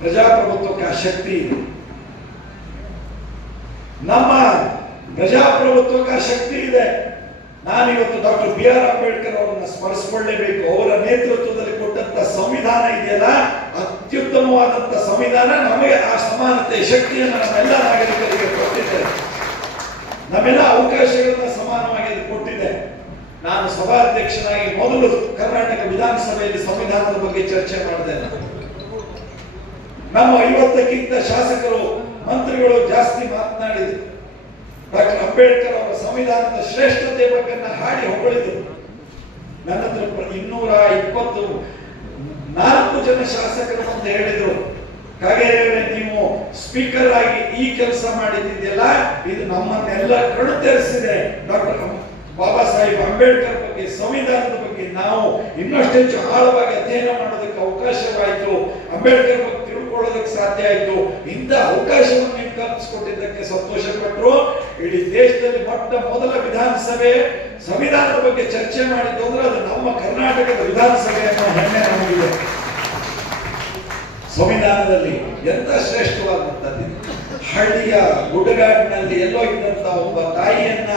ಪ್ರಜಾಪ್ರಭುತ್ವಕ್ಕೆ ಆ ಶಕ್ತಿ ಇದೆ. ನಮ್ಮ ಪ್ರಜಾಪ್ರಭುತ್ವಕ್ಕೆ ಆ ಶಕ್ತಿ ಇದೆ. ನಾನಿವತ್ತು ಡಾಕ್ಟರ್ BR ಅಂಬೇಡ್ಕರ್ ಅವರನ್ನ ಸ್ಮರಿಸಿಕೊಳ್ಳಲೇಬೇಕು. ಅವರ ನೇತೃತ್ವದಲ್ಲಿ ಕೊಟ್ಟಂತ ಸಂವಿಧಾನ ಇದೆಯಲ್ಲ, ಅತ್ಯುತ್ತಮವಾದಂತ ಸಂವಿಧಾನ. ನಮಗೆ ಆ ಸಮಾನತೆ ಶಕ್ತಿಯನ್ನು ನಮ್ಮೆಲ್ಲ ನಾಗರಿಕರಿಗೆ ಕೊಟ್ಟಿದೆ. ನಮ್ಮೆಲ್ಲ ಅವಕಾಶಗಳನ್ನ ಸಮಾನವಾಗಿ ಕೊಟ್ಟಿದೆ. ನಾನು ಸಭಾಧ್ಯಕ್ಷನಾಗಿ ಮೊದಲು ಕರ್ನಾಟಕ ವಿಧಾನಸಭೆಯಲ್ಲಿ ಸಂವಿಧಾನದ ಬಗ್ಗೆ ಚರ್ಚೆ ಮಾಡಿದೆ. ನಮ್ಮ 50ಕ್ಕಿಂತ ಶಾಸಕರು, ಮಂತ್ರಿಗಳು ಜಾಸ್ತಿ ಮಾತನಾಡಿದರು. ಡಾಕ್ಟರ್ ಅಂಬೇಡ್ಕರ್ ಅವರ ಸಂವಿಧಾನದ ಶ್ರೇಷ್ಠತೆ ಬಗ್ಗೆ ಹಾಡಿ ಹೊಗಳಿದರು. ನನ್ನ ಹತ್ರ 224 ಜನ ಶಾಸಕರು ಅಂತ ಹೇಳಿದ್ರು. ಕಾಗೇರಿಯವರೇ, ನೀವು ಸ್ಪೀಕರ್ ಆಗಿ ಈ ಕೆಲಸ ಮಾಡಿದ್ದಿದೆಯಲ್ಲ, ಇದು ನಮ್ಮನ್ನೆಲ್ಲ ಕಣ್ತೆರೆಸಿದೆ. ಡಾಕ್ಟರ್ ಬಾಬಾ ಸಾಹೇಬ್ ಅಂಬೇಡ್ಕರ್ ಬಗ್ಗೆ, ಸಂವಿಧಾನದ ಬಗ್ಗೆ ನಾವು ಇನ್ನಷ್ಟು ಹೆಚ್ಚು ಆಳವಾಗಿ ಅಧ್ಯಯನ ಮಾಡೋದಕ್ಕೆ ಅವಕಾಶವಾಯಿತು. ಅಂಬೇಡ್ಕರ್ ಬಗ್ಗೆ ತಿಳ್ಕೊಳ್ಳೋದಕ್ಕೆ ಸಾಧ್ಯ ಆಯಿತು. ಇಂಥ ಅವಕಾಶವನ್ನು ನೀವು ಕಲ್ಪಿಸಿಕೊಟ್ಟಿದ್ದಕ್ಕೆ ಸಂತೋಷ ಪಟ್ಟರು. ಇಡೀ ದೇಶದಲ್ಲಿ ಮೊದಲ ವಿಧಾನಸಭೆ ಸಂವಿಧಾನದ ಬಗ್ಗೆ ಚರ್ಚೆ ಮಾಡಿದ್ದು ಅಂದ್ರೆ ಅದು ನಮ್ಮ ಕರ್ನಾಟಕದ ವಿಧಾನಸಭೆ ಅನ್ನೋ ಹೆಮ್ಮೆ ನಮಗಿದೆ. ಸಂವಿಧಾನದಲ್ಲಿ ಎಂತ ಶ್ರೇಷ್ಠವಾದಂಥದ್ದು. ಹಳ್ಳಿಯ ಗುಡ್ಡಗಾಡಿನಲ್ಲಿ ಎಲ್ಲೋ ಇದ್ದಂತ ಒಬ್ಬ ತಾಯಿಯನ್ನ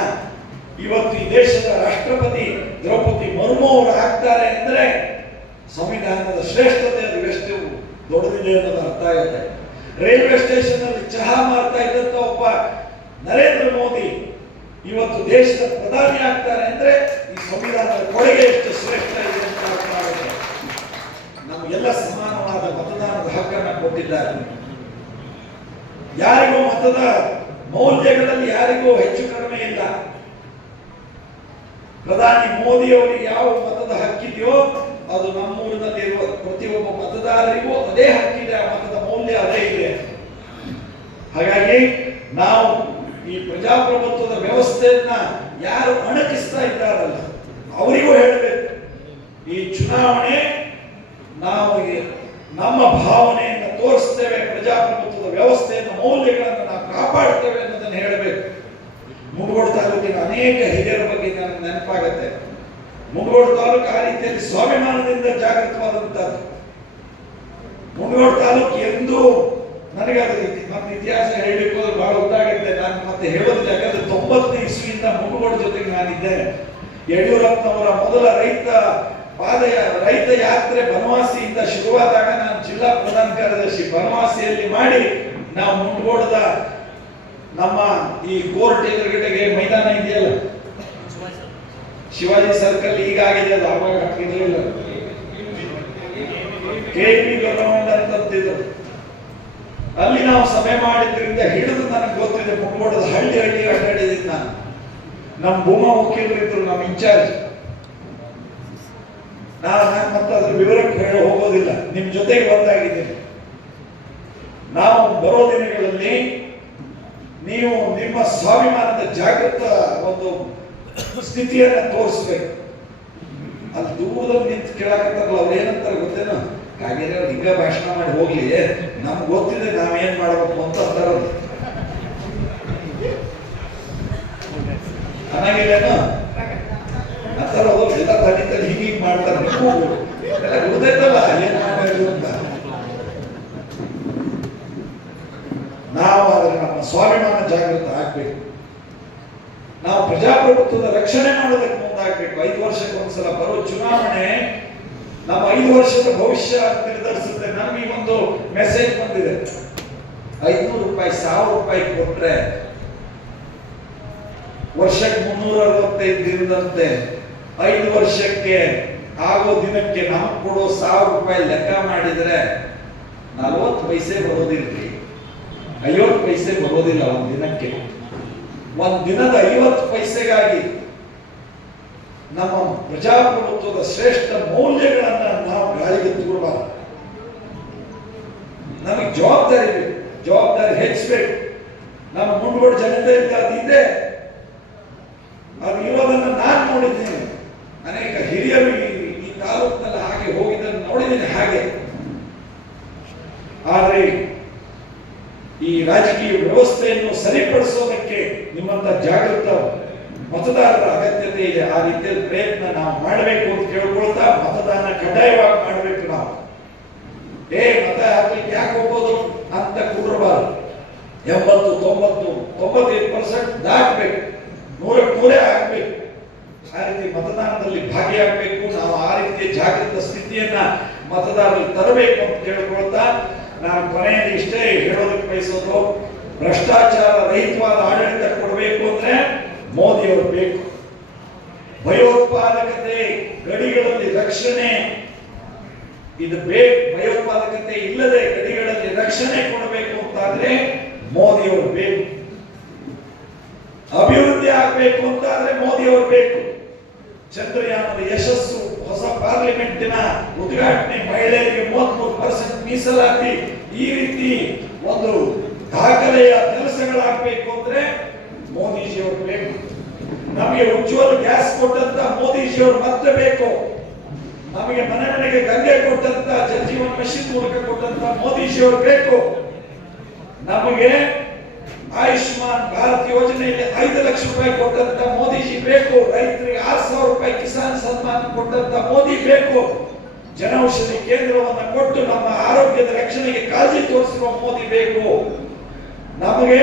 ಇವತ್ತು ಈ ದೇಶದ ರಾಷ್ಟ್ರಪತಿ ದ್ರೌಪದಿ ಮುರ್ಮು ಅವರು ಆಗ್ತಾರೆ ಅಂದ್ರೆ ಸಂವಿಧಾನದ ಶ್ರೇಷ್ಠತೆ ಅದು ಎಷ್ಟು ದೊಡ್ಡದಿದೆ ಅನ್ನೋದು ಅರ್ಥ ಆಗುತ್ತೆ. ರೈಲ್ವೆ ಸ್ಟೇಷನ್ ಅಲ್ಲಿ ಚಹಾ ಮಾರ್ತಾ ಇದ್ದಂತ ಒಬ್ಬ ನರೇಂದ್ರ ಮೋದಿ ಇವತ್ತು ದೇಶದ ಪ್ರಧಾನಿ ಆಗ್ತಾರೆ ಅಂದ್ರೆ ಈ ಸಂವಿಧಾನದ ಕೊಡುಗೆ ಎಷ್ಟು ಶ್ರೇಷ್ಠ ಇದೆ ಅಂತ ಅರ್ಥ ಆಗುತ್ತೆ. ನಮಗೆಲ್ಲ ಸಮಾನವಾದ ಮತದಾನದ ಹಕ್ಕನ್ನು ಕೊಟ್ಟಿದ್ದಾರೆ. ಯಾರಿಗೂ ಮತದ ಮೌಲ್ಯಗಳಲ್ಲಿ ಯಾರಿಗೂ ಹೆಚ್ಚು ಕಡಿಮೆ ಇಲ್ಲ. ಪ್ರಧಾನಿ ಮೋದಿ ಅವರಿಗೆ ಯಾವ ಮತದ ಹಕ್ಕಿದೆಯೋ ಅದು ನಮ್ಮೂರಿನಲ್ಲಿರುವ ಪ್ರತಿಯೊಬ್ಬ ಮತದಾರರಿಗೂ ಅದೇ ಹಕ್ಕಿದೆ. ಆ ಮತದ ಮೌಲ್ಯ ಅದೇ ಇದೆ. ಹಾಗಾಗಿ ನಾವು ಈ ಪ್ರಜಾಪ್ರಭುತ್ವದ ವ್ಯವಸ್ಥೆಯನ್ನ ಯಾರು ಅಣಕಿಸ್ತಾ ಇದ್ದಾರಲ್ಲ ಅವರಿಗೂ ಹೇಳಬೇಕು, ಈ ಚುನಾವಣೆ ನಾವು ನಮ್ಮ ಭಾವನೆಯನ್ನು ತೋರಿಸ್ತೇವೆ, ಪ್ರಜಾಪ್ರಭುತ್ವದ ವ್ಯವಸ್ಥೆಯನ್ನು, ಮೌಲ್ಯಗಳನ್ನು ನಾವು ಕಾಪಾಡ್ತೇವೆ ಅನ್ನೋದನ್ನು ಹೇಳಬೇಕು. ಮುಂಡಗೋಡು ತಾಲೂಕಿನ ಅನೇಕ ಹಿರಿಯರ ಬಗ್ಗೆ ನನಗೆ ನೆನಪಾಗತ್ತೆ. ಮುಂಡಗೋಡು ತಾಲೂಕು ಆ ರೀತಿಯಲ್ಲಿ ಸ್ವಾಭಿಮಾನದಿಂದ ಜಾಗೃತವಾದಂತದ್ದು. ಮುಂಡಗೋಡು ತಾಲೂಕು ಎಂದು ನನಗೆ ಮತ್ತೆ ಇತಿಹಾಸ ಹೇಳಲಿಕ್ಕೆ ಹೋದ್ರೆ ಬಹಳ ಉದ್ದಾಗುತ್ತೆ. ನಾನು ಮತ್ತೆ ಹೇಳೋದಿಲ್ಲ, ಯಾಕಂದ್ರೆ 90ನೇ ಇಸ್ವಿಯಿಂದ ಮುಂಡಗೋಡು ಜೊತೆಗೆ ನಾನಿದ್ದೇನೆ. ಯಡಿಯೂರಪ್ಪನವರ ಮೊದಲ ರೈತ ಯಾತ್ರೆ ಬನವಾಸಿಯಿಂದ ಶುರುವಾದಾಗ ನಾನು ಜಿಲ್ಲಾ ಪ್ರಧಾನ ಕಾರ್ಯದರ್ಶಿ ಬನವಾಸಿಯಲ್ಲಿ ಮಾಡಿ, ನಾವು ಮುಂಡಗೋಡದ ನಮ್ಮ ಈ ಕೋರ್ಟ್ ಎದುರುಗಡೆಗೆ ಮೈದಾನ ಇದೆಯಲ್ಲ, ಶಿವಾಜಿ ಸರ್ಕಲ್ ಈಗಾಗಿದೆ, ಅದು ಆವಾಗ ಹಾಕಿರಲಿಲ್ಲ. KP government ಅಂತಂತಿದ್ರು. ಅಲ್ಲಿ ನಾವು ಸಭೆ ಮಾಡಿದ್ರಿಂದ ಹಿಡಿದು ನನಗೆ ಗೊತ್ತಿದೆ. ಮುಂಗೋಡದ ಹಳ್ಳಿ ಅಡ್ಡಾಡಿದ್ದೀನಿ ನಾನು. ನಮ್ಮ ಭೂಮಾ ವಕೀಲರಿದ್ರು, ನಮ್ಮ ಇನ್ಚಾರ್ಜ್. ನಾನು ಮತ್ತೆ ಅದ್ರ ವಿವರಕ್ಕೆ ಹೇಳಿ ಹೋಗೋದಿಲ್ಲ, ನಿಮ್ ಜೊತೆಗೆ ಬಂದಾಗಿದ್ದೀನಿ. ನಾವು ಬರೋ ದಿನಗಳಲ್ಲಿ ನೀವು ನಿಮ್ಮ ಸ್ವಾಭಿಮಾನದ ಜಾಗೃತ ಒಂದು ಸ್ಥಿತಿಯನ್ನ ತೋರಿಸ್ಬೇಕು. ಅಲ್ಲಿ ದೂರದಲ್ಲಿ ನಿಂತು ಕೇಳಾಕತ್ತಾರಲ್ಲ, ಅವ್ರು ಏನಂತಾರೆ ಗೊತ್ತೇನು? ಹಾಗೇನೆ ಅವ್ರು ಹಿಂಗ ಭಾಷಣ ಮಾಡಿ ಹೋಗ್ಲಿ, ನಮ್ಗೆ ಗೊತ್ತಿದೆ ನಾವೇನ್ ಮಾಡ್ಬೇಕು ಅಂತ ಅಂತಾರದು. ಅನ್ನಂಗಿಲ್ಲೇನು ಅಂತಾರದು. ಎಲ್ಲ ತಡಿ ಹಿಂಗ್ ಮಾಡ್ತಾರೆ, ಎಲ್ಲ ಗೊತ್ತೈತಲ್ಲ ಏನ್ ಮಾಡೋದು ಅಂತ. ನಾವು ಆದ್ರೆ ನಮ್ಮ ಸ್ವಾಭಿಮಾನ ಜಾಗೃತ ಆಗ್ಬೇಕು. ನಾವು ಪ್ರಜಾಪ್ರಭುತ್ವದ ರಕ್ಷಣೆ ಮಾಡೋದಕ್ಕೆ ಮುಂದಾಗಬೇಕು. 5 ವರ್ಷಕ್ಕೆ ಒಂದ್ಸಲ ಬರೋ ಚುನಾವಣೆ ನಮ್ಮ 5 ವರ್ಷದ ಭವಿಷ್ಯ ನಿರ್ಧರಿಸುತ್ತೆ. ನಮಗೆ ಒಂದು ಮೆಸೇಜ್ ಬಂದಿದೆ, 500 ರೂಪಾಯಿ 1000 ರೂಪಾಯಿ ಕೊಟ್ರೆ ವರ್ಷಕ್ಕೆ 365 ದಿನದಂತೆ 5 ವರ್ಷಕ್ಕೆ ಆಗೋ ದಿನಕ್ಕೆ ನಮ್ಗೆ ಕೊಡೋ 1000 ರೂಪಾಯಿ ಲೆಕ್ಕ ಮಾಡಿದ್ರೆ 40 ಪೈಸೆ ಬರೋದಿಲ್ರಿ, 50 ಪೈಸೆ ಬರೋದಿಲ್ಲ ಒಂದು ದಿನಕ್ಕೆ. ಒಂದು ದಿನದ 50 ಪೈಸೆಗಾಗಿ ನಮ್ಮ ಪ್ರಜಾಪ್ರಭುತ್ವದ ಶ್ರೇಷ್ಠ ಮೌಲ್ಯಗಳನ್ನ ನಾವು ಗಾಳಿಗೆ ತೂರಬಾರದು. ನಮಗೆ ಜವಾಬ್ದಾರಿ ಬೇಕು, ಜವಾಬ್ದಾರಿ ಹೆಚ್ಚಬೇಕು. ನಮ್ಮ ಮುಂಡಗೋಡ ಜನತೆಯಿಂದ ಅದಿದೆ, ಅದು ಇರೋದನ್ನು ನಾನು ನೋಡಿದ್ದೇನೆ. ಅನೇಕ ಹಿರಿಯರು ಈ ತಾಲೂಕಿನಲ್ಲಿ ಹಾಗೆ ಹೋಗಿದ್ದನ್ನು ನೋಡಿದ್ದೇನೆ. ಹಾಗೆ ಆದ್ರೆ ಈ ರಾಜಕೀಯ ವ್ಯವಸ್ಥೆಯನ್ನು ಸರಿಪಡಿಸೋದಕ್ಕೆ ನಿಮ್ಮಂತ ಜಾಗೃತ ಮತದಾರರ ಅಗತ್ಯತೆ ಇದೆ. ಆ ರೀತಿಯ ಪ್ರಯತ್ನ ನಾವು ಮಾಡಬೇಕು ಅಂತ ಕೇಳ್ಕೊಳ್ತಾ, ಮತದಾನ ಕಡ್ಡಾಯವಾಗಿ ಮಾಡಬೇಕು. ನಾವು ಮತ ಹಾಕ್ಲಿಕ್ಕೆ ಯಾಕೆ ಹೋಗೋದು ಅಂತ ಕೂಡಬಾರದು. 80, 90, 95% ದಾಟಬೇಕು, 100 ಆಗ್ಬೇಕು. ಆ ರೀತಿ ಮತದಾನದಲ್ಲಿ ಭಾಗಿಯಾಗಬೇಕು. ನಾವು ಆ ರೀತಿಯ ಜಾಗೃತ ಸ್ಥಿತಿಯನ್ನ ಮತದಾರರಲ್ಲಿ ತರಬೇಕು ಅಂತ ಕೇಳ್ಕೊಳ್ತಾ, ನಾನು ಕೊನೆಯಲ್ಲಿ ಇಷ್ಟೇ ಹೇಳೋದಕ್ಕೆ ಬಯಸೋದು, ಭ್ರಷ್ಟಾಚಾರ ರಹಿತವಾದ ಆಡಳಿತ ಕೊಡಬೇಕು ಅಂದ್ರೆ ಮೋದಿಯವರು ಬೇಕು. ಭಯೋತ್ಪಾದಕತೆ ಗಡಿಗಳಲ್ಲಿ ರಕ್ಷಣೆ ಇದು ಬೇಕು. ಭಯೋತ್ಪಾದಕತೆ ಇಲ್ಲದೆ ಗಡಿಗಳಲ್ಲಿ ರಕ್ಷಣೆ ಕೊಡಬೇಕು ಅಂತಾದ್ರೆ ಮೋದಿಯವರು ಬೇಕು. ಅಭಿವೃದ್ಧಿ ಆಗಬೇಕು ಅಂತಾದ್ರೆ ಮೋದಿಯವರು ಬೇಕು. ಚಂದ್ರಯಾನದ ಯಶಸ್ಸು, ಹೊಸ ಪಾರ್ಲಿಮೆಂಟಿನ ಉದ್ಘಾಟನೆ, ಮಹಿಳೆಯರಿಗೆ 33% ಮೀಸಲಾತಿ, ಈ ರೀತಿ ಒಂದು ದಾಖಲೆಯ ಕೆಲಸಗಳಾಗಬೇಕು ಅಂದ್ರೆ ಮೋದಿಜಿಯವರು ಬೇಕು. ನಮಗೆ ಉಜ್ವಲ ಗ್ಯಾಸ್ ಕೊಟ್ಟಂತ ಮೋದಿಜಿಯವರು ಮತ್ತೆ ಬೇಕು. ನಮಗೆ ಮನೆ ಮನೆಗೆ ಗಂಗೆ ಕೊಟ್ಟಂತ ಜಲಜೀವನ್ ಮಿಷನ್ ಮೂಲಕ ಕೊಟ್ಟಂತ ಮೋದಿಜಿಯವರು ಬೇಕು. ನಮಗೆ ಆಯುಷ್ಮಾನ್ ಭಾರತ್ ಯೋಜನೆಯಲ್ಲಿ 5 ಲಕ್ಷ ರೂಪಾಯಿ ಕೊಟ್ಟಂತ ಮೋದಿಜಿ ಬೇಕು. ರೈತರಿಗೆ 6,000 ರೂಪಾಯಿ ಕಿಸಾನ್ ಸನ್ಮಾನ್ ಕೊಟ್ಟಂತ ಮೋದಿ ಬೇಕು. ಜನೌಷಧಿ ಕೇಂದ್ರವನ್ನು ಕೊಟ್ಟು ನಮ್ಮ ಆರೋಗ್ಯದ ರಕ್ಷಣೆಗೆ ಕಾಳಜಿ ತೋರಿಸುವ ಮೋದಿ ಬೇಕು. ನಮಗೆ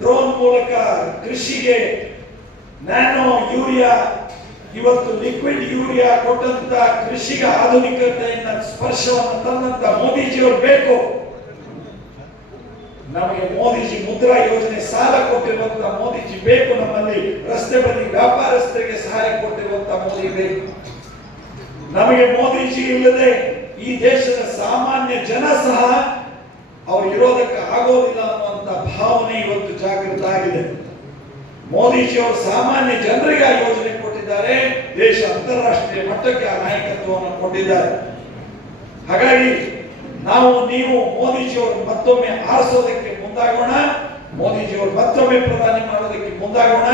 ಡ್ರೋನ್ ಮೂಲಕ ಕೃಷಿಗೆ ನ್ಯಾನೋ ಯೂರಿಯಾ, ಇವತ್ತು ಲಿಕ್ವಿಡ್ ಯೂರಿಯಾ ಕೊಟ್ಟಂತ ಕೃಷಿಗೆ ಆಧುನಿಕತೆಯಿಂದ ಸ್ಪರ್ಶವನ್ನು ತಂದಂತ ಮೋದಿಜಿಯವರು ಬೇಕು. ನಮಗೆ ಮೋದಿಜಿ ಮುದ್ರಾ ಯೋಜನೆ ಸಾಲ ಕೊಟ್ಟಿರುವಂತಹ ಮೋದಿಜಿ ಬೇಕು. ನಮ್ಮಲ್ಲಿ ರಸ್ತೆ ಬದಿ ವ್ಯಾಪಾರಸ್ಥರಿಗೆ ಸಹಾಯ ಕೊಟ್ಟಿರುವಂತಹ ಮೋದಿ ಬೇಕು. ನಮಗೆ ಮೋದಿಜಿ ಇಲ್ಲದೆ ಈ ದೇಶದ ಸಾಮಾನ್ಯ ಜನ ಸಹ ಅವರು ಇರೋದಕ್ಕೆ ಆಗೋದಿಲ್ಲ ಅನ್ನುವಂತ ಭಾವನೆ ಇವತ್ತು ಜಾಗೃತ ಆಗಿದೆ. ಮೋದಿಜಿ ಅವರು ಸಾಮಾನ್ಯ ಜನರಿಗೆ ಆ ಯೋಜನೆ ಕೊಟ್ಟಿದ್ದಾರೆ. ದೇಶ ಅಂತಾರಾಷ್ಟ್ರೀಯ ಮಟ್ಟಕ್ಕೆ ಆ ನಾಯಕತ್ವವನ್ನು ಕೊಟ್ಟಿದ್ದಾರೆ. ಹಾಗಾಗಿ ನಾವು ನೀವು ಮೋದಿಜಿಯವರು ಮತ್ತೊಮ್ಮೆ ಆರಿಸೋದಕ್ಕೆ ಮುಂದಾಗೋಣ. ಮೋದಿಜಿಯವರು ಮತ್ತೊಮ್ಮೆ ಪ್ರಧಾನಿ ಮಾಡೋದಕ್ಕೆ ಮುಂದಾಗೋಣ.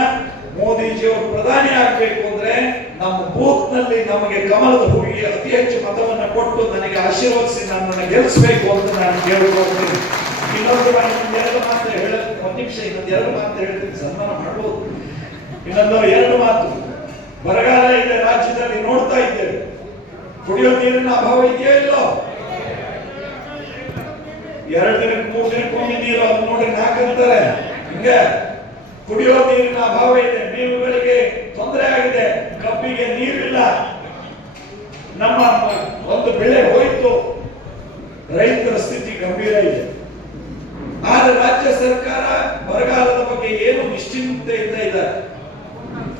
ಮೋದಿಜಿಯವರು ಪ್ರಧಾನಿ ಆಗಬೇಕು ಅಂದ್ರೆ ನಮ್ಮ ಬೂತ್ ನಲ್ಲಿ ನಮಗೆ ಕಮಲದ ಹೂವಿಗೆ ಅತಿ ಹೆಚ್ಚು ಮತವನ್ನು ಕೊಟ್ಟು ನನಗೆ ಆಶೀರ್ವದಿಸಿ ನನ್ನನ್ನು ಗೆಲ್ಲಿಸಬೇಕು ಅಂತ ನಾನು ಕೇಳಿಕೊಳ್ತೀನಿ. ಇನ್ನೊಂದು 2 ಮಾತು ಹೇಳಕ್ಕೆ, 1 ನಿಮಿಷ, ಇನ್ನೊಂದು 2 ಮಾತು ಹೇಳ್ತೀನಿ, ಸನ್ಮಾನ ಮಾಡಬಹುದು. ಇನ್ನೊಂದು 2 ಮಾತು. ಬರಗಾಲ ಇದೆ ರಾಜ್ಯದಲ್ಲಿ, ನೋಡ್ತಾ ಇದ್ದೇವೆ. ಕುಡಿಯೋ ನೀರಿನ ಅಭಾವ ಇದೆಯೋ ಇಲ್ಲೋ? 2 ದಿನಕ್ಕೆ 3 ದಿನಕ್ಕೊಮ್ಮೆ ನೀರು, ಅದು ನೋಡಿ 4 ಅಂತಾರೆ. ಹಿಂಗೆ ಕುಡಿಯೋ ನೀರಿನ ಅಭಾವ ಇದೆ. ಮೀನುಗಳಿಗೆ ತೊಂದರೆ ಆಗಿದೆ. ಕಬ್ಬಿಗೆ ನೀರಿಲ್ಲ. ನಮ್ಮ ಒಂದು ಬೆಳೆ ಹೋಯಿತು. ರೈತರ ಸ್ಥಿತಿ ಗಂಭೀರ ಇದೆ. ಆದ್ರೆ ರಾಜ್ಯ ಸರ್ಕಾರ ಬರಗಾಲದ ಬಗ್ಗೆ ಏನು ನಿಶ್ಚಿಂತೆಯಿಂದ ಇದ್ದಾರೆ.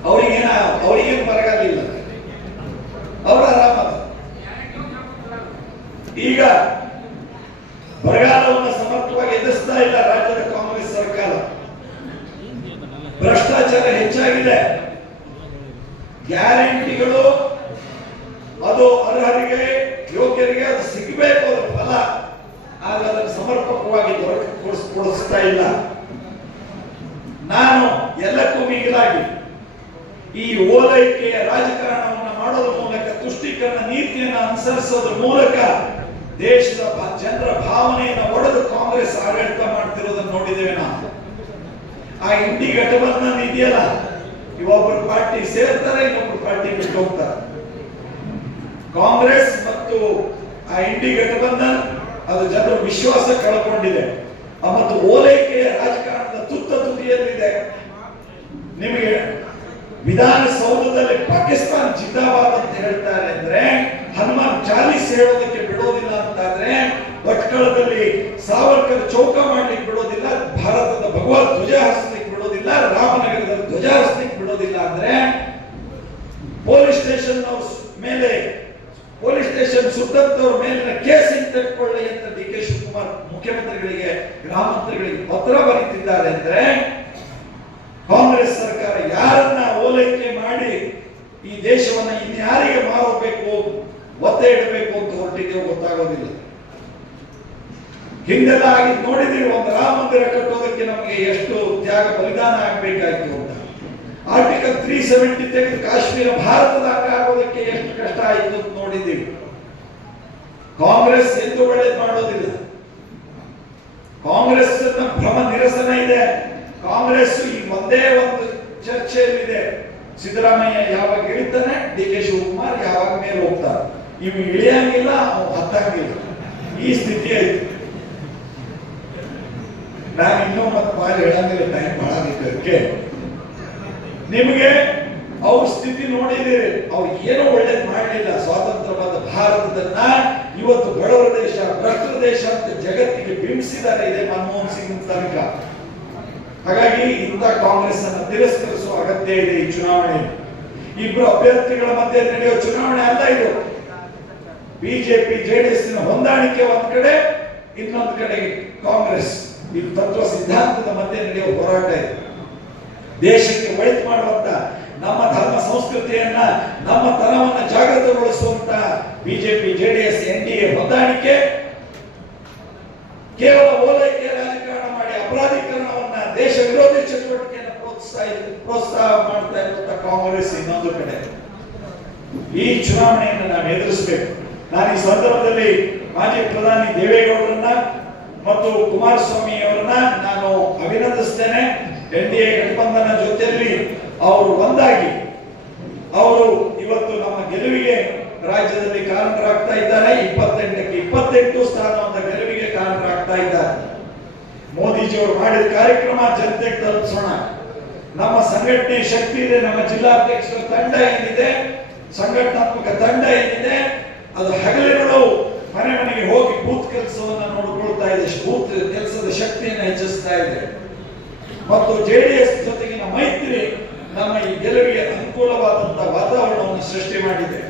ಅವರಿಗೇನು ಬರಗಾಲ ಇಲ್ಲ, ಅವರು ಆರಾಮ. ಈಗ ಬರಗಾಲವನ್ನು ಸಮರ್ಥವಾಗಿ ಎದುರಿಸ್ತಾ ಇಲ್ಲ ರಾಜ್ಯದ ಕಾಂಗ್ರೆಸ್ ಸರ್ಕಾರ. ಭ್ರಷ್ಟಾಚಾರ ಹೆಚ್ಚಾಗಿದೆ. ಗ್ಯಾರಂಟಿಗಳು ಅದು ಅರ್ಹರಿಗೆ ಯೋಗ್ಯರಿಗೆ ಅದು ಸಿಗಬೇಕು, ಅದರ ಫಲ, ಆದ್ರೆ ಅದನ್ನು ಸಮರ್ಪಕವಾಗಿ ಕೊಡಿಸ್ತಾ ಇಲ್ಲ. ನಾನು ಎಲ್ಲಕ್ಕೂ ಮಿಗಿಲಾಗಿ ಈ ಓಲೈಕೆಯ ರಾಜಕಾರಣವನ್ನು ಮಾಡೋದ್ರ ಮೂಲಕ, ತುಷ್ಟೀಕರಣ ನೀತಿಯನ್ನು ಅನುಸರಿಸೋದ್ರ ಮೂಲಕ ದೇಶದ ಜನರ ಭಾವನೆಯನ್ನು ಒಡೆದು ಕಾಂಗ್ರೆಸ್ ಆಡಳಿತ ಮಾಡ್ತಿರೋದನ್ನು ನೋಡಿದ್ದೇವೆ ನಾವು. ಆ ಇಂಡಿ ಘಟಬಂಧನ ಇದೆಯಲ್ಲ, ಇವೊಬ್ಬರು ಪಾರ್ಟಿ ಸೇರ್ತಾರೆ, ಇನ್ನೊಬ್ರು ಪಾರ್ಟಿ ಬಿಟ್ಟು ಹೋಗ್ತಾರೆ. ಕಾಂಗ್ರೆಸ್ ಮತ್ತು ಆ ಇಂಡಿ ಘಟಬಂಧನ ಅದು ಜನರ ವಿಶ್ವಾಸ ಕಳ್ಕೊಂಡಿದೆ ಮತ್ತು ಓಲೈಕೆಯ ರಾಜಕಾರಣದ ತುದಿಯಲ್ಲಿದೆ. ನಿಮಗೆ ವಿಧಾನಸೌಧದಲ್ಲಿ ಪಾಕಿಸ್ತಾನ ಜಿಂದಾಬಾದ್ ಅಂತ ಹೇಳ್ತಾರೆ ಅಂದ್ರೆ, ಹನುಮಾನ್ ಚಾಲೀಸ್ ಹೇಳೋದಕ್ಕೆ ಬಿಡೋದಿಲ್ಲ ಅಂತಾದ್ರೆ, ಭಟ್ಕಳದಲ್ಲಿ ಸಾವರ್ಕರ್ ಚೌಕ ಮಾಡ್ಲಿಕ್ಕೆ ಬಿಡೋದಿಲ್ಲ, ಭಾರತದ ಭಗವದ್ ಧ್ವಜ ಹಾರಿಸ್ಲಿಕ್ಕೆ ಬಿಡೋದಿಲ್ಲ, ರಾಮನಗರದಲ್ಲಿ ಧ್ವಜ ಹಾರಿಸ್ಲಿಕ್ಕೆ ಬಿಡೋದಿಲ್ಲ ಅಂದ್ರೆ, ಪೊಲೀಸ್ ಸ್ಟೇಷನ್ ಮೇಲೆ ಪೊಲೀಸ್ ಸ್ಟೇಷನ್ ಸುತ್ತಂತವ್ರ ಮೇಲಿನ ಕೇಸ್ ತೆಗೆದುಕೊಳ್ಳಿ ಅಂತ ಡಿ ಕೆ ಶಿವಕುಮಾರ್ ಮುಖ್ಯಮಂತ್ರಿಗಳಿಗೆ, ಗೃಹ ಮಂತ್ರಿಗಳಿಗೆ ಪತ್ರ ಬರೀತಿದ್ದಾರೆ ಅಂದ್ರೆ, ಕಾಂಗ್ರೆಸ್ ಸರ್ಕಾರ ಯಾರನ್ನ ಓಲೈಕೆ ಮಾಡಿ ಈ ದೇಶವನ್ನ ಇನ್ಯಾರಿಗೆ ಮಾರಬೇಕು, ಒತ್ತೆ ಇಡಬೇಕು ಅಂತ ಹೊರಟಿದೆಯೋ ಗೊತ್ತಾಗೋದಿಲ್ಲ. ಹಿಂದೆಲ್ಲ ಆಗಿ ನೋಡಿದೀವಿ, ಒಂದು ರಾಮ ಮಂದಿರ ಕಟ್ಟೋದಕ್ಕೆ ನಮಗೆ ಎಷ್ಟು ತ್ಯಾಗ ಬಲಿದಾನ ಆಗ್ಬೇಕಾಯ್ತು ಅಂತ. ಆರ್ಟಿಕಲ್ 370 ತೆಗೆದು ಕಾಶ್ಮೀರ ಭಾರತದ ಅಂಗ ಆಗೋದಕ್ಕೆ ಎಷ್ಟು ಕಷ್ಟ ಆಯಿತು ಅಂತ ನೋಡಿದ್ದೀವಿ. ಕಾಂಗ್ರೆಸ್ ಎಂದು ಒಳ್ಳೇದು ಮಾಡೋದಿಲ್ಲ. ಕಾಂಗ್ರೆಸ್ ಭ್ರಮ ನಿರಸನ ಇದೆ. ಕಾಂಗ್ರೆಸ್ ಈ ಒಂದೇ ಒಂದು ಚರ್ಚೆಯಲ್ಲಿದೆ, ಸಿದ್ದರಾಮಯ್ಯ ಯಾವಾಗ ಇಳಿತಾನೆ, ಡಿ ಕೆ ಶಿವಕುಮಾರ್ ಯಾವಾಗ ಮೇಲೆ ಹೋಗ್ತಾರೆ. ಇವು ಇಳಿಯಂಗಿಲ್ಲ, ಅವು ಹತ್ತಂಗಿಲ್ಲ, ಈ ಸ್ಥಿತಿ ಐತಿ. ನಾನು ಇನ್ನೂ ಮತ್ತೆ ಬಾರಿ ಹೇಳಂಗಿಲ್ಲ, ಟೈಮ್ ಬಹಳ ಅದಕ್ಕೆ. ನಿಮಗೆ ಅವ್ರ ಸ್ಥಿತಿ ನೋಡಿದಿರಿ, ಅವ್ರು ಏನೋ ಒಳ್ಳೇದು ಮಾಡಲಿಲ್ಲ. ಸ್ವಾತಂತ್ರ್ಯವಾದ ಭಾರತದನ್ನ ಇವತ್ತು ಬಡವರ ದೇಶ, ಭ್ರಷ್ಟರ ದೇಶ ಅಂತ ಜಗತ್ತಿಗೆ ಬಿಂಬಿಸಿದ್ದಾರೆ ಇದೆ ಮನಮೋಹನ್ ಸಿಂಗ್ ತನಕ. ಹಾಗಾಗಿ ಇಂಥ ಕಾಂಗ್ರೆಸ್ ಅನ್ನು ತಿರಸ್ಕರಿಸುವ ಅಗತ್ಯ ಇದೆ ಈ ಚುನಾವಣೆ. ಇಬ್ಬರು ಅಭ್ಯರ್ಥಿಗಳ ಮಧ್ಯೆ ನಡೆಯುವ ಚುನಾವಣೆ ಅಲ್ಲ ಇದು. ಬಿಜೆಪಿ ಜೆಡಿಎಸ್ ಹೊಂದಾಣಿಕೆ ಒಂದ್ ಕಡೆ, ಇನ್ನೊಂದು ಕಡೆ ಕಾಂಗ್ರೆಸ್, ಇದು ತತ್ವ ಸಿದ್ಧಾಂತದ ಮಧ್ಯೆ ನಡೆಯುವ ಹೋರಾಟ ಇದೆ. ದೇಶಕ್ಕೆ ಒಳಿತು ಮಾಡುವಂತ, ನಮ್ಮ ಧರ್ಮ ಸಂಸ್ಕೃತಿಯನ್ನ, ನಮ್ಮ ತನವನ್ನ ಜಾಗೃತಗೊಳಿಸುವಂತ ಬಿಜೆಪಿ ಜೆಡಿಎಸ್ ಎನ್ಡಿಎ ಹೊಂದಾಣಿಕೆ ಕೇವಲ ಓಲೈಕೆ ರಾಜಕಾರಣ ಮಾಡಿ ಅಪರಾಧೀಕರಣವನ್ನ, ದೇಶ ವಿರೋಧಿ ಚಟುವಟಿಕೆಯನ್ನು ಪ್ರೋತ್ಸಾಹ ಮಾಡ್ತಾ ಇರುವಂತ ಕಾಂಗ್ರೆಸ್ ಇನ್ನೊಂದು ಕಡೆ. ಈ ಚುನಾವಣೆಯನ್ನು ನಾವು ಎದುರಿಸಬೇಕು. ನಾನು ಈ ಸಂದರ್ಭದಲ್ಲಿ ಮಾಜಿ ಪ್ರಧಾನಿ ದೇವೇಗೌಡರನ್ನ ಮತ್ತು ಕುಮಾರಸ್ವಾಮಿ ಅವರನ್ನ ನಾನು ಅಭಿನಂದಿಸ್ತೇನೆ. ಎನ್ಡಿಎ ಗಠಬಂಧನ ಜೊತೆಯಲ್ಲಿ ಅವರು ಒಂದಾಗಿ ಅವರು ಇವತ್ತು ನಮ್ಮ ಗೆಲುವಿಗೆ ರಾಜ್ಯದಲ್ಲಿ ಕಾರಣರಾಗ್ತಾ ಇದ್ದಾರೆ. 28ಕ್ಕೆ 28 ಸ್ಥಾನದ ಗೆಲುವಿಗೆ ಕಾರಣರಾಗ್ತಾ ಇದ್ದಾರೆ. ಮೋದಿಜಿಯವರು ಮಾಡಿದ ಕಾರ್ಯಕ್ರಮ ಜನತೆಗೆ ತಲುಪಿಸೋಣ. ನಮ್ಮ ಸಂಘಟನೆ ಶಕ್ತಿ ಇದೆ, ನಮ್ಮ ಜಿಲ್ಲಾಧ್ಯಕ್ಷರ ತಂಡ ಏನಿದೆ, ಸಂಘಟನಾತ್ಮಕ ತಂಡ ಏನಿದೆ, ಅದು ಹಗಲಿರುಳು ಮನೆ ಮನೆಗೆ ಹೋಗಿ ಬೂತ್ ಕೆಲಸವನ್ನ ನೋಡಿಕೊಳ್ತಾ ಇದೆ, ಬೂತ್ ಕೆಲಸದ ಶಕ್ತಿಯನ್ನು ಹೆಚ್ಚಿಸ್ತಾ ಇದೆ. ಮತ್ತು ಜೆಡಿಎಸ್ ಜೊತೆಗಿನ ಮೈತ್ರಿ ನಮ್ಮ ಈ ಗೆಲುವಿಗೆ ಅನುಕೂಲವಾದಂತಹ ವಾತಾವರಣವನ್ನು ಸೃಷ್ಟಿ ಮಾಡಿದೆ.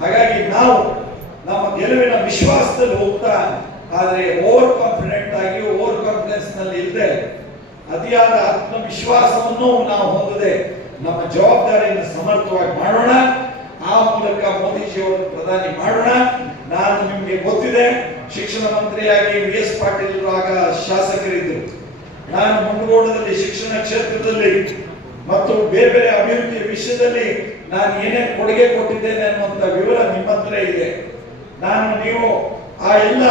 ಹಾಗಾಗಿ ನಾವು ನಮ್ಮ ಗೆಲುವಿನ ವಿಶ್ವಾಸದಲ್ಲಿ ಹೋಗ್ತಾ, ಆದರೆ ಓವರ್ ಕಾನ್ಫಿಡೆಂಟ್ ಆಗಿ, ಓವರ್ ಕಾನ್ಫಿಡೆನ್ಸ್ ನಲ್ಲಿ ಇಲ್ಲದೆ, ಅತಿಯಾದ ಆತ್ಮವಿಶ್ವಾಸವನ್ನು ನಾವು ಹೊಂದದೆ ನಮ್ಮ ಜವಾಬ್ದಾರಿಯನ್ನು ಸಮರ್ಥವಾಗಿ ಮಾಡೋಣ. ಆ ಮೂಲಕ ಮೋದಿಜಿಯವರನ್ನು ಪ್ರಧಾನಿ ಮಾಡೋಣ. ನಾನು ನಿಮಗೆ ಗೊತ್ತಿದೆ, ಶಿಕ್ಷಣ ಮಂತ್ರಿಯಾಗಿ VS ಪಾಟೀಲ್ ಆಗ ಶಾಸಕರಿದ್ದರು. ನಾನು ಮುಂಡಗೋಡದಲ್ಲಿ ಶಿಕ್ಷಣ ಕ್ಷೇತ್ರದಲ್ಲಿ ಮತ್ತು ಬೇರೆ ಬೇರೆ ಅಭಿವೃದ್ಧಿಯ ವಿಷಯದಲ್ಲಿ ನಾನು ಏನೇನು ಕೊಡುಗೆ ಕೊಟ್ಟಿದ್ದೇನೆ ಅನ್ನುವಂತ ವಿವರ ನಿಮ್ಮ ಹತ್ರ ಇದೆ. ನೀವು ಆ ಎಲ್ಲ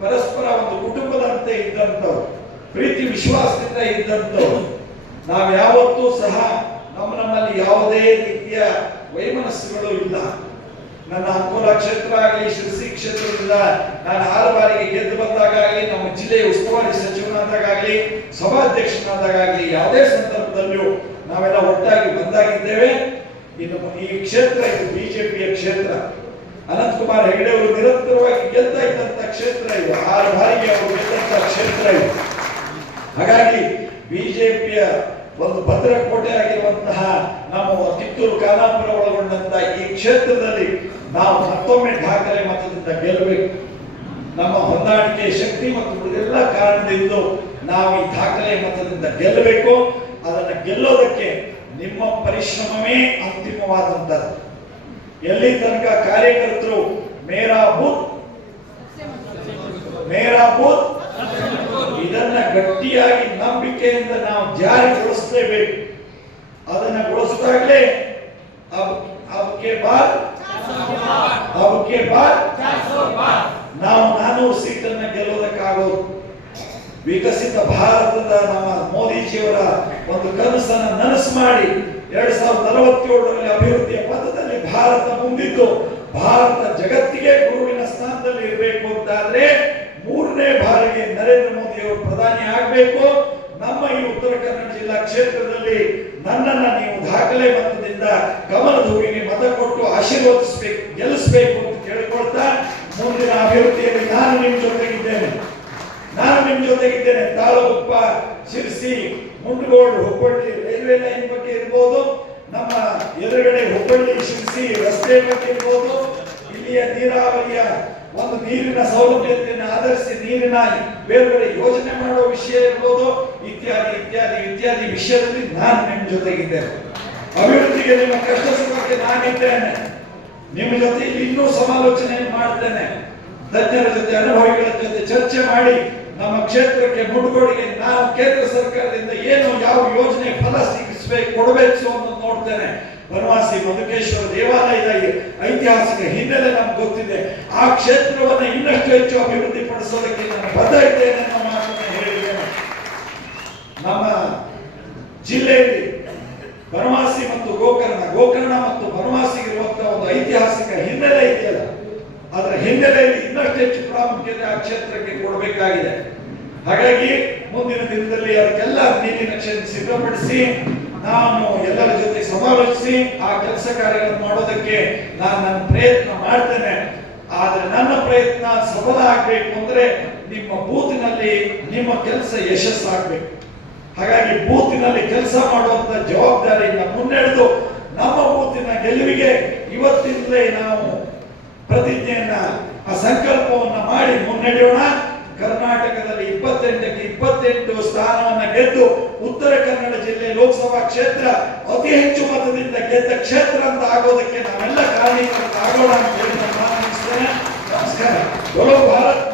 ಪರಸ್ಪರ ಒಂದು ಕುಟುಂಬದಂತೆ ಇದ್ದಂಥವ್ರು, ಪ್ರೀತಿ ವಿಶ್ವಾಸದಿಂದ ಇದ್ದಂಥವ್ರು. ನಾವು ಯಾವತ್ತೂ ಸಹ ನಮ್ಮಲ್ಲಿ ಯಾವುದೇ ರೀತಿಯ ವೈಮನಸ್ಸುಗಳು ಇಲ್ಲ. ನನ್ನ ಅಂಕೋಲಾ ಕ್ಷೇತ್ರ ಆಗಲಿ, ಶಿರಸಿ ಕ್ಷೇತ್ರದಿಂದ ನಾನು 6 ಬಾರಿಗೆ ಗೆದ್ದು ಬಂದಾಗಲಿ, ನಮ್ಮ ಜಿಲ್ಲೆಯ ಉಸ್ತುವಾರಿ ಸಚಿವನಾದಾಗಲಿ, ಸಭಾಧ್ಯಕ್ಷನಾದಾಗಲಿ, ಯಾವುದೇ ಸಂದರ್ಭದಲ್ಲೂ ನಾವೆಲ್ಲ ಒಟ್ಟಾಗಿ ಬಂದಾಗಿದ್ದೇವೆ. ಇನ್ನು ಈ ಕ್ಷೇತ್ರ ಇದು ಬಿಜೆಪಿಯ ಕ್ಷೇತ್ರ. ಅನಂತಕುಮಾರ್ ಹೆಗಡೆ ಅವರು ನಿರಂತರವಾಗಿ ಗೆಲ್ತಾ ಇದ್ದಂತ ಕ್ಷೇತ್ರ ಇದು. 6 ಬಾರಿಗೆ ಅವರು ಗೆದ್ದಂತ ಕ್ಷೇತ್ರ ಇದು. ಹಾಗಾಗಿ ಬಿಜೆಪಿಯ ಒಂದು ಭದ್ರಕೋಟೆ ಆಗಿರುವಂತಹ ನಮ್ಮ ಕಿತ್ತೂರು ಖಾನಾಪುರ ಒಳಗೊಂಡಂತ ಈ ಕ್ಷೇತ್ರದಲ್ಲಿ ನಾವು ಮತ್ತೊಮ್ಮೆ ದಾಖಲೆ ಮತದಿಂದ ಗೆಲ್ಲಬೇಕು. ನಮ್ಮ ಹೊಂದಾಣಿಕೆ ಶಕ್ತಿ ಮತ್ತು ಉಳಿದೆಲ್ಲ ಕಾರಣದಿಂದ ನಾವು ಈ ದಾಖಲೆ ಮತದಿಂದ ಗೆಲ್ಲಬೇಕು. ಅದನ್ನ ಗೆಲ್ಲೋದಕ್ಕೆ ನಿಮ್ಮ ಪರಿಶ್ರಮವೇ ಅಂತಿಮವಾದಂಥದ್ದು. ಎಲ್ಲಿ ತನಕ ಕಾರ್ಯಕರ್ತರು ಮೇರಾ ಬೂತ್ ಇದನ್ನ ಗಟ್ಟಿಯಾಗಿ ನಂಬಿಕೆಯಿಂದ ನಾವು ಜಾರಿಗೊಳಿಸಲೇಬೇಕು. ಅದನ್ನ ಗೊಳಿಸಿದಾಗಲೇ ಅವಕ್ಕೆ ಬಾದ್ ನಾವು 400 ಸೀಟನ್ನ ಗೆಲ್ಲೋದಕ್ಕಾಗೋದು. ವಿಕಸಿತ ಭಾರತದ ನಮ್ಮ ಮೋದಿಜಿಯವರ ಒಂದು ಕನಸನ್ನ ನನಸು ಮಾಡಿ 2047ರಲ್ಲಿ ಅಭಿವೃದ್ಧಿಯ ಪಥದಲ್ಲಿ ಭಾರತ ಮುಂದಿದ್ದು ಭಾರತ ಜಗತ್ತಿಗೆ ಗುರುವಿನ ಸ್ಥಾನದಲ್ಲಿ ಇರಬೇಕು ಅಂತಾದ್ರೆ 3ನೇ ಬಾರಿಗೆ ನರೇಂದ್ರ ಮೋದಿ ಅವರು ಪ್ರಧಾನಿ ಆಗಬೇಕು. ನಮ್ಮ ಈ ಉತ್ತರ ಕನ್ನಡ ಜಿಲ್ಲಾ ಕ್ಷೇತ್ರದಲ್ಲಿ ನನ್ನನ್ನ ನೀವು ದಾಖಲೆ ಮತದಿಂದ ಕಮಲದ ಹೂವಿಗೆ ಮತ ಕೊಟ್ಟು ಆಶೀರ್ವದಿಸಬೇಕು, ಗೆಲ್ಲಿಸಬೇಕು ಅಂತ ಕೇಳಿಕೊಳ್ತಾ ಮುಂದಿನ ಅಭಿವೃದ್ಧಿಯಲ್ಲಿ ನಾನು ನಿಮ್ಮ ಜೊತೆಗಿದ್ದೇನೆ. ತಾಳಗುಪ್ಪ, ಶಿರ್ಸಿ, ಮುಂಡಗೋಡು, ಹುಬ್ಬಳ್ಳಿ ರೈಲ್ವೆ ಲೈನ್ ಬಗ್ಗೆ ಇರ್ಬೋದು, ನಮ್ಮ ಎದುರುಗಡೆ ಹುಬ್ಬಳ್ಳಿ ಶಿರ್ಸಿ ರಸ್ತೆ ಬಗ್ಗೆ ಇರ್ಬೋದು, ಇಲ್ಲಿಯ ನೀರಾವರಿಯ ಒಂದು ನೀರಿನ ಸೌಲಭ್ಯತೆಯನ್ನು ಆಧರಿಸಿ ನೀರಿನ ಬೇರೆ ಯೋಜನೆ ಮಾಡುವ ವಿಷಯ ಇರ್ಬೋದು, ಇತ್ಯಾದಿ ವಿಷಯದಲ್ಲಿ ನಾನು ನಿಮ್ಮ ಜೊತೆಗಿದ್ದೇನೆ. ಅಭಿವೃದ್ಧಿಗೆ ನಿಮ್ಮ ಕಷ್ಟ ಸುಖಕ್ಕೆ ನಾನಿದ್ದೇನೆ. ನಿಮ್ಮ ಜೊತೆ ಇನ್ನೂ ಸಮಾಲೋಚನೆ ಮಾಡ್ತೇನೆ. ತಜ್ಞರ ಜೊತೆ, ಅನುಭವಿಗಳ ಜೊತೆ ಚರ್ಚೆ ಮಾಡಿ ನಮ್ಮ ಕ್ಷೇತ್ರಕ್ಕೆ ಮುಂಡಗೋಡಿಗೆ ನಾವು ಕೇಂದ್ರ ಸರ್ಕಾರದಿಂದ ಯಾವ ಯೋಜನೆ ಫಲ ಕೊಡಬೇಕು ಅಂತ ನೋಡ್ತೇನೆ. ಬನವಾಸಿ ಮಧುಕೇಶ್ವರ ದೇವಾಲಯದ ಐತಿಹಾಸಿಕ ಹಿನ್ನೆಲೆ ನಮ್ಗೆ ಗೊತ್ತಿದೆ. ಆ ಕ್ಷೇತ್ರವನ್ನು ಇನ್ನಷ್ಟು ಹೆಚ್ಚು ಅಭಿವೃದ್ಧಿ ಪಡಿಸೋದಕ್ಕೆ ನಾನು ಬದ್ಧ ಇದ್ದೇನೆ ಅನ್ನೋ ಮಾತನ್ನು ಹೇಳಿದ್ದೇನೆ. ನಮ್ಮ ಜಿಲ್ಲೆಯಲ್ಲಿ ಬನವಾಸಿ ಮತ್ತು ಗೋಕರ್ಣ ಮತ್ತು ಬನವಾಸಿಗಿರುವಂತಹ ಒಂದು ಐತಿಹಾಸಿಕ ಹಿನ್ನೆಲೆ ಇದೆಯಲ್ಲ, ಅದರ ಹಿನ್ನೆಲೆಯಲ್ಲಿ ಇನ್ನಷ್ಟು ಹೆಚ್ಚು ಪ್ರಾಮುಖ್ಯತೆ ಆ ಕ್ಷೇತ್ರಕ್ಕೆ ಕೊಡಬೇಕಾಗಿದೆ. ಹಾಗಾಗಿ ಮುಂದಿನ ದಿನದಲ್ಲಿ ಅದಕ್ಕೆಲ್ಲ ನೀರಿನ ಕ್ಷೇತ್ರ ಸಿದ್ಧಪಡಿಸಿ ನಾನು ಎಲ್ಲರ ಜೊತೆ ಸಮಾಲೋಚಿಸಿ ಆ ಕೆಲಸ ಕಾರ್ಯಗಳನ್ನು ಮಾಡೋದಕ್ಕೆ ನಾನು ನನ್ನ ಪ್ರಯತ್ನ ಮಾಡ್ತೇನೆ. ಆದ್ರೆ ನನ್ನ ಪ್ರಯತ್ನ ಸಫಲ ಆಗ್ಬೇಕು ಅಂದ್ರೆ ನಿಮ್ಮ ಬೂತಿನಲ್ಲಿ ನಿಮ್ಮ ಕೆಲಸ ಯಶಸ್ಸಾಗಬೇಕು. ಹಾಗಾಗಿ ಬೂತಿನಲ್ಲಿ ಕೆಲಸ ಮಾಡುವಂತ ಜವಾಬ್ದಾರಿಯಿಂದ ಮುನ್ನಡೆದು ನಮ್ಮ ಬೂತಿನ ಗೆಲುವಿಗೆ ಇವತ್ತಿಂದಲೇ ನಾವು ಪ್ರತಿಜ್ಞೆಯನ್ನ, ಆ ಸಂಕಲ್ಪವನ್ನ ಮಾಡಿ ಮುನ್ನಡೆಯೋಣ. ಕರ್ನಾಟಕದಲ್ಲಿ 28ಕ್ಕೆ 28 ಸ್ಥಾನವನ್ನ ಗೆದ್ದು ಉತ್ತರ ಕನ್ನಡ ಜಿಲ್ಲೆ ಲೋಕಸಭಾ ಕ್ಷೇತ್ರ ಅತಿ ಹೆಚ್ಚು ಮತದಿಂದ ಗೆದ್ದ ಕ್ಷೇತ್ರ ಅಂತ ಆಗೋದಕ್ಕೆ ನಾವೆಲ್ಲ ಕಾರಣೀಕರಾಗೋಣ ಅಂತ ಹೇಳಿ ನಾನು ಮಾತನಾಡಿಸ್ತೇನೆ. ನಮಸ್ಕಾರ. ಬೋಲೋ ಭಾರತ್